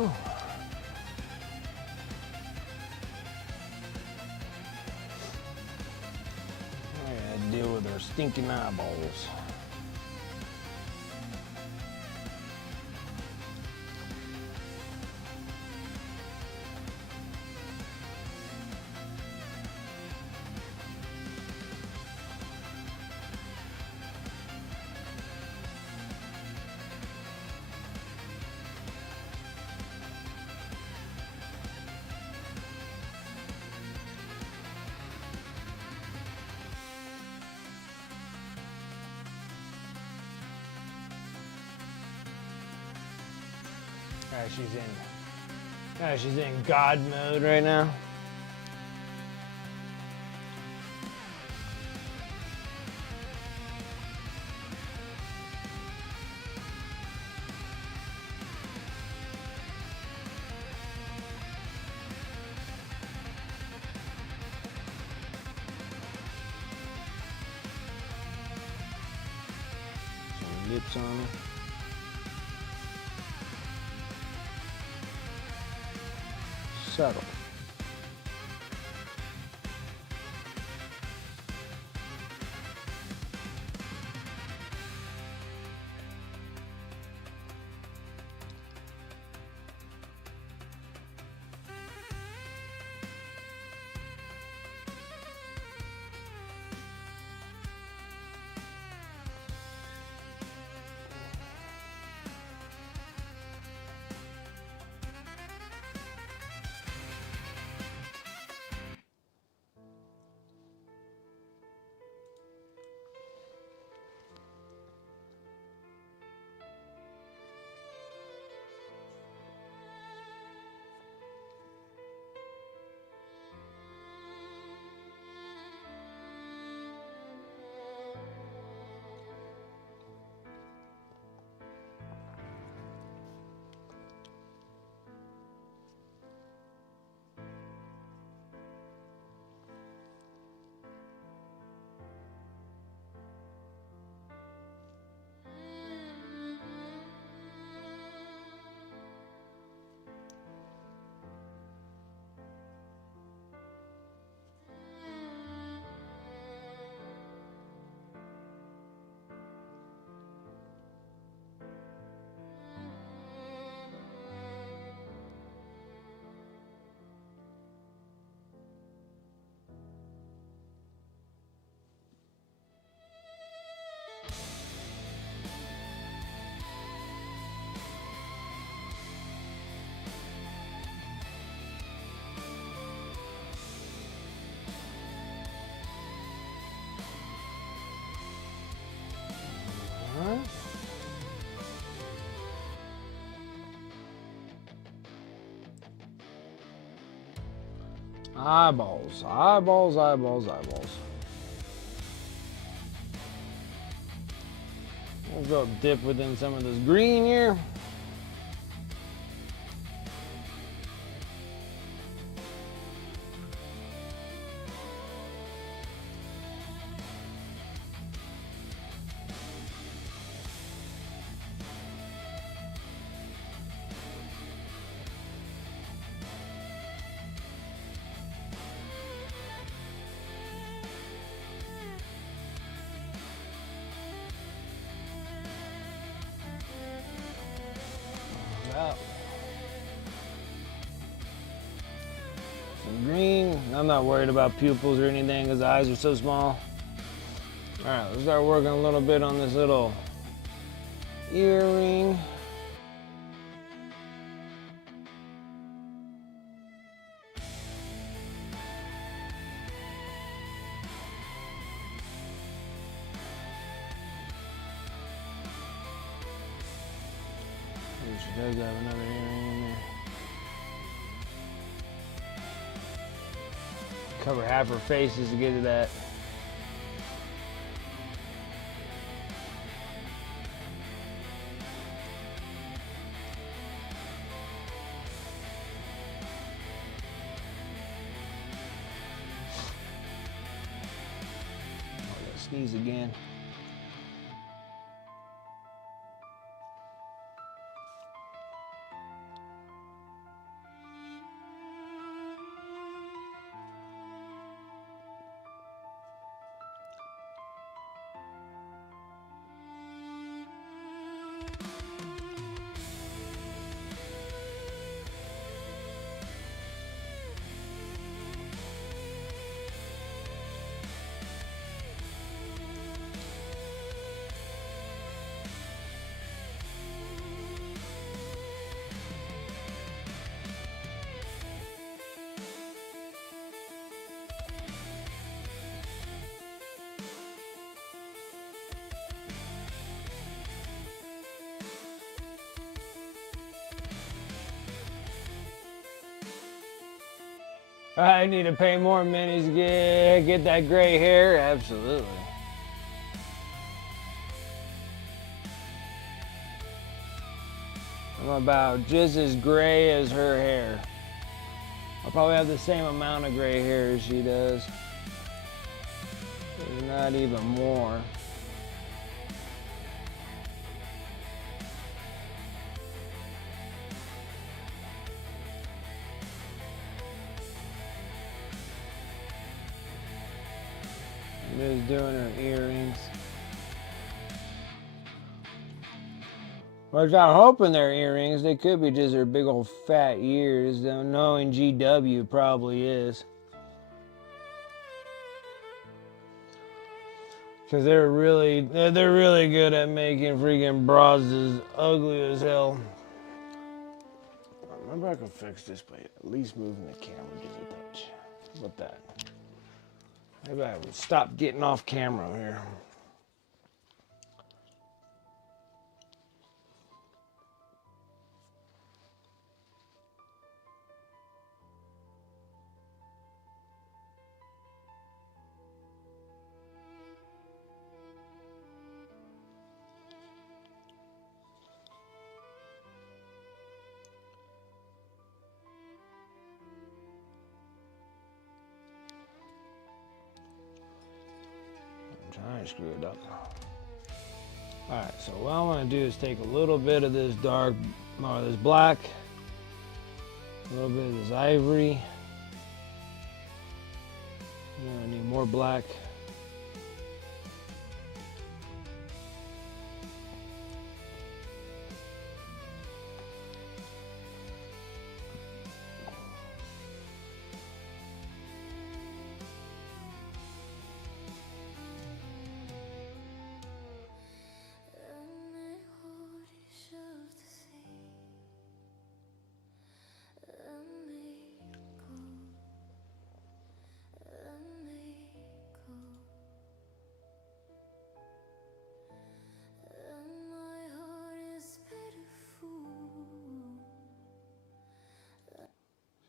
Oh. I gotta deal with their stinking eyeballs. She's in God mode right now. Some lips on her. Subtle. Eyeballs, eyeballs, eyeballs, eyeballs. We'll go dip within some of this green here. Some green. I'm not worried about pupils or anything because the eyes are so small. Alright, let's start working a little bit on this little earring. She does have another earring in there. Cover half her face just to get to that. Oh, let's sneeze again. I need to pay more minis to get that gray hair. Absolutely. I'm about just as gray as her hair. I'll probably have the same amount of gray hair as she does. If not even more. I'm just doing her earrings. Which I'm hoping they're earrings. They could be just her big old fat ears. Knowing GW probably is. Because they're really good at making freaking bras as ugly as hell. Remember I can fix this by at least moving the camera just a touch. How about that? Maybe I would stop getting off camera here. Trying to screw it up. Alright, so what I want to do is take a little bit of this dark, or this black, a little bit of this ivory. I need more black.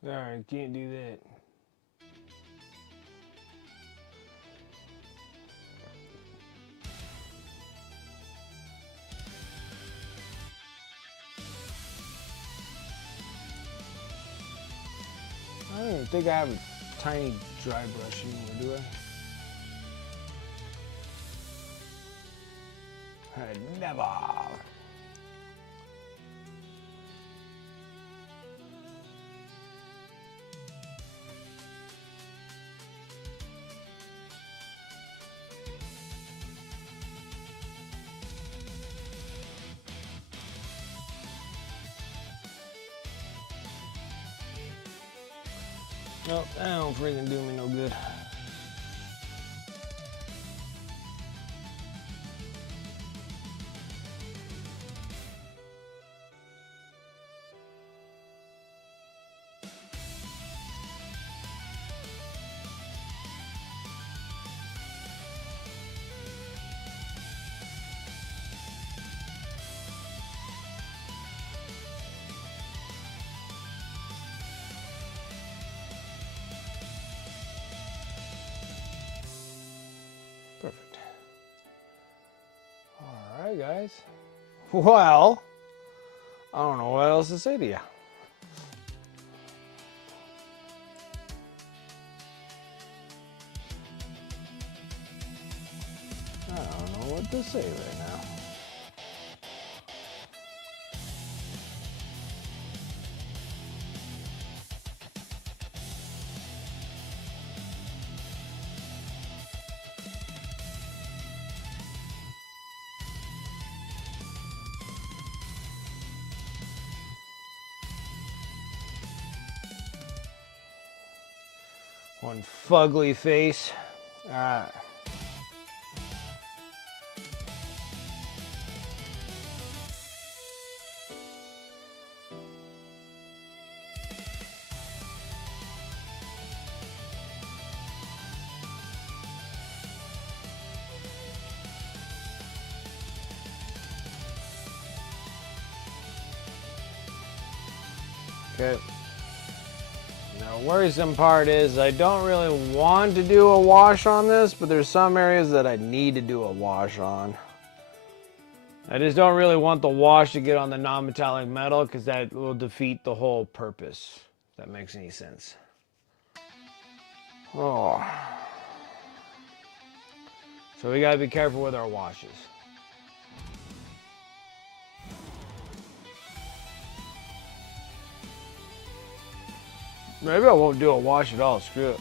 Sorry, can't do that. I don't even think I have a tiny dry brush anymore, do I? I never. Nope, that don't freaking do me no good. Perfect. All right, guys. Well, I don't know what else to say to you. I don't know what to say right now. One fugly face. All right. Okay. The worrisome part is I don't really want to do a wash on this, but there's some areas that I need to do a wash on. I just don't really want the wash to get on the non-metallic metal because that will defeat the whole purpose, if that makes any sense. Oh. So we gotta be careful with our washes. Maybe I won't do a wash at all, screw it.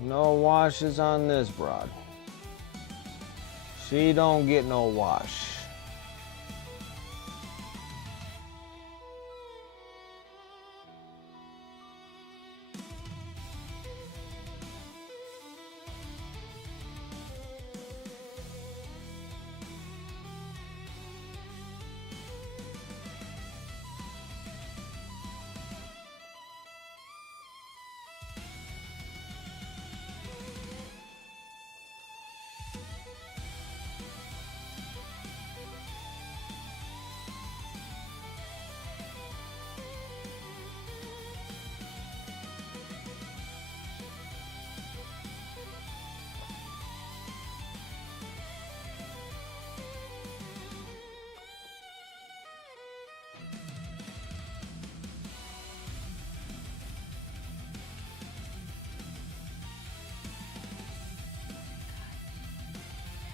No washes on this broad. She don't get no wash.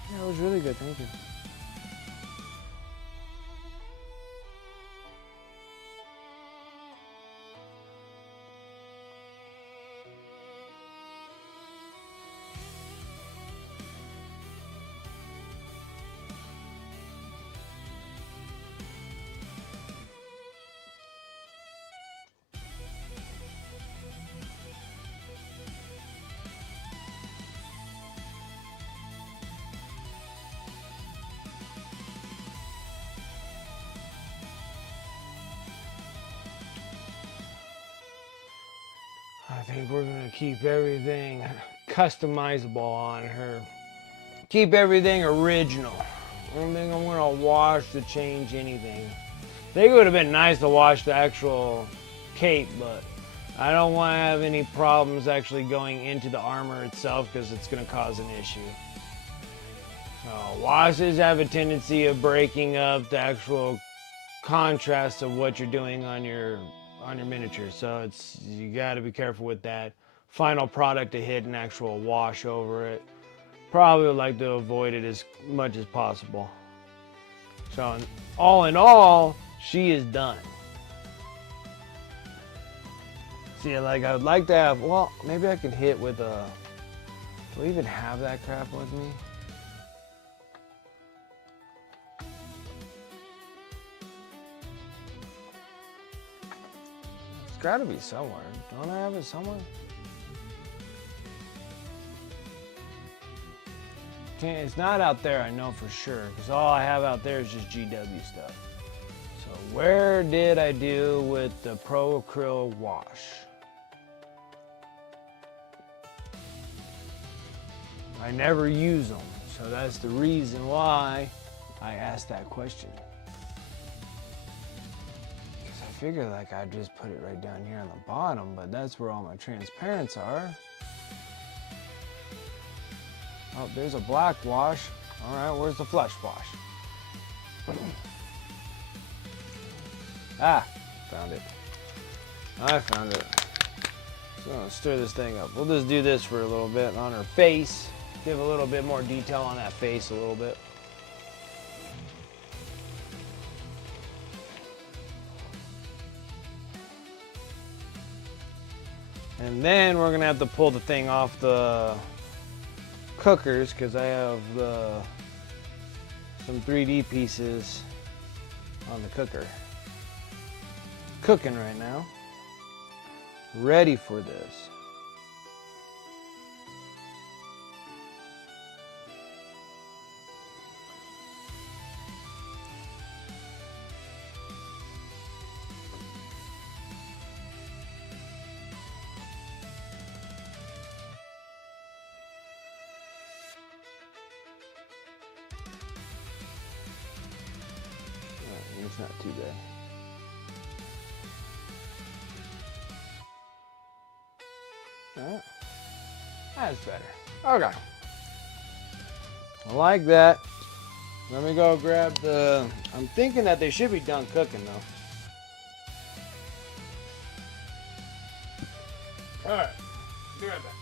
That was really good, thank you. I think we're gonna keep everything customizable on her. Keep everything original. I don't think I'm gonna wash to change anything. I think it would have been nice to wash the actual cape, but I don't want to have any problems actually going into the armor itself because it's gonna cause an issue. Washes have a tendency of breaking up the actual contrast of what you're doing on your miniature, so you got to be careful with that. Final product to hit an actual wash over it. Probably would like to avoid it as much as possible. So all in all, she is done. See, like I would like to have, well, maybe I can hit with a, do I even have that crap with me? It's gotta be somewhere. Don't I have it somewhere? It's not out there, I know for sure, because all I have out there is just GW stuff. So where did I do with the Pro Acryl wash? I never use them, so that's the reason why I asked that question. I figured like I'd just put it right down here on the bottom, but that's where all my transparents are. Oh, there's a black wash. All right, where's the flush wash? Ah, found it. I found it. So I'm gonna stir this thing up. We'll just do this for a little bit on her face. Give a little bit more detail on that face a little bit. And then we're gonna have to pull the thing off the cookers because I have some 3D pieces on the cooker. Cooking right now. Ready for this. It's not too bad. Alright. That's better. Okay. I like that. Let me go grab the... I'm thinking that they should be done cooking though. Alright. Be right back.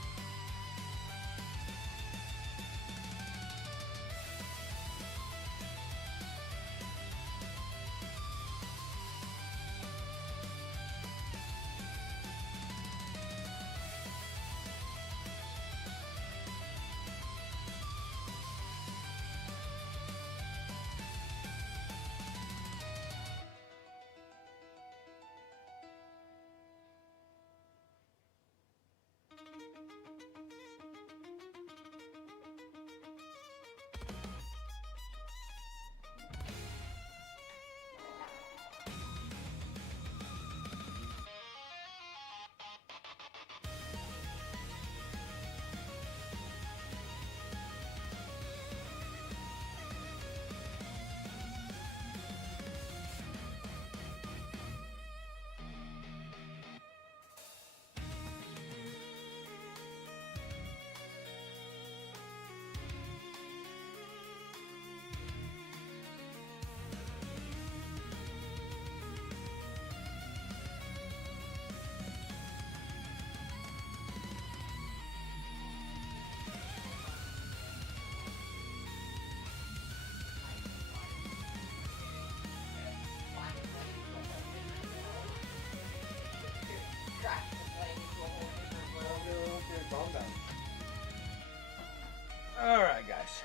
Alright guys,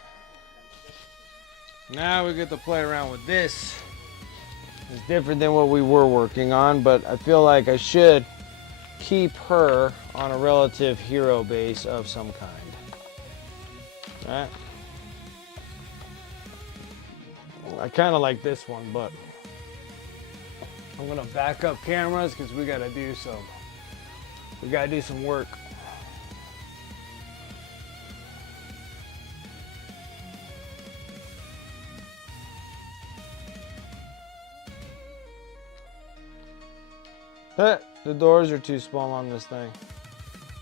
now we get to play around with this. It's different than what we were working on, but I feel like I should keep her on a relative hero base of some kind. Alright. I kind of like this one, but I'm gonna back up cameras because we gotta do some work. The doors are too small on this thing.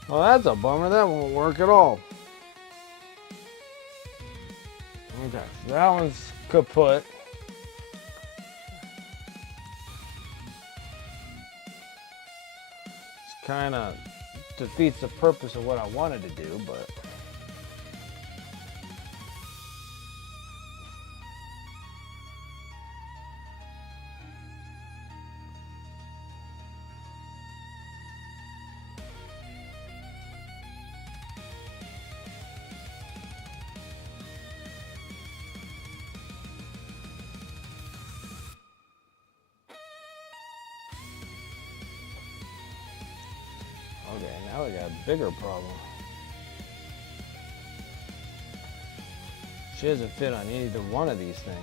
Well, that's a bummer. That won't work at all. Okay, so that one's kaput. It's kind of defeats the purpose of what I wanted to do, but... Okay, now we got a bigger problem. She doesn't fit on either one of these things.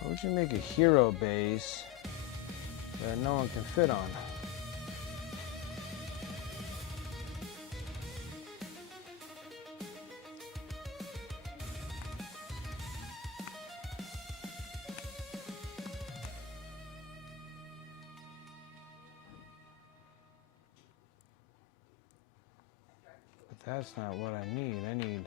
How would you make a hero base that no one can fit on? But that's not what I need. I need...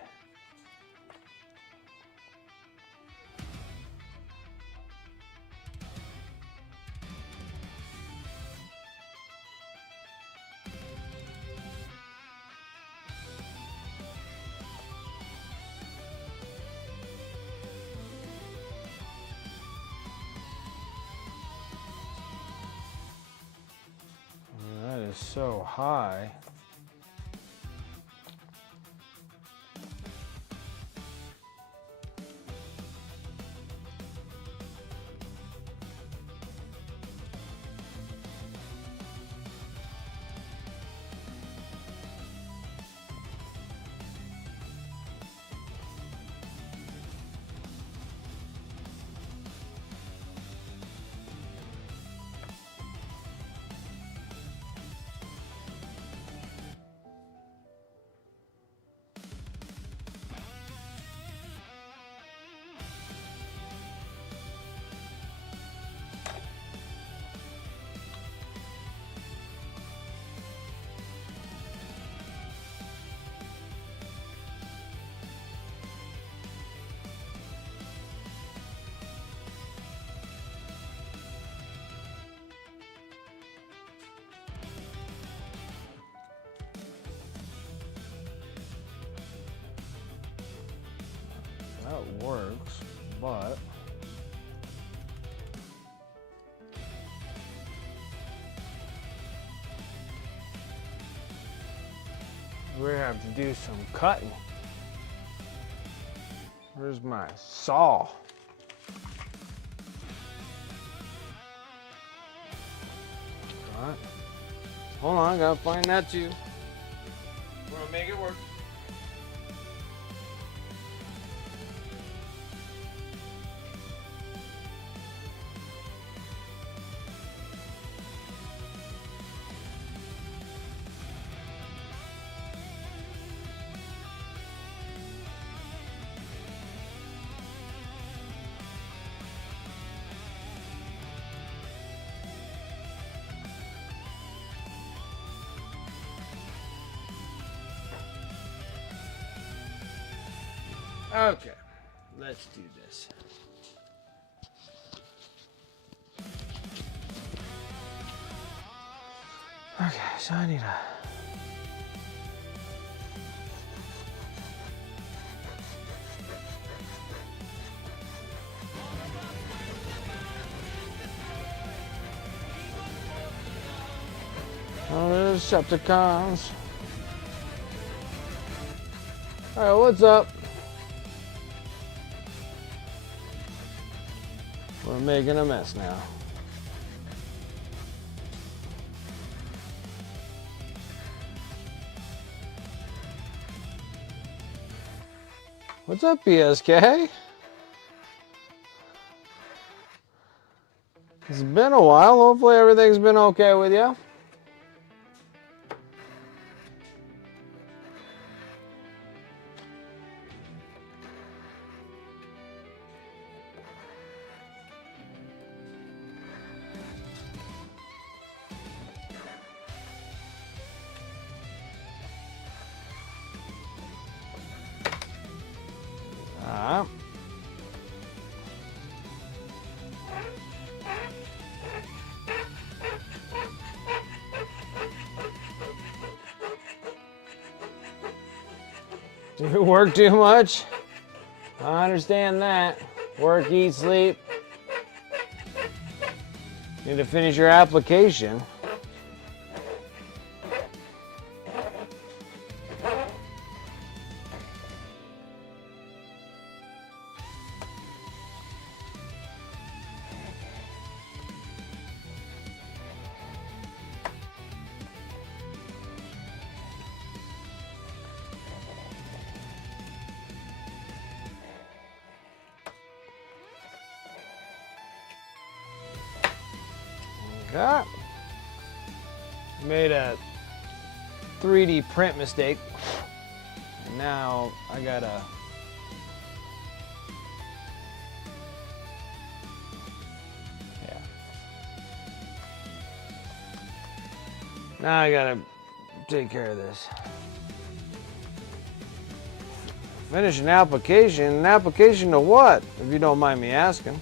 That is so high. That works, but we have to do some cutting. Where's my saw? All right. Hold on, I gotta find that too. We're gonna make it work. Okay, let's do this. Okay, so I need a... Oh, there's Decepticons. Alright, what's up? We're making a mess now. What's up, BSK? It's been a while. Hopefully everything's been okay with you. Do you work too much? I understand that. Work, eat, sleep. Need to finish your application. Okay. Made a 3D print mistake. And now I gotta now I gotta take care of this. Finish an application. An application to what, if you don't mind me asking?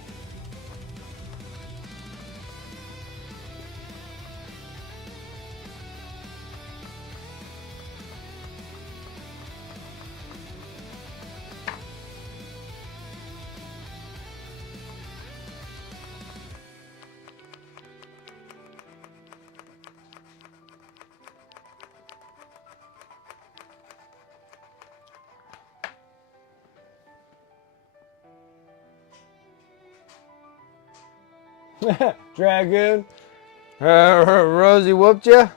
Dragoon, Rosie whooped you?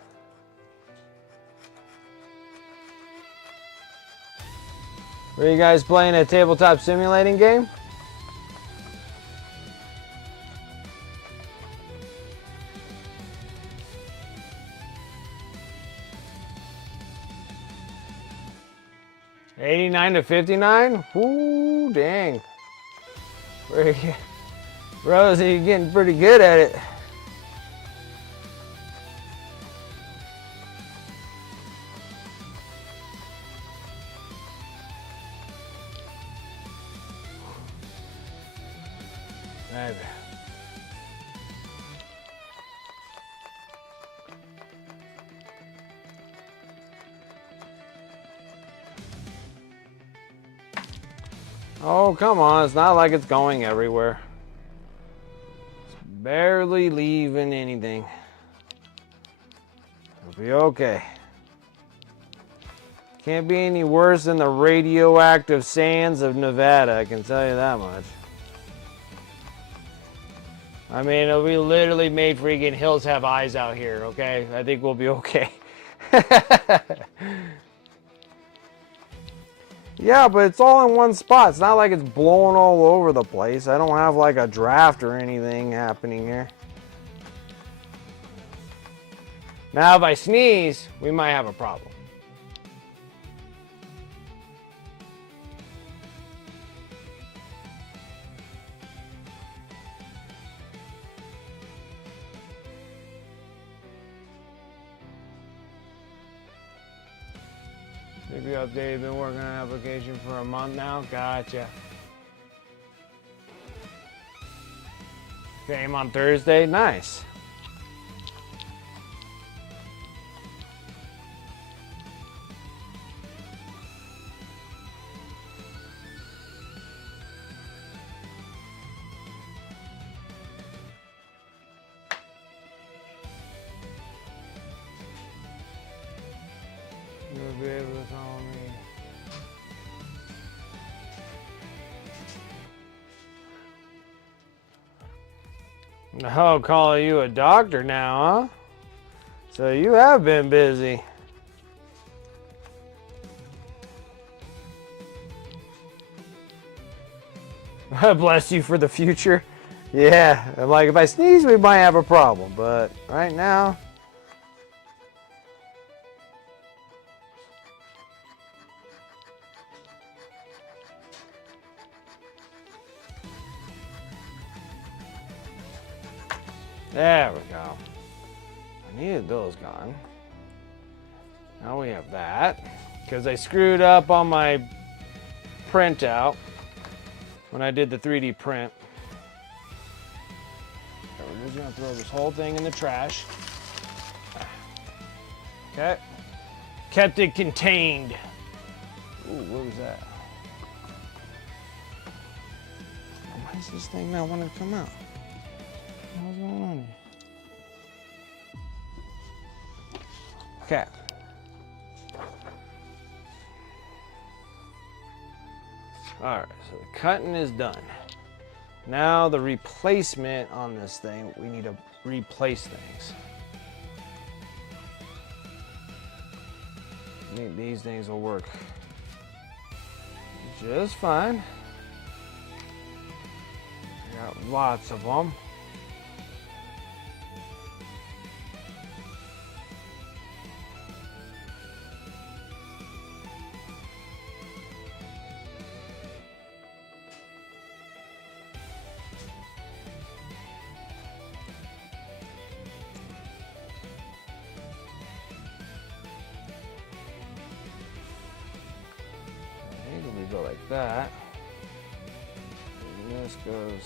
Were you guys playing a tabletop simulating game? $89 to $59? Ooh, dang. Rosie, you're getting pretty good at it. Maybe. Oh, come on. It's not like it's going everywhere. It's barely leaving anything. It'll be okay. Can't be any worse than the radioactive sands of Nevada, I can tell you that much. I mean, we literally made freaking hills have eyes out here, okay? I think we'll be okay. Yeah, but it's all in one spot. It's not like it's blowing all over the place. I don't have like a draft or anything happening here. Now, if I sneeze, we might have a problem. Maybe update. Been working on an application for a month now. Gotcha. Came on Thursday. Nice. You'll be able to follow me. Oh, calling you a doctor now, huh? So you have been busy. Bless you for the future. Yeah, I'm like, if I sneeze, we might have a problem, but right now. There we go. I needed those gone. Now we have that. Because I screwed up on my printout when I did the 3D print. So we're just going to throw this whole thing in the trash. Okay. Kept it contained. Ooh, what was that? Why is this thing not wanting to come out? What's going on here? Okay. Alright, so the cutting is done. Now the replacement on this thing, we need to replace things. I think these things will work just fine. Got lots of them. Go like that. And this goes.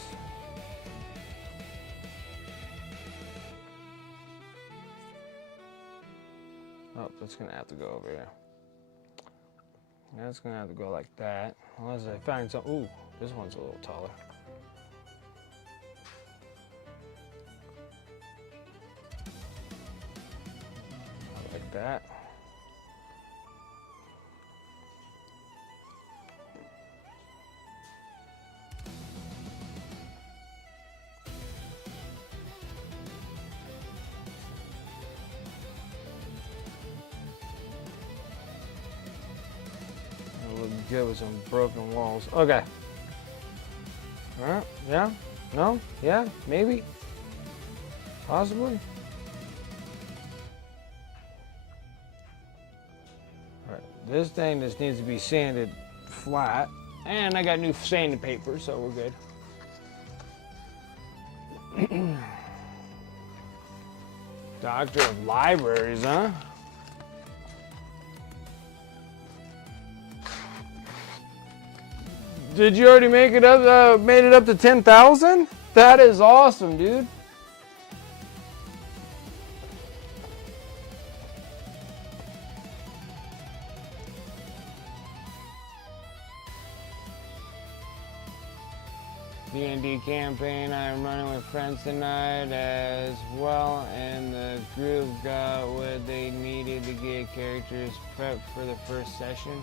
Oh, that's gonna have to go over here. That's gonna have to go like that. Unless I find some. Ooh, this one's a little taller. Like that. Good with some broken walls. Okay. Alright, yeah, no, yeah, maybe, possibly. Alright, this thing just needs to be sanded flat, and I got new sanding paper, so we're good. Doctor of libraries, huh? Did you already make it up? Made it up to 10,000? That is awesome, dude. D&D campaign I'm running with friends tonight as well, and the group got what they needed to get characters prepped for the first session.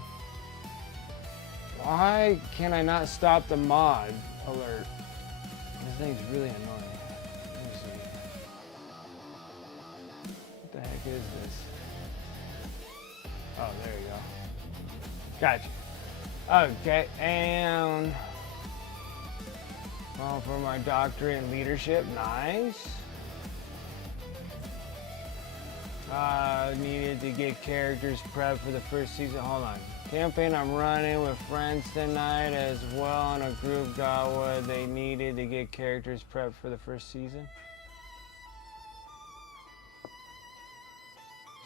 Why can I not stop the mod alert? This thing's really annoying. Let me see. What the heck is this? Oh, there you go. Gotcha. Okay, and for my doctorate in leadership, nice. Needed to get characters prepped for the first season. Hold on. Campaign I'm running with friends tonight as well, and a group got what they needed to get characters prepped for the first season.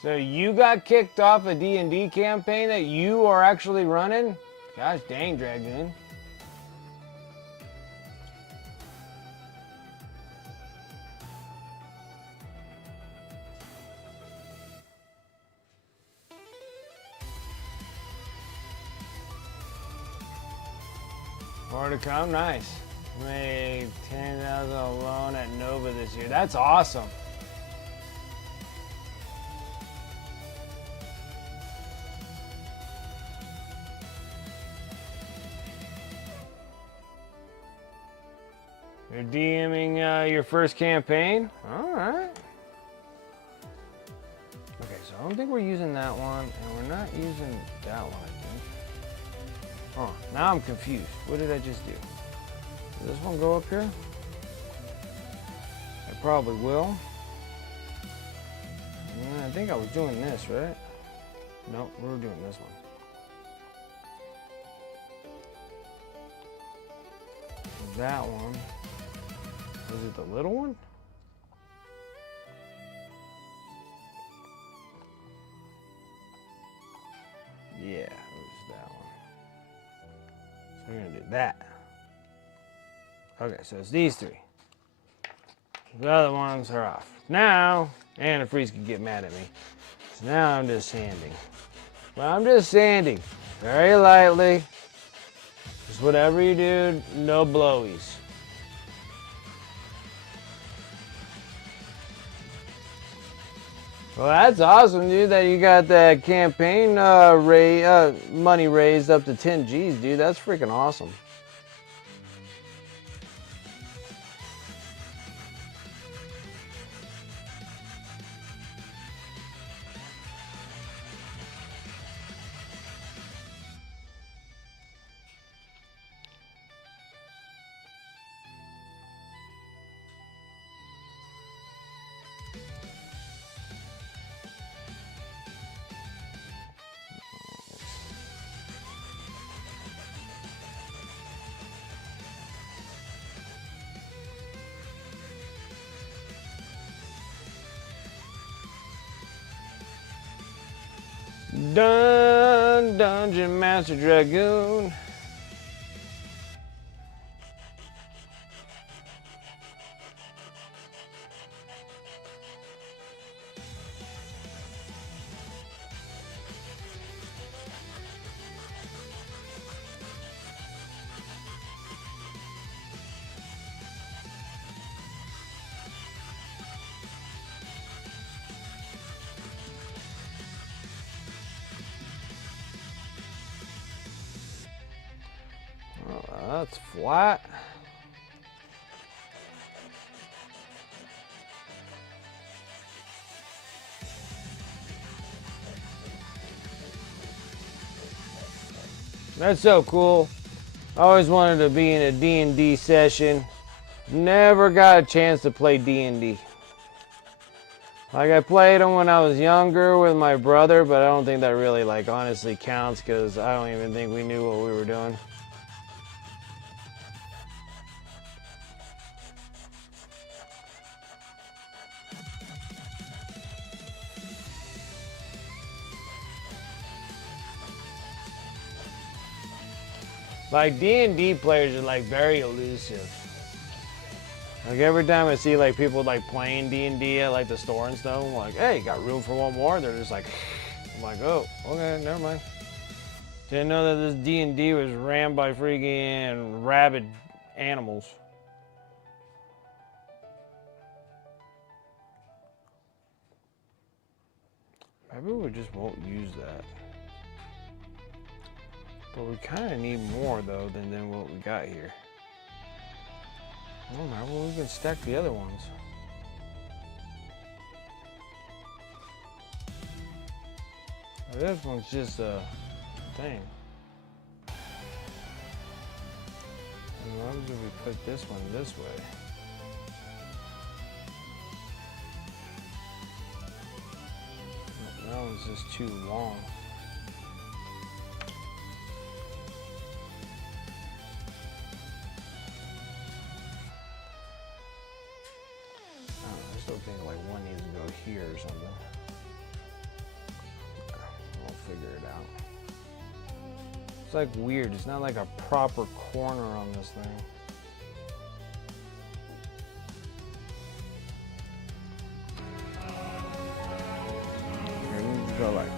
So you got kicked off a D&D campaign that you are actually running? Gosh dang, Dragoon. More to come, nice. Made 10,000 alone at Nova this year. That's awesome. You're DMing your first campaign? All right. Okay, so I don't think we're using that one, and we're not using that one, I think. Oh, now I'm confused. What did I just do? Does this one go up here? It probably will. I think I was doing this, right? Nope, we were doing this one. That one. Was it the little one? Yeah, it was that one. So we're gonna do that. Okay, so it's these three. The other ones are off. Now, and the freeze can get mad at me. So now I'm just sanding. Well, I'm just sanding. Very lightly. Just whatever you do, no blowies. Well, that's awesome, dude, that you got that campaign money raised up to 10 G's, dude. That's freaking awesome. Dungeon Master Dragoon. That's flat. That's so cool. I always wanted to be in a D&D session. Never got a chance to play D&D. Like, I played them when I was younger with my brother, but I don't think that really, like, honestly counts because I don't even think we knew what we were doing. Like, D&D players are, like, very elusive. Like, every time I see, like, people, like, playing D&D at, like, the store and stuff, I'm like, hey, got room for one more? They're just like, I'm like, oh, okay, never mind. Didn't know that this D&D was ran by freaking rabid animals. Maybe we just won't use that. But we kind of need more though than what we got here. I don't know, well, we can stack the other ones. This one's just a thing. And what happens if we put this one this way? That one's just too long. I still think like one needs to go here or something. We'll figure it out. It's like weird. It's not like a proper corner on this thing. Here, we can go like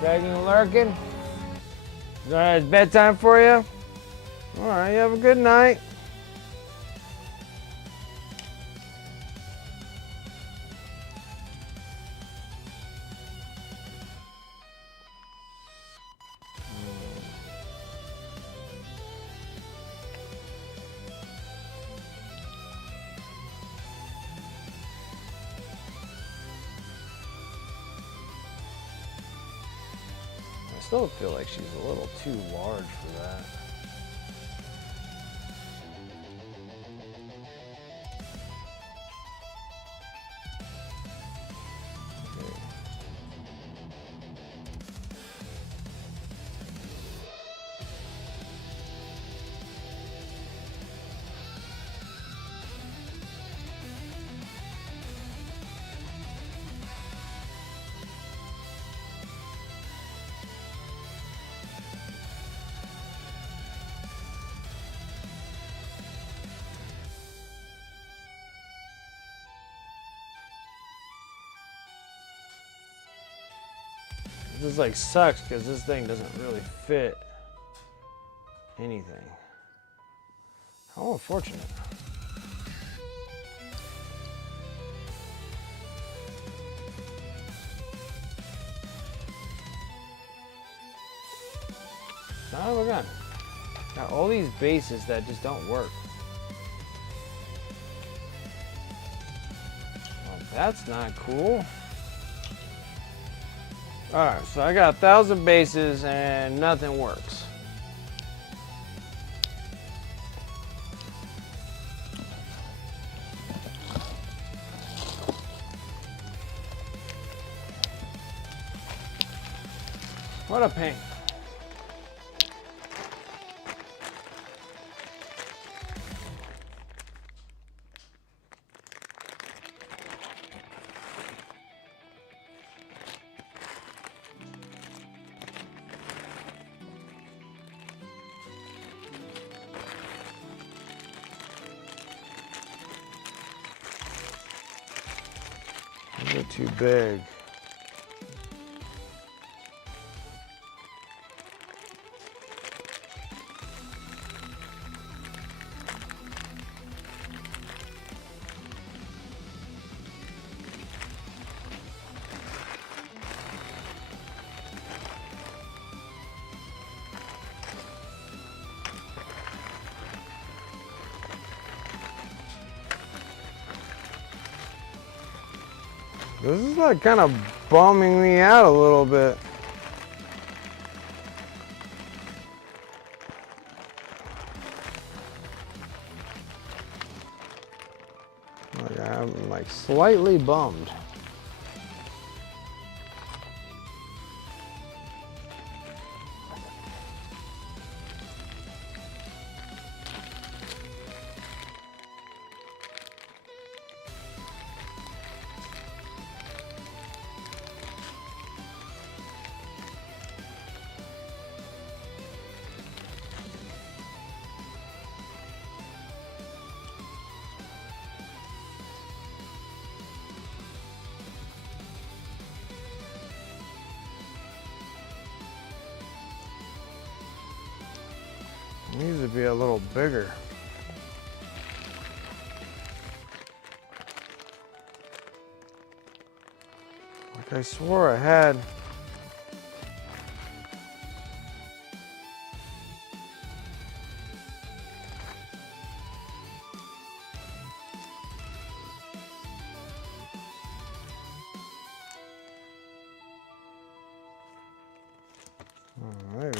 dragging and lurking. Is that it's bedtime for you? All right, you have a good night. I still feel like she's a little too large for that. This like sucks because this thing doesn't really fit anything. How unfortunate. Son of a gun. Got all these bases that just don't work. Well, that's not cool. Alright, so I got 1,000 bases and nothing works. What a pain. They're too big. This is like kind of bumming me out a little bit. Like I'm like slightly bummed. be a little bigger. Like I swore I had. Maybe.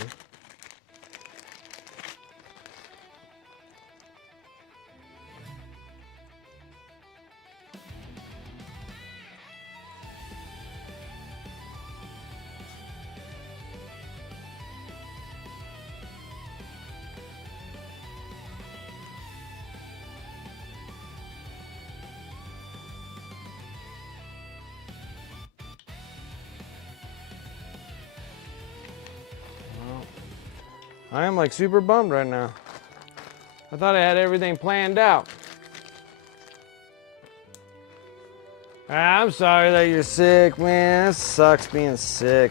I am like super bummed right now. I thought I had everything planned out. I'm sorry that you're sick, man. It sucks being sick.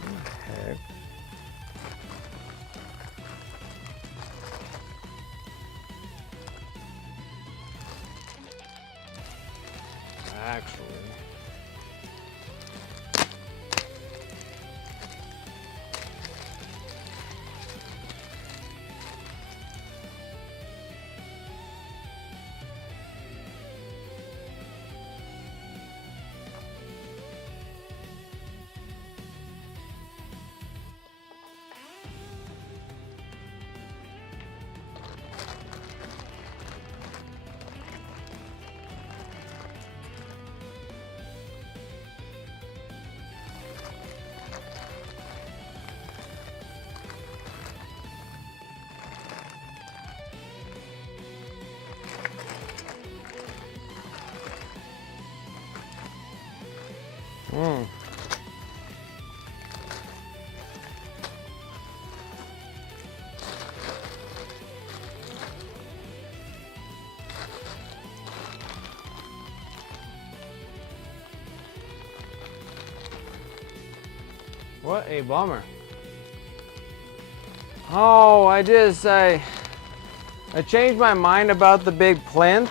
What the heck? Actually. What a bummer. Oh, I changed my mind about the big plinth.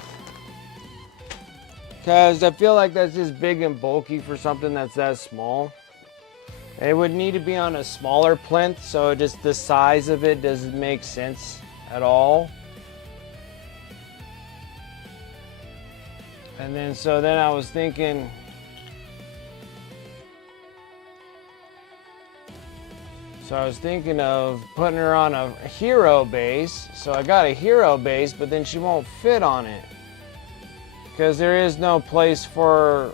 Because I feel like that's just big and bulky for something that's that small. It would need to be on a smaller plinth, so just the size of it doesn't make sense at all. And then I was thinking, of putting her on a hero base. So I got a hero base, but then she won't fit on it. Because there is no place for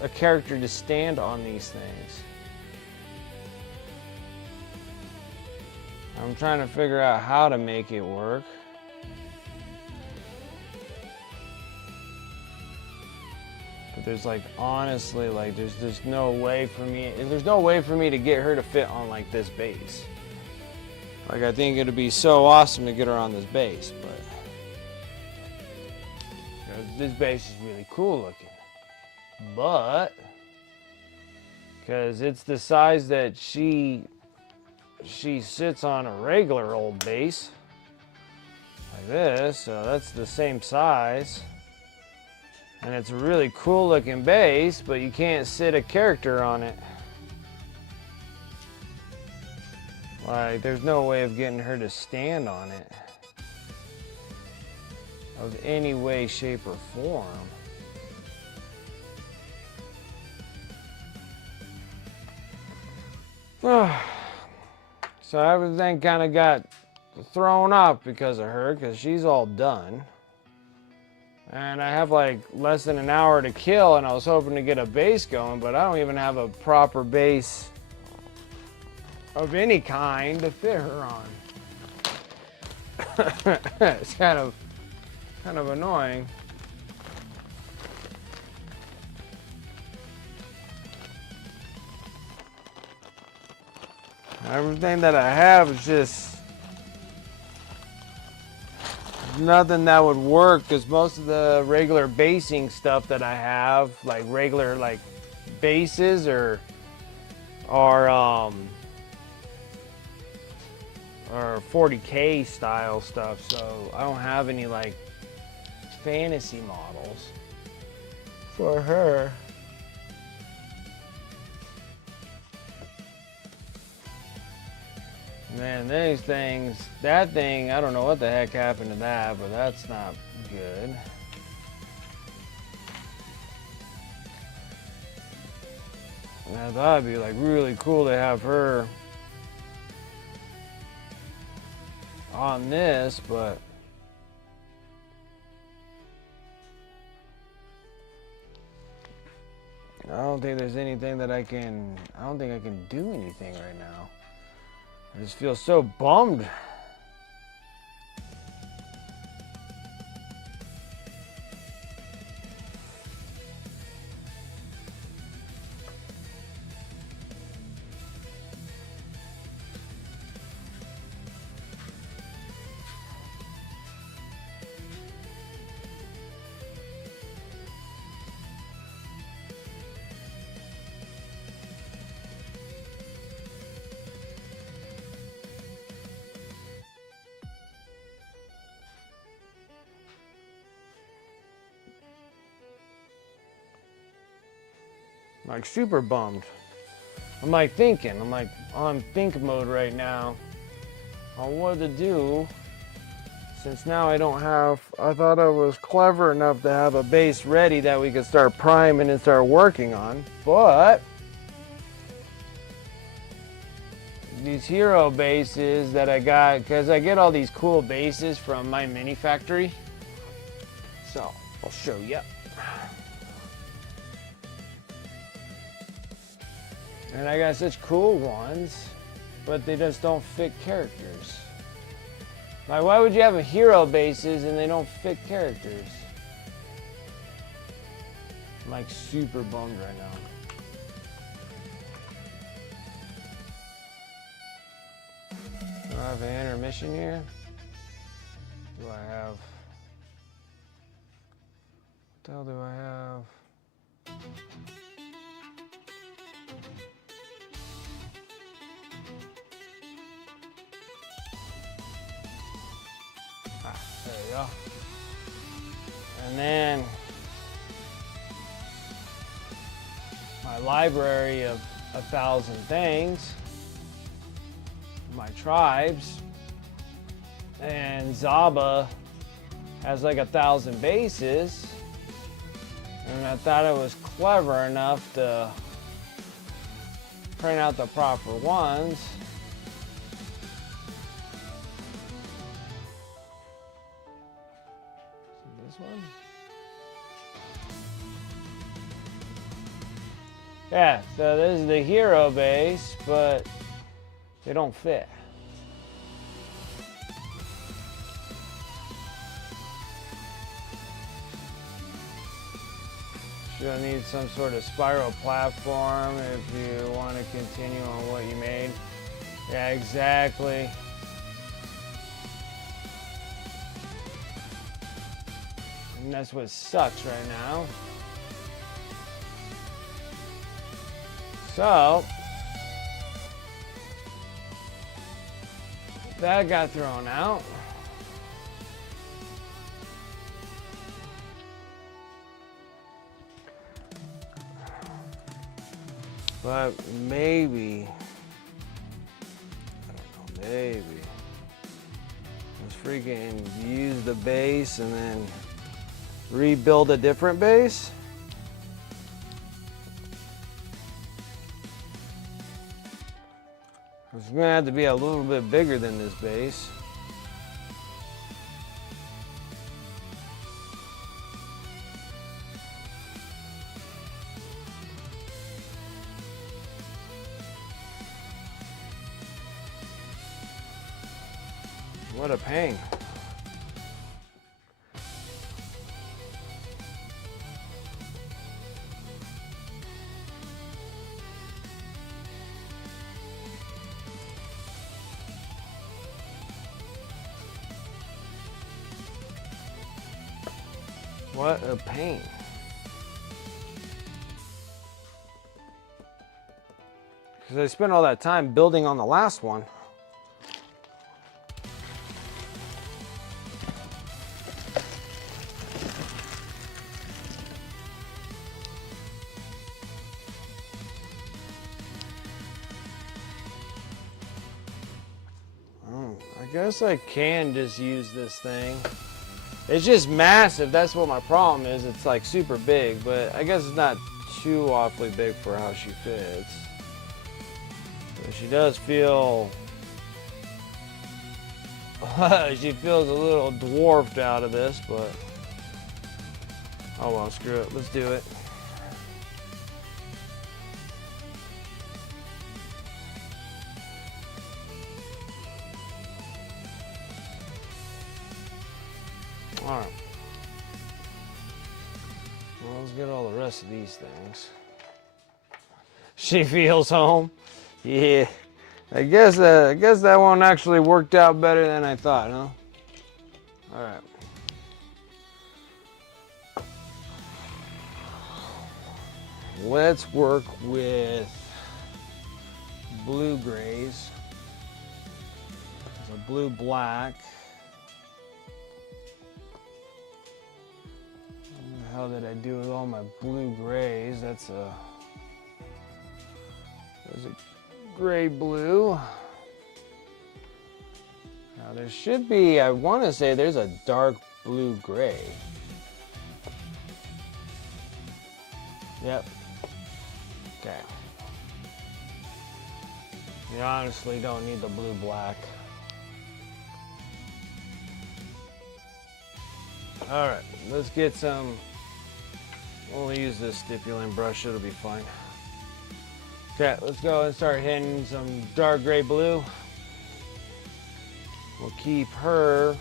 a character to stand on these things. I'm trying to figure out how to make it work. But there's like, honestly, like there's no way for me to get her to fit on like this base. Like, I think it'd be so awesome to get her on this base, but this base is really cool looking. But because it's the size that she sits on a regular old base like this, so that's the same size. And it's a really cool looking base, but you can't sit a character on it. Like, there's no way of getting her to stand on it. Of any way, shape, or form. So everything kind of got thrown off because of her, because she's all done. And I have like less than an hour to kill, and I was hoping to get a base going, but I don't even have a proper base of any kind to fit her on. It's kind of annoying. Everything that I have is just nothing that would work, because most of the regular basing stuff that I have, like regular like bases, are or 40K style stuff, so I don't have any like fantasy models for her. Man, these things, that thing, I don't know what the heck happened to that, but that's not good. And I thought it'd be like really cool to have her on this, but I don't think there's anything that I don't think I can do anything right now. I just feel so bummed. Like super bummed. I'm like thinking, I'm like on think mode right now on what to do, since now I don't have, I thought I was clever enough to have a base ready that we could start priming and start working on, but these hero bases that I got, because I get all these cool bases from my mini factory, so I'll show you. And I got such cool ones, but they just don't fit characters. Like, why would you have a hero bases and they don't fit characters? I'm like super bummed right now. Do I have an intermission here? Do I have? What the hell do I have? There you go. And then my library of 1,000 things, my tribes, and Zaba has like 1,000 bases, and I thought it was clever enough to print out the proper ones. This one? Yeah, so this is the hero base, but they don't fit. You'll need some sort of spiral platform if you want to continue on what you made. Yeah, exactly. And that's what sucks right now. So, that got thrown out. But maybe, I don't know, maybe let's freaking use the base and then rebuild a different base. It's gonna have to be a little bit bigger than this base. What a pain. What a pain. Because I spent all that time building on the last one. guess I can just use this thing. It's just massive. That's what my problem is. It's like super big, but I guess it's not too awfully big for how she fits. So she does feel... she feels a little dwarfed out of this, but... oh well, screw it. Let's do it. Alright. Well, let's get all the rest of these things. She feels home. Yeah. I guess that one actually worked out better than I thought, huh? Alright. Let's work with blue grays. So blue black. What the hell did I do with all my blue grays? There's a gray blue. Now there should be, I want to say there's a dark blue gray. Yep. Okay. You honestly don't need the blue black. Alright, let's get some. We'll use this stipulant brush, it'll be fine. Okay, let's go and start hitting some dark gray blue. We'll keep her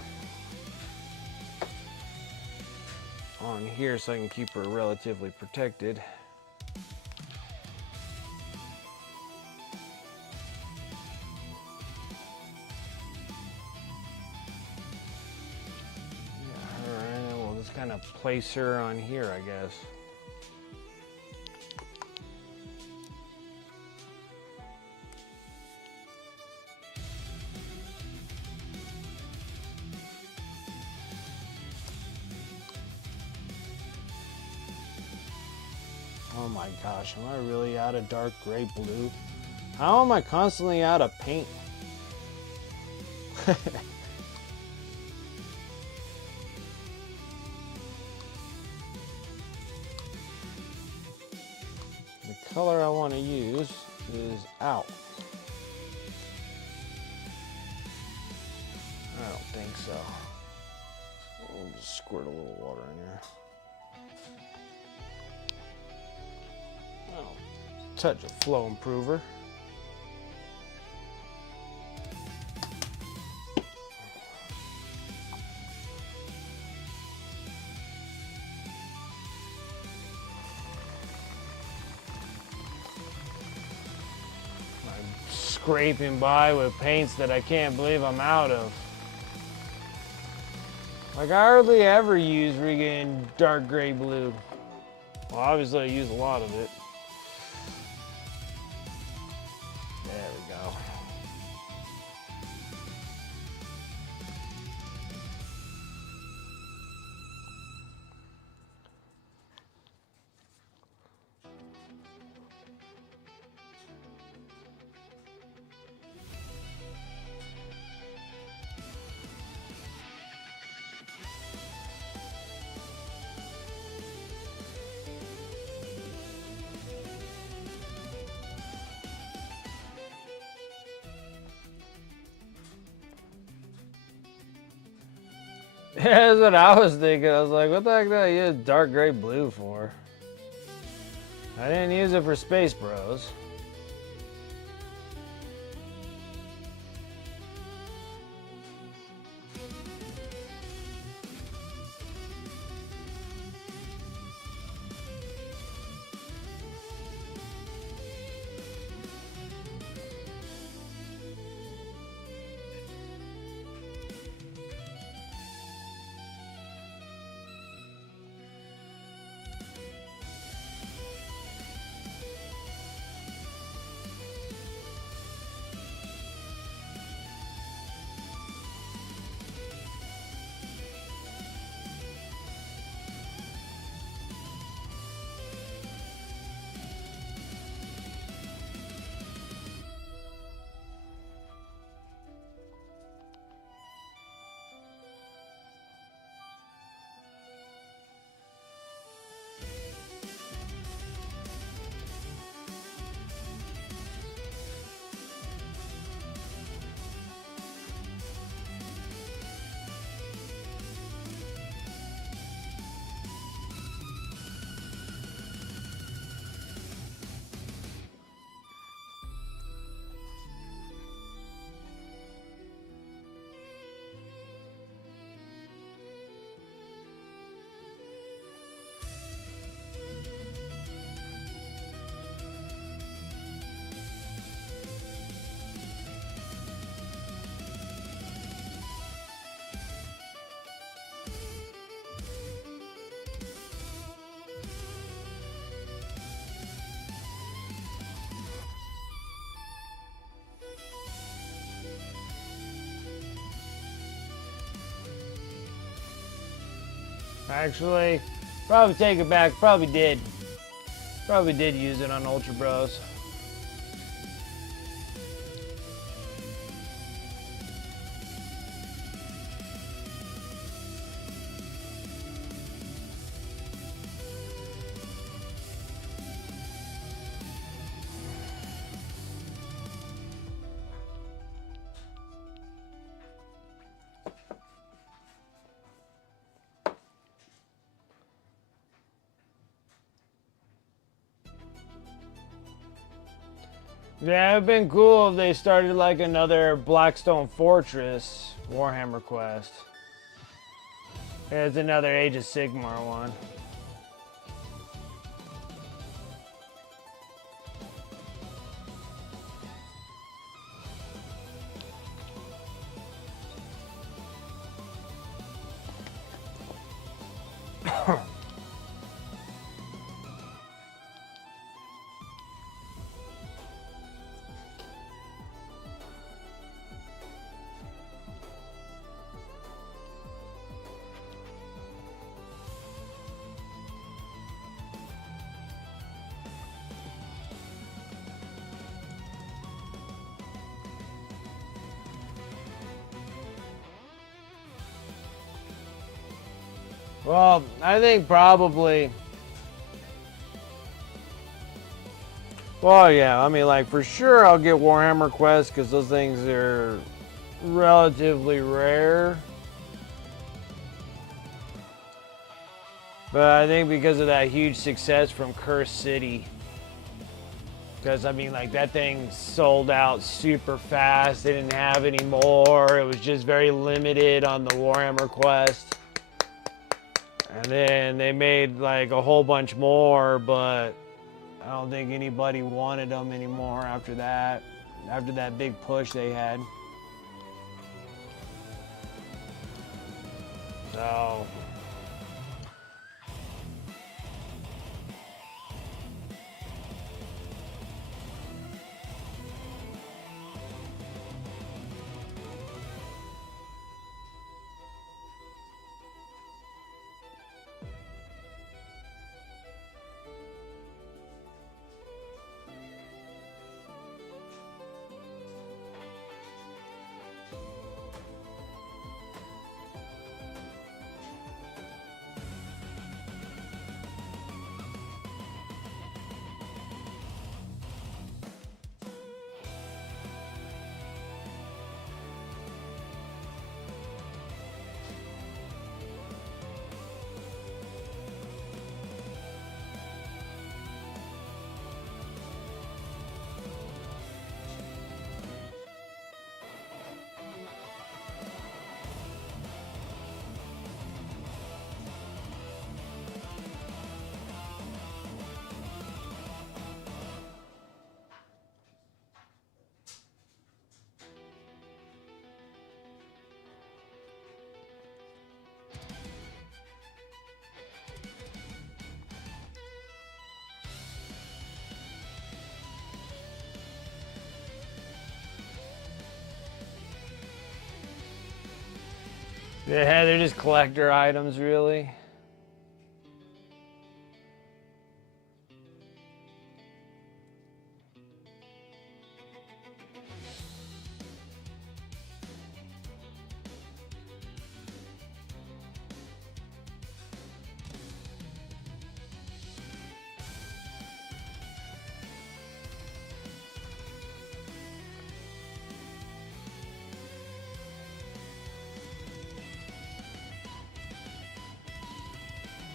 on here so I can keep her relatively protected. And then we'll just kind of place her on here, I guess. Oh my gosh, am I really out of dark gray blue? How am I constantly out of paint? The color I want to use is out. I don't think so. We'll just squirt a little water in there. Oh, touch of flow improver. I'm scraping by with paints that I can't believe I'm out of. Like, I hardly ever use friggin' dark gray blue. Well, obviously I use a lot of it. There we go. That's what I was thinking. I was like, what the heck did I use dark gray blue for? I didn't use it for Space Bros. Actually, probably take it back. Probably did. Probably did use it on Ultra Bros. Yeah, it'd been cool if they started like another Blackstone Fortress Warhammer quest. It's another Age of Sigmar one. Well, I think probably. Well, yeah, I mean, like, for sure I'll get Warhammer Quest because those things are relatively rare. But I think because of that huge success from Cursed City. Because, I mean, like, that thing sold out super fast. They didn't have any more. It was just very limited on the Warhammer Quest. And then they made, like, a whole bunch more, but I don't think anybody wanted them anymore after that big push they had. So yeah, they're just collector items, really.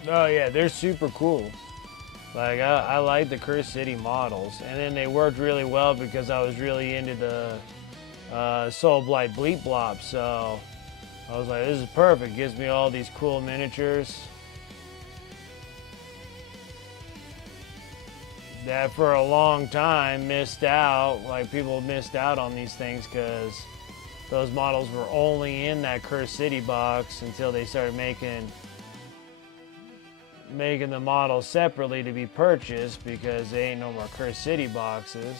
Oh yeah, they're super cool. Like I like the Cursed City models, and then they worked really well because I was really into the Soul Blight Bleep Blop. So I was like, this is perfect. Gives me all these cool miniatures that for a long time missed out. Like people missed out on these things because those models were only in that Cursed City box until they started making the models separately to be purchased because there ain't no more Cursed City boxes.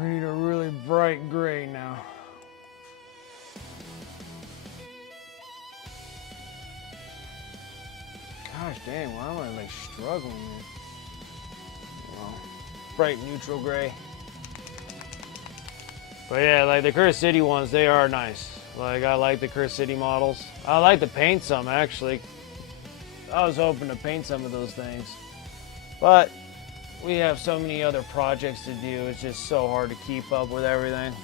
We need a really bright gray now. Gosh dang, why am I like struggling here? Well, bright neutral gray. But yeah, like the Curse City ones, they are nice. Like I like the Curse City models. I like to paint some actually. I was hoping to paint some of those things. But we have so many other projects to do, it's just so hard to keep up with everything.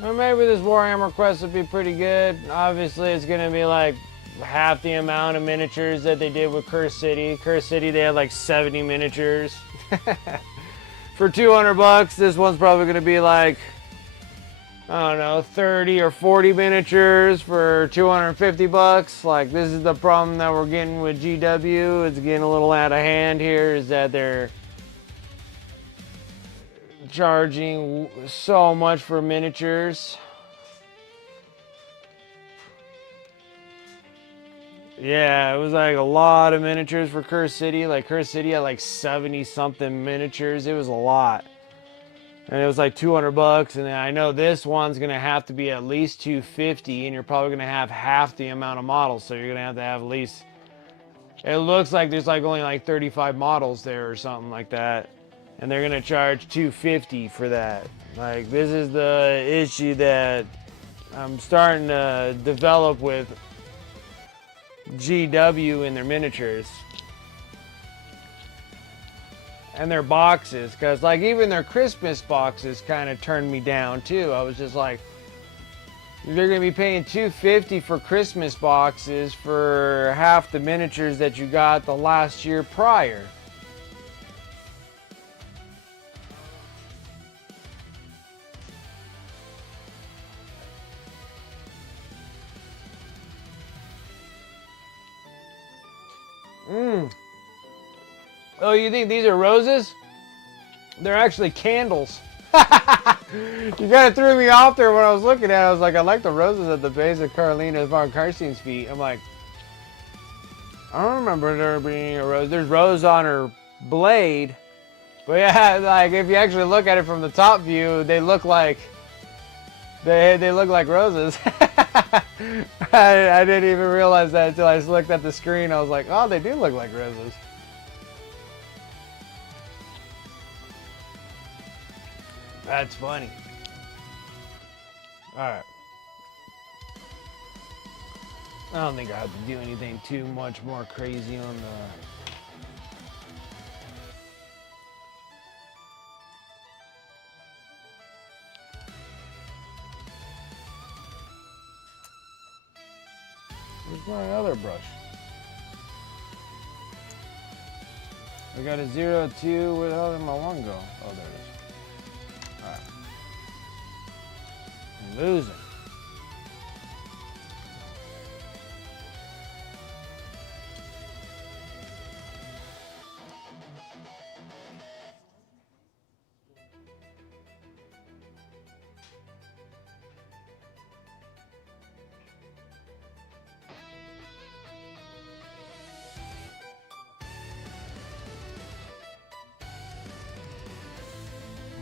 Well, maybe this Warhammer quest would be pretty good. Obviously, it's going to be like half the amount of miniatures that they did with Curse City. Curse City, they had like 70 miniatures. For 200 bucks, this one's probably going to be like, I don't know, 30 or 40 miniatures for 250 bucks. Like, this is the problem that we're getting with GW. It's getting a little out of hand here, is that they're charging so much for miniatures. Yeah, it was like a lot of miniatures for Curse City. Like Curse City had like 70 something miniatures. It was a lot. And it was like 200 bucks. And then I know this one's going to have to be at least 250, and you're probably going to have half the amount of models. So you're going to have at least, it looks like there's like only like 35 models there or something like that. And they're going to charge $250 for that. Like, this is the issue that I'm starting to develop with GW and their miniatures. And their boxes. Because, like, even their Christmas boxes kind of turned me down, too. I was just like, you're going to be paying $250 for Christmas boxes for half the miniatures that you got the last year prior. Oh, you think these are roses? They're actually candles. You kind of threw me off there when I was looking at it. I was like, I like the roses at the base of Karlina's Von Carstein's feet. I'm like, I don't remember there being a rose. There's rose on her blade. But yeah, like if you actually look at it from the top view, they look like they look like roses. I didn't even realize that until I just looked at the screen. I was like, oh, they do look like roses. That's funny. Alright. I don't think I have to do anything too much more crazy on the... Where's my other brush? I got a 0, 2. Where the hell did my 1 go? Oh, there it is. Alright. I'm losing.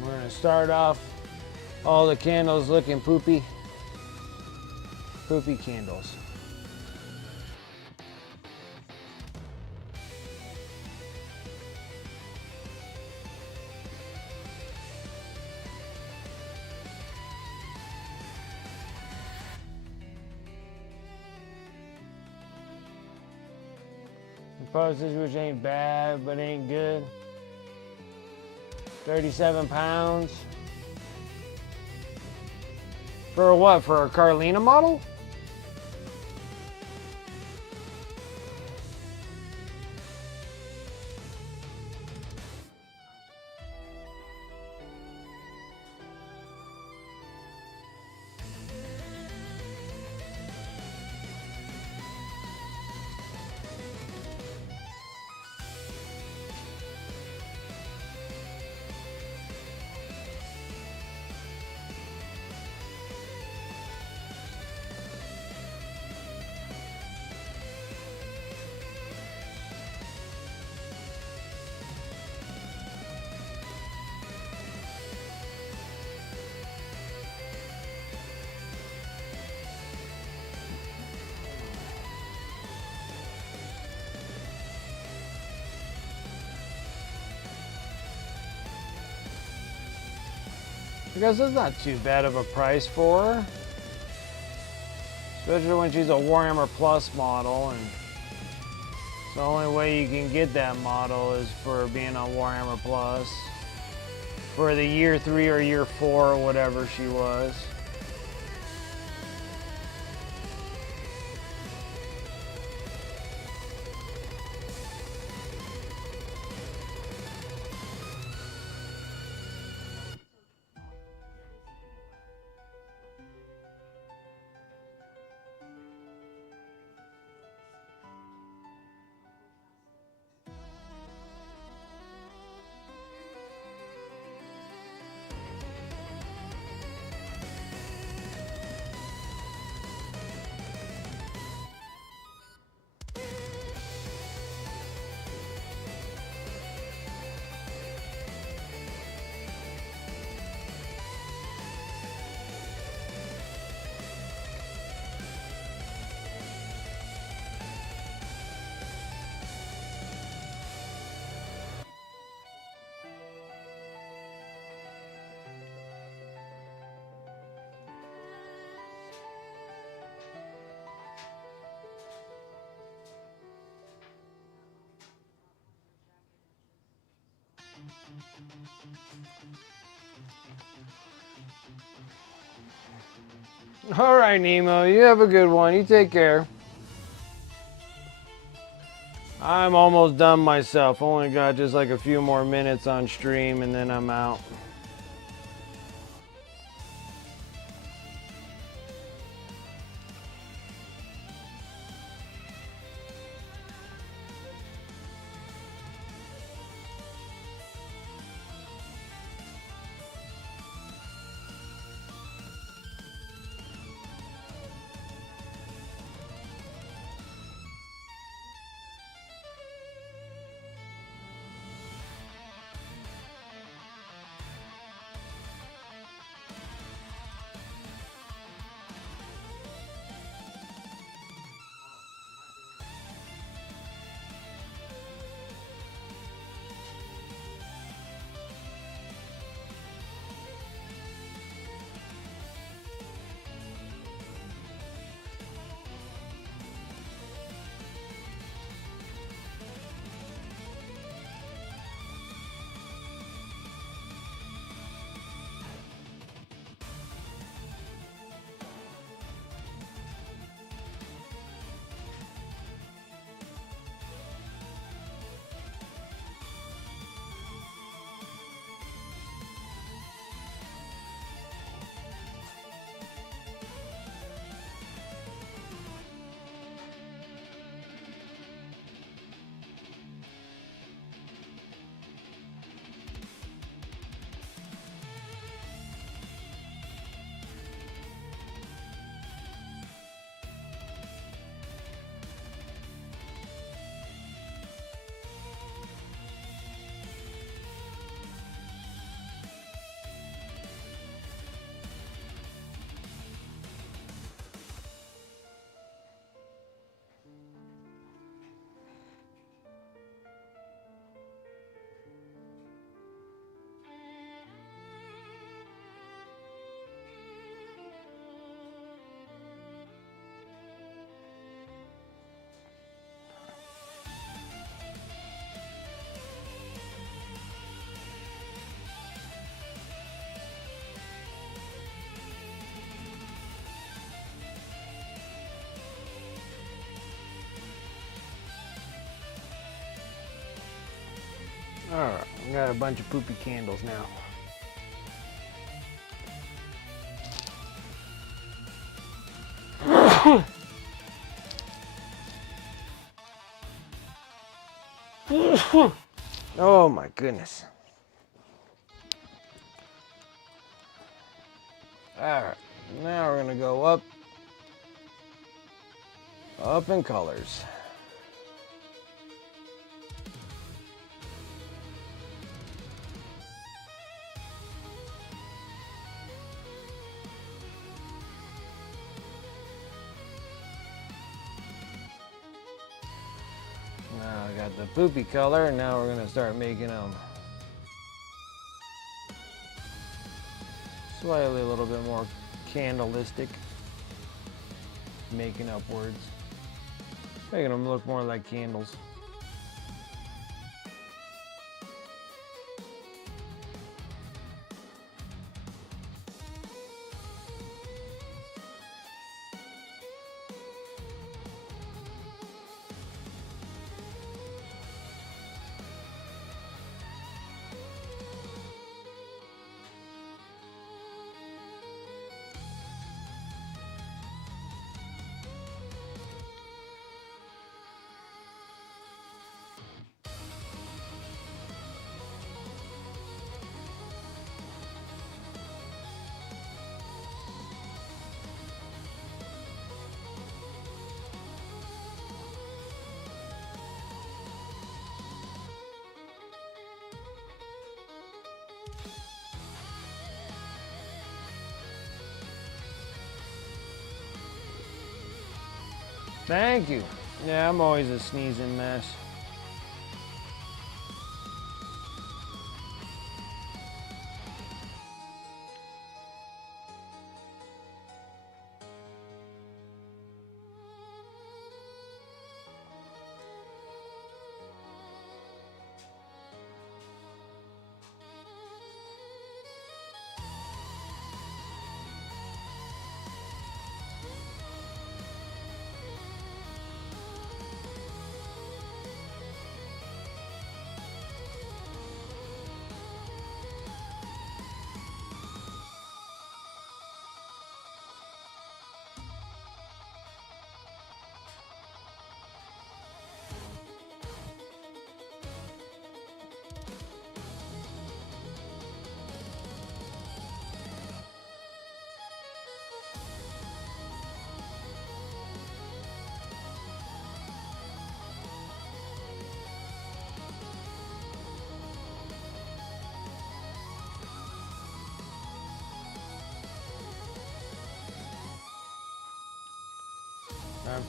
We're gonna start off all the candles looking poopy. Poopy candles. The postage, which ain't bad, but ain't good. 37 pounds. For what? For a Karlina model? I guess that's not too bad of a price for her. Especially when she's a Warhammer Plus model, and the only way you can get that model is for being on Warhammer Plus. For the year 3 or year 4 or whatever she was. All right, Nemo, you have a good one. You take care. I'm almost done myself. Only got just like a few more minutes on stream and then I'm out. Alright, we got a bunch of poopy candles now. Oh my goodness. Alright, now we're gonna go up in colors. Now I got the poopy color, and now we're gonna start making them slightly a little bit more candleistic, making upwards, making them look more like candles. Thank you. Yeah, I'm always a sneezing mess.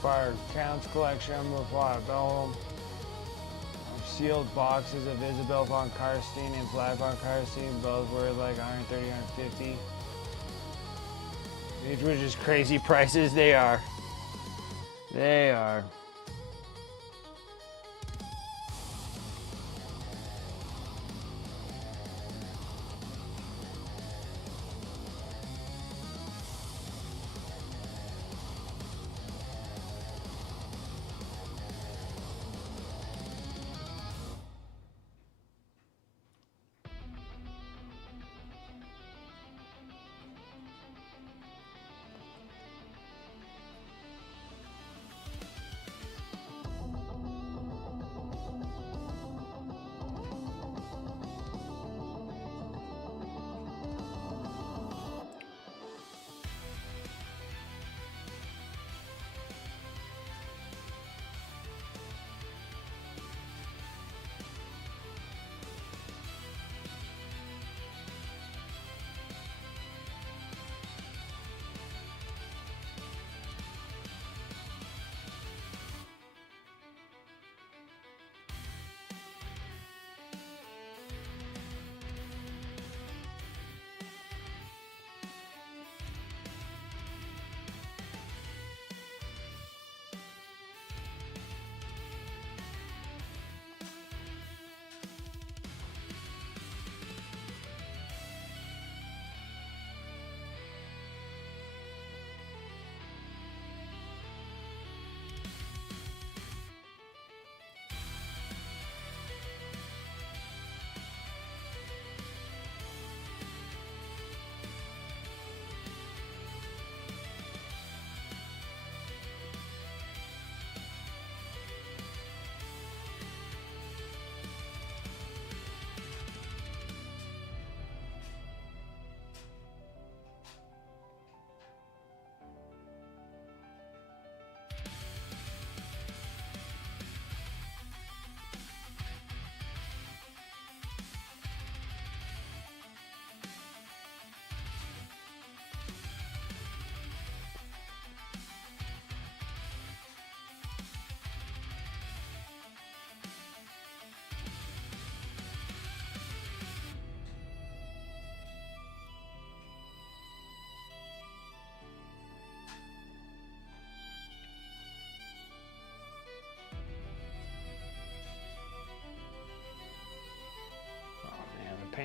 Fire Counts collection, Fire Bellum. Sealed boxes of Isabel von Carstein and Flag von Carstein, both worth like 130, 150. These were just crazy prices. They are. They are.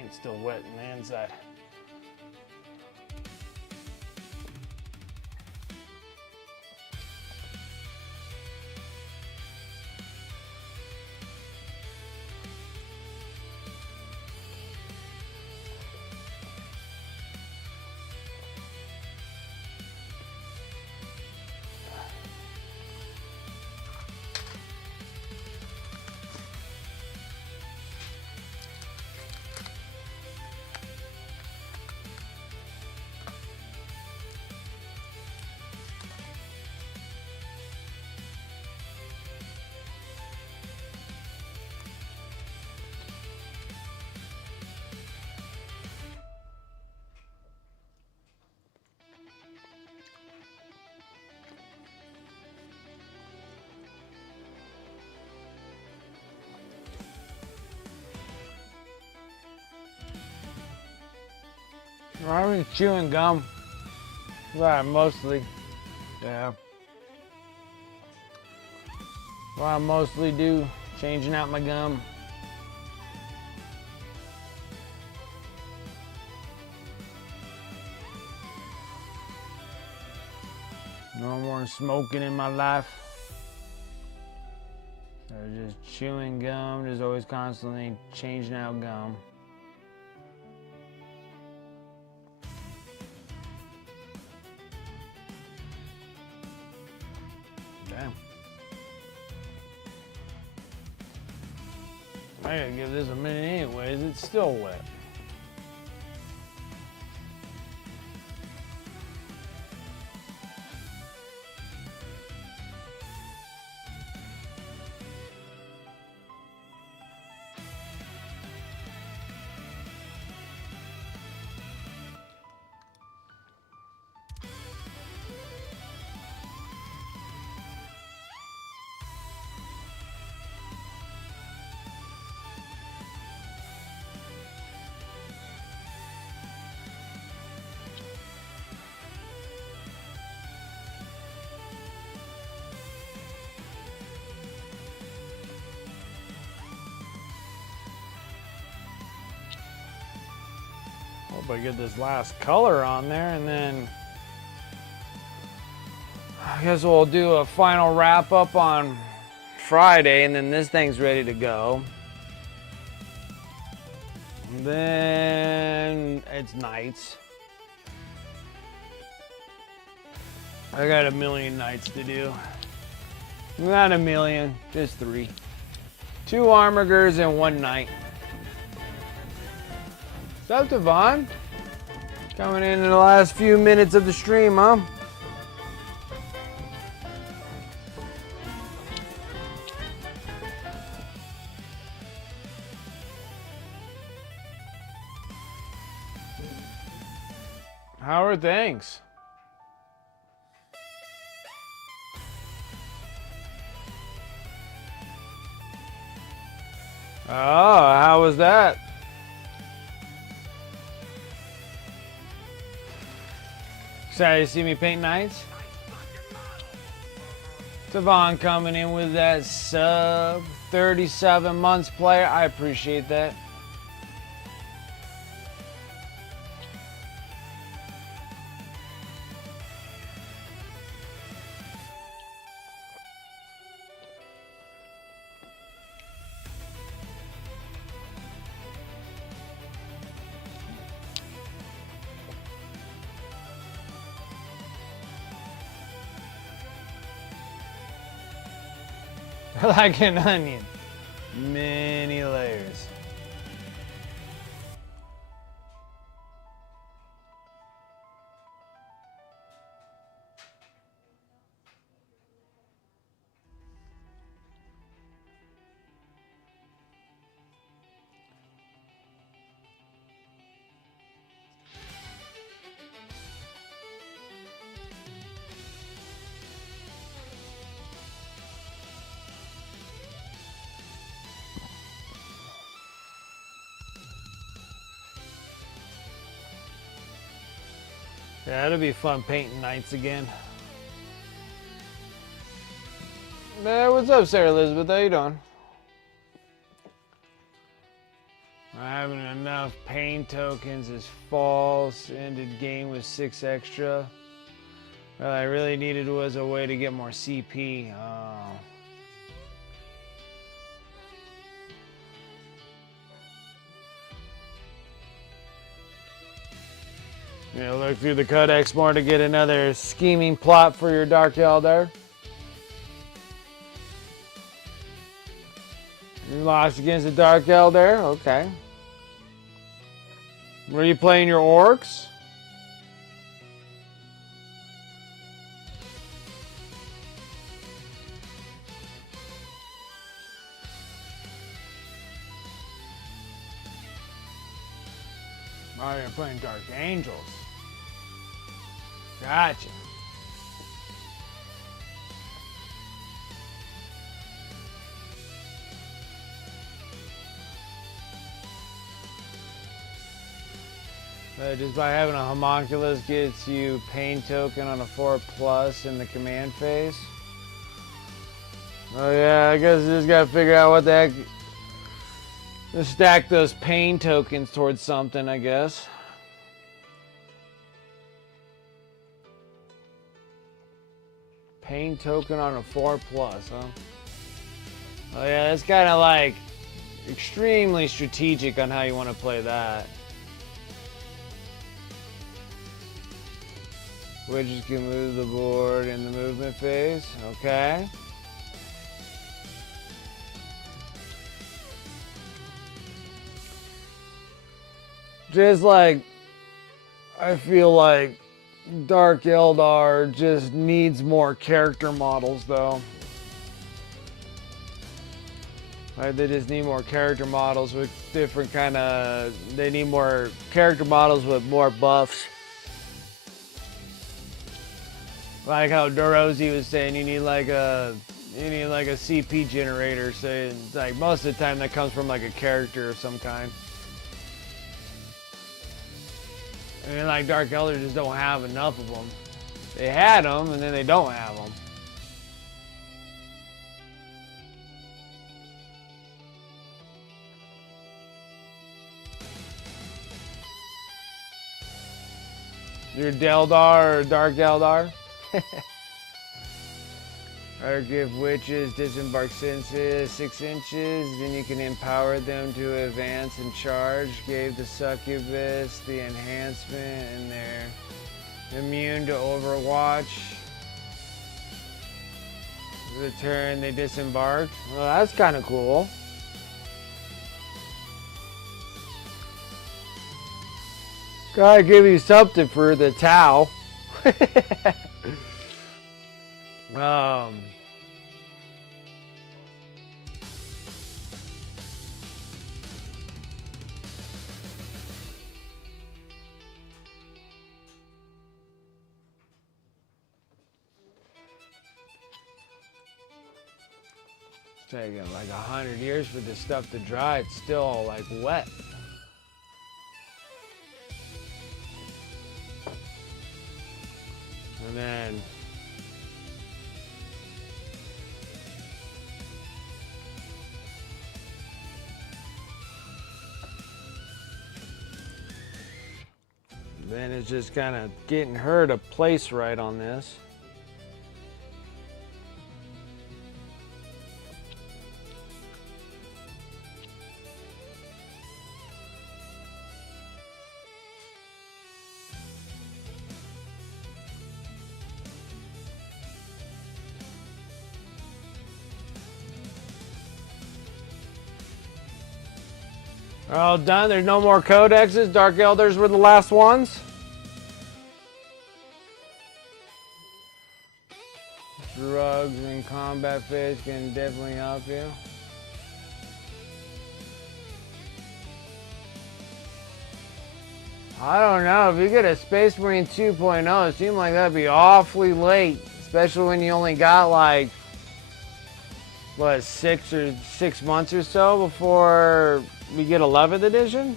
paint's still wet on the inside. I've been chewing gum. Right, mostly. Yeah. What I mostly do, changing out my gum. No more smoking in my life. So just chewing gum, just always constantly changing out gum. Damn. I gotta give this a minute anyways, it's still wet. Hope I get this last color on there, and then I guess we'll do a final wrap up on Friday, and then this thing's ready to go. And then it's nights. I got a million nights to do. Not a million, just 3. 2 armigers and 1 night. What's up, Devon? Coming in the last few minutes of the stream, huh? How are things? Oh, how was that? Excited to see me paint nights? Devon coming in with that sub 37 months player. I appreciate that. Like an onion, many layers. Yeah, it'll be fun painting nights again. What's up, Sarah Elizabeth? How you doing? Having enough pain tokens is false. Ended game with 6 extra. What I really needed was a way to get more CP. Look through the codex more to get another scheming plot for your Dark Eldar. You lost against the Dark Eldar? Okay. Were you playing your orcs? Oh, you're playing Dark Angels. Gotcha. Just by having a homunculus gets you pain token on a 4+ in the command phase. Oh yeah, I guess I just gotta figure out what the heck. Just stack those pain tokens towards something, I guess. Pain token on a 4+, huh? Oh yeah, that's kind of like extremely strategic on how you want to play that. Witches can move the board in the movement phase. Okay. Just like, I feel like Dark Eldar just needs more character models though. Like they just need more character models with different kind of, they need more character models with more buffs. Like how Dorozy was saying, you need like a CP generator. So like most of the time that comes from like a character of some kind. I mean, like Dark Eldar just don't have enough of them. They had them, and then they don't have them. Your Deldar or Dark Eldar? Or give witches disembark senses 6 inches, then you can empower them to advance and charge. Gave the succubus the enhancement and they're immune to Overwatch. The turn they disembarked. Well, that's kind of cool. Gotta give you something for the Tau. It's taking like 100 years for this stuff to dry. It's still like wet. And then it's just kind of getting her to place right on this. All done. There's no more codexes. Dark Eldars were the last ones. Drugs in combat phase can definitely help you. I don't know. If you get a Space Marine 2.0, it seems like that'd be awfully late. Especially when you only got like, what, 6 months or so before we get 11th edition?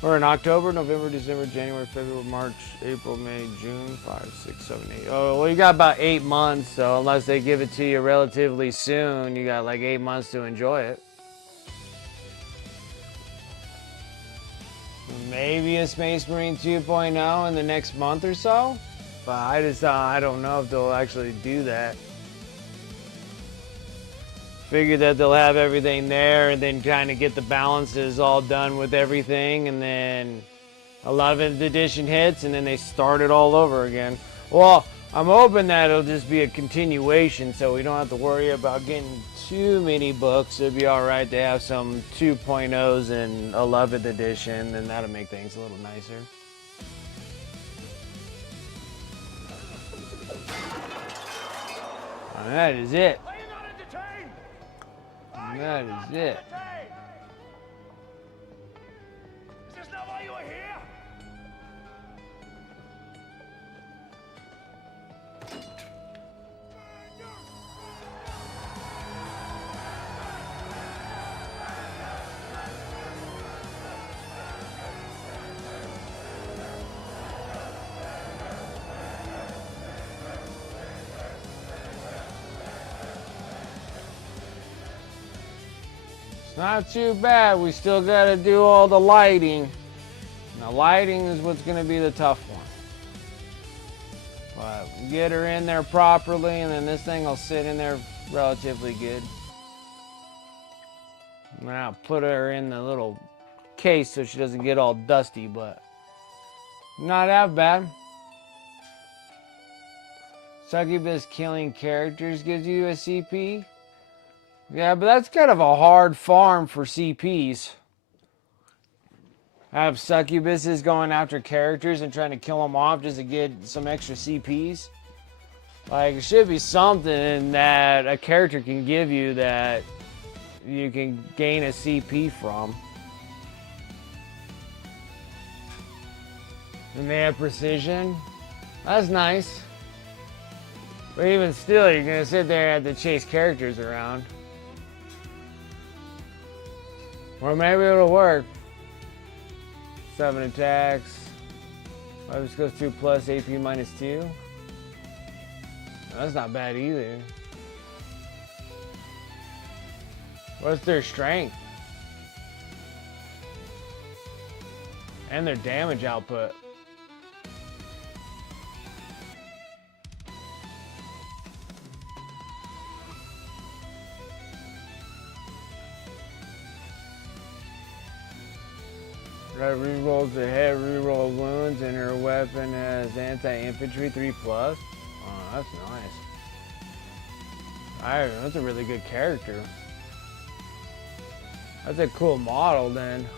Or in October, November, December, January, February, March, April, May, June, 5, 6, 7, 8. Oh, well, you got about 8 months, so unless they give it to you relatively soon, you got like 8 months to enjoy it. Maybe a Space Marine 2.0 in the next month or so. But I don't know if they'll actually do that. Figure that they'll have everything there and then kind of get the balances all done with everything, and then 11th edition hits and then they start it all over again. Well, I'm hoping that it'll just be a continuation so we don't have to worry about getting too many books. It'd be alright to have some 2.0s in 11th edition, and that'll make things a little nicer. And that is it. And that is it. Is this not why you are here? Not too bad. We still got to do all the lighting. And the lighting is what's going to be the tough one. But get her in there properly, and then this thing will sit in there relatively good. Now put her in the little case so she doesn't get all dusty, but not that bad. Succubus killing characters gives you a CP. Yeah, but that's kind of a hard farm for CPs. I have succubuses going after characters and trying to kill them off just to get some extra CPs. Like, it should be something that a character can give you that you can gain a CP from. And they have precision. That's nice. But even still, you're going to sit there and have to chase characters around. Or maybe it'll work. 7 attacks. This goes 2 plus AP minus 2. That's not bad either. What's their strength? And their damage output. Rerolls the head, reroll wounds, and her weapon has anti-infantry 3+. Oh, that's nice. That's a really good character. That's a cool model then.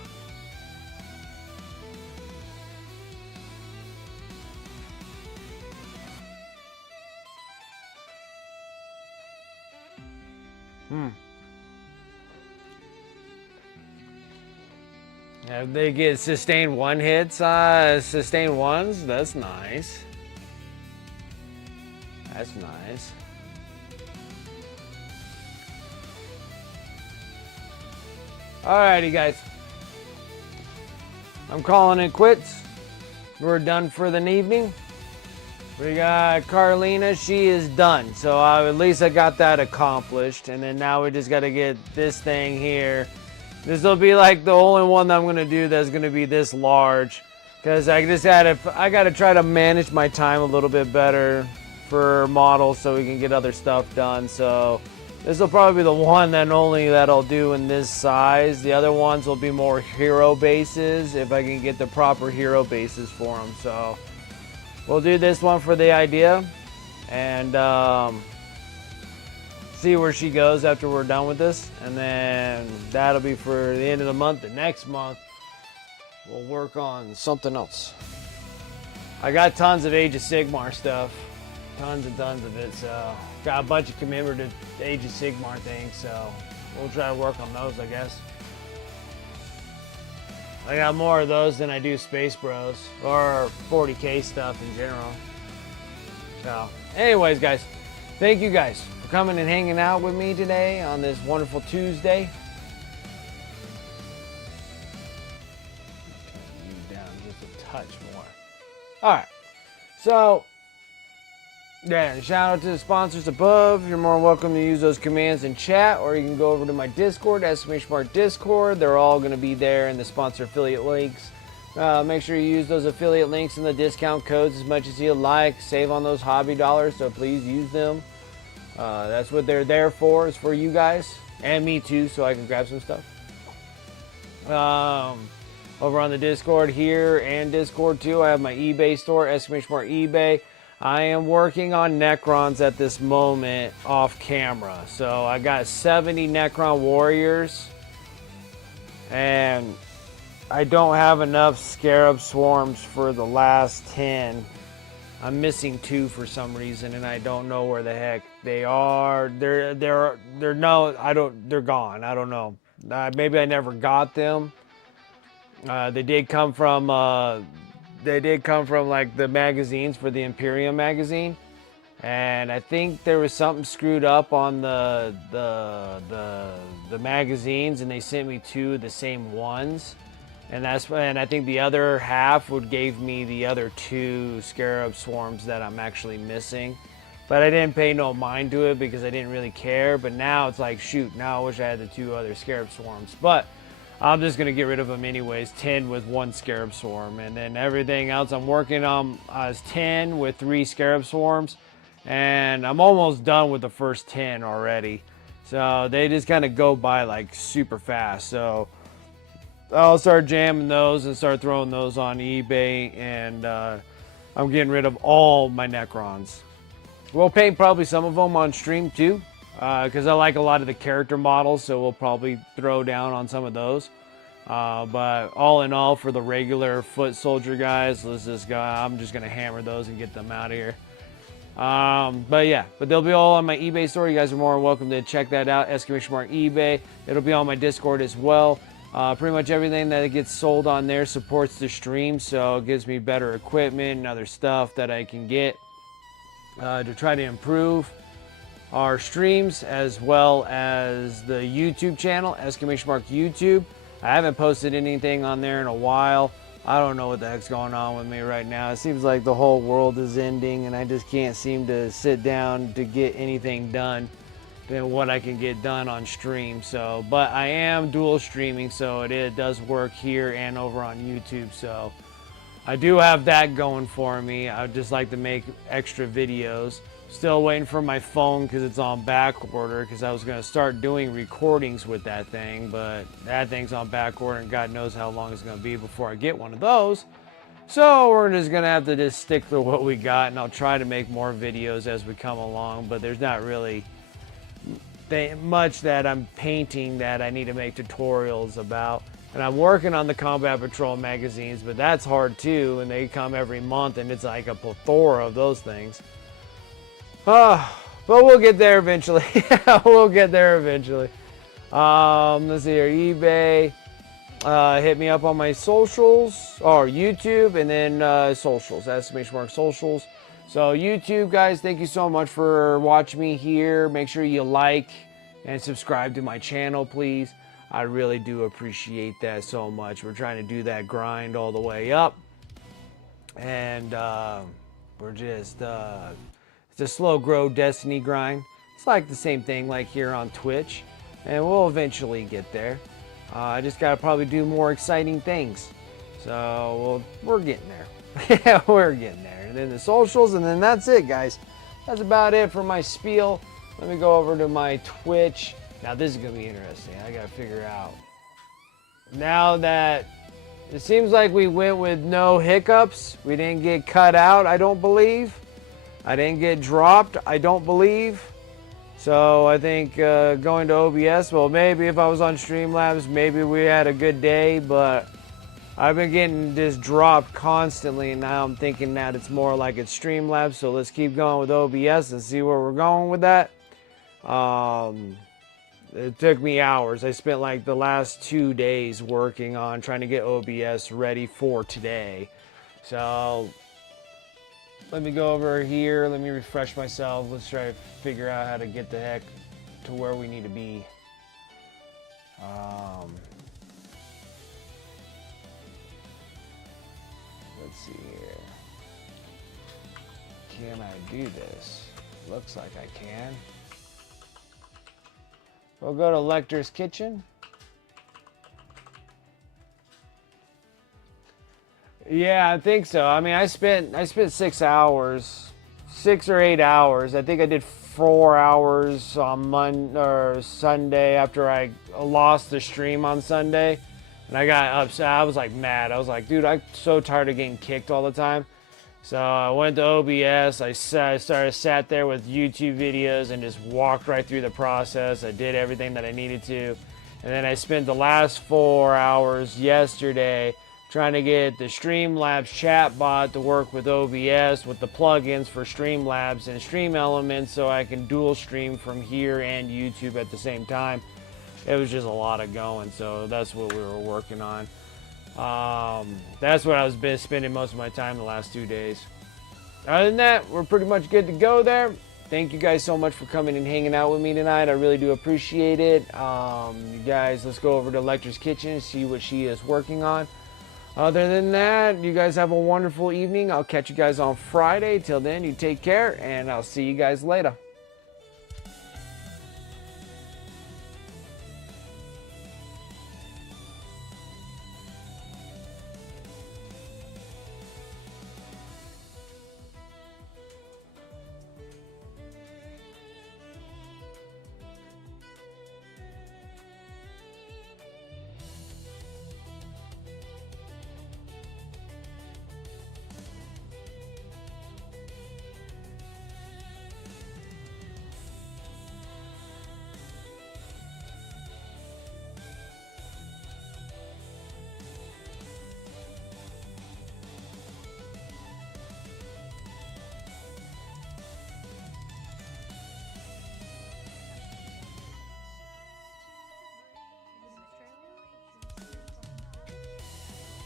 If they get sustained 1 hits, sustained 1s, that's nice. That's nice. Alrighty, guys. I'm calling it quits. We're done for the evening. We got Karlina, she is done. So at least I got that accomplished. And then now we just got to get this thing here. This will be like the only one that I'm going to do that's going to be this large. Because I got to try to manage my time a little bit better for models so we can get other stuff done. So this will probably be the one that I'll do in this size. The other ones will be more hero bases if I can get the proper hero bases for them. So we'll do this one for the idea. And see where she goes after we're done with this, and then that'll be for the end of the month. The next month we'll work on something else. I got tons of Age of Sigmar stuff, tons and tons of it, so got a bunch of commemorative Age of Sigmar things, so we'll try to work on those, I guess. I got more of those than I do Space Bros or 40K stuff in general. So anyways, guys, thank you guys coming and hanging out with me today on this wonderful Tuesday. Turn you down just a touch more. Alright, so yeah, shout out to the sponsors above. You're more welcome to use those commands in chat, or you can go over to my Discord, !Discord. They're all going to be there in the sponsor affiliate links Make sure you use those affiliate links and the discount codes as much as you like. Save on those hobby dollars, so please use them. That's what they're there for, is for you guys. And me too, so I can grab some stuff. Over on the Discord here and Discord too, I have my eBay store, exclamation mark eBay. I am working on Necrons at this moment off camera. So I got 70 Necron warriors. And I don't have enough Scarab swarms for the last 10. I'm missing 2 for some reason, and I don't know where the heck they are. They're gone. I don't know. Maybe I never got them. They did come from like the magazines for the Imperium magazine, and I think there was something screwed up on the magazines, and they sent me 2 of the same ones. And I think the other half gave me the other 2 Scarab swarms that I'm actually missing. But I didn't pay no mind to it because I didn't really care. But now it's like, shoot, now I wish I had the 2 other Scarab swarms. But I'm just going to get rid of them anyways. 10 with 1 Scarab swarm. And then everything else I'm working on is 10 with 3 Scarab swarms. And I'm almost done with the first 10 already. So they just kind of go by like super fast. So I'll start jamming those and start throwing those on eBay, and I'm getting rid of all my Necrons. We'll paint probably some of them on stream too, because I like a lot of the character models, so we'll probably throw down on some of those. But all in all, for the regular foot soldier guys, I'm just going to hammer those and get them out of here. But they'll be all on my eBay store. You guys are more than welcome to check that out, exclamation mark eBay. It'll be on my Discord as well. Pretty much everything that gets sold on there supports the stream, so it gives me better equipment and other stuff that I can get to try to improve our streams, as well as the YouTube channel, exclamation mark YouTube. I haven't posted anything on there in a while. I don't know what the heck's going on with me right now. It seems like the whole world is ending and I just can't seem to sit down to get anything done than what I can get done on stream. So, but I am dual streaming, so it does work here and over on YouTube. So I do have that going for me. I would just like to make extra videos. Still waiting for my phone because it's on back order, because I was going to start doing recordings with that thing, but that thing's on back order and God knows how long it's going to be before I get one of those. So we're just going to have to just stick to what we got, and I'll try to make more videos as we come along, but there's not really much that I'm painting that I need to make tutorials about. And I'm working on the Combat Patrol magazines, but that's hard too, and they come every month, and it's like a plethora of those things. But we'll get there eventually. We'll get there eventually. Let's see here, eBay. Hit me up on my socials, or YouTube, and then socials, exclamation mark socials. So YouTube, guys, thank you so much for watching me here. Make sure you like and subscribe to my channel, please. I really do appreciate that so much. We're trying to do that grind all the way up. And we're just, it's a slow grow Destiny grind. It's like the same thing like here on Twitch. And we'll eventually get there. I just got to probably do more exciting things. So we're getting there. Yeah, we're getting there. And then the socials, and then that's it, guys. That's about it for my spiel. Let me go over to my Twitch. Now this is gonna be interesting. I gotta figure out. Now that it seems like we went with no hiccups, we didn't get cut out, I don't believe. I didn't get dropped, I don't believe. So I think going to OBS, well, maybe if I was on Streamlabs, maybe we had a good day, but I've been getting this dropped constantly, and now I'm thinking that it's more like it's Streamlabs, so let's keep going with OBS and see where we're going with that. It took me hours. I spent like the last 2 days working on trying to get OBS ready for today. So let me go over here. Let me refresh myself. Let's try to figure out how to get the heck to where we need to be. Let's see here. Can I do this? Looks like I can. We'll go to Lecter's Kitchen. Yeah, I think so. I mean, I spent 6 hours, 6 or 8 hours. I think I did 4 hours on Monday or Sunday after I lost the stream on Sunday, and I got upset. I was like mad. I was like, dude, I'm so tired of getting kicked all the time. So I went to OBS. I sat there with YouTube videos and just walked right through the process. I did everything that I needed to, and then I spent the last 4 hours yesterday trying to get the Streamlabs chatbot to work with OBS with the plugins for Streamlabs and Stream Elements so I can dual stream from here and YouTube at the same time. It was just a lot of going, so that's what we were working on. That's what I was spending most of my time the last 2 days. Other than that, we're pretty much good to go there. Thank you guys so much for coming and hanging out with me tonight. I really do appreciate it. You guys, let's go over to Electra's kitchen and see what she is working on. Other than that, you guys have a wonderful evening. I'll catch you guys on Friday. Till then, you take care, and I'll see you guys later.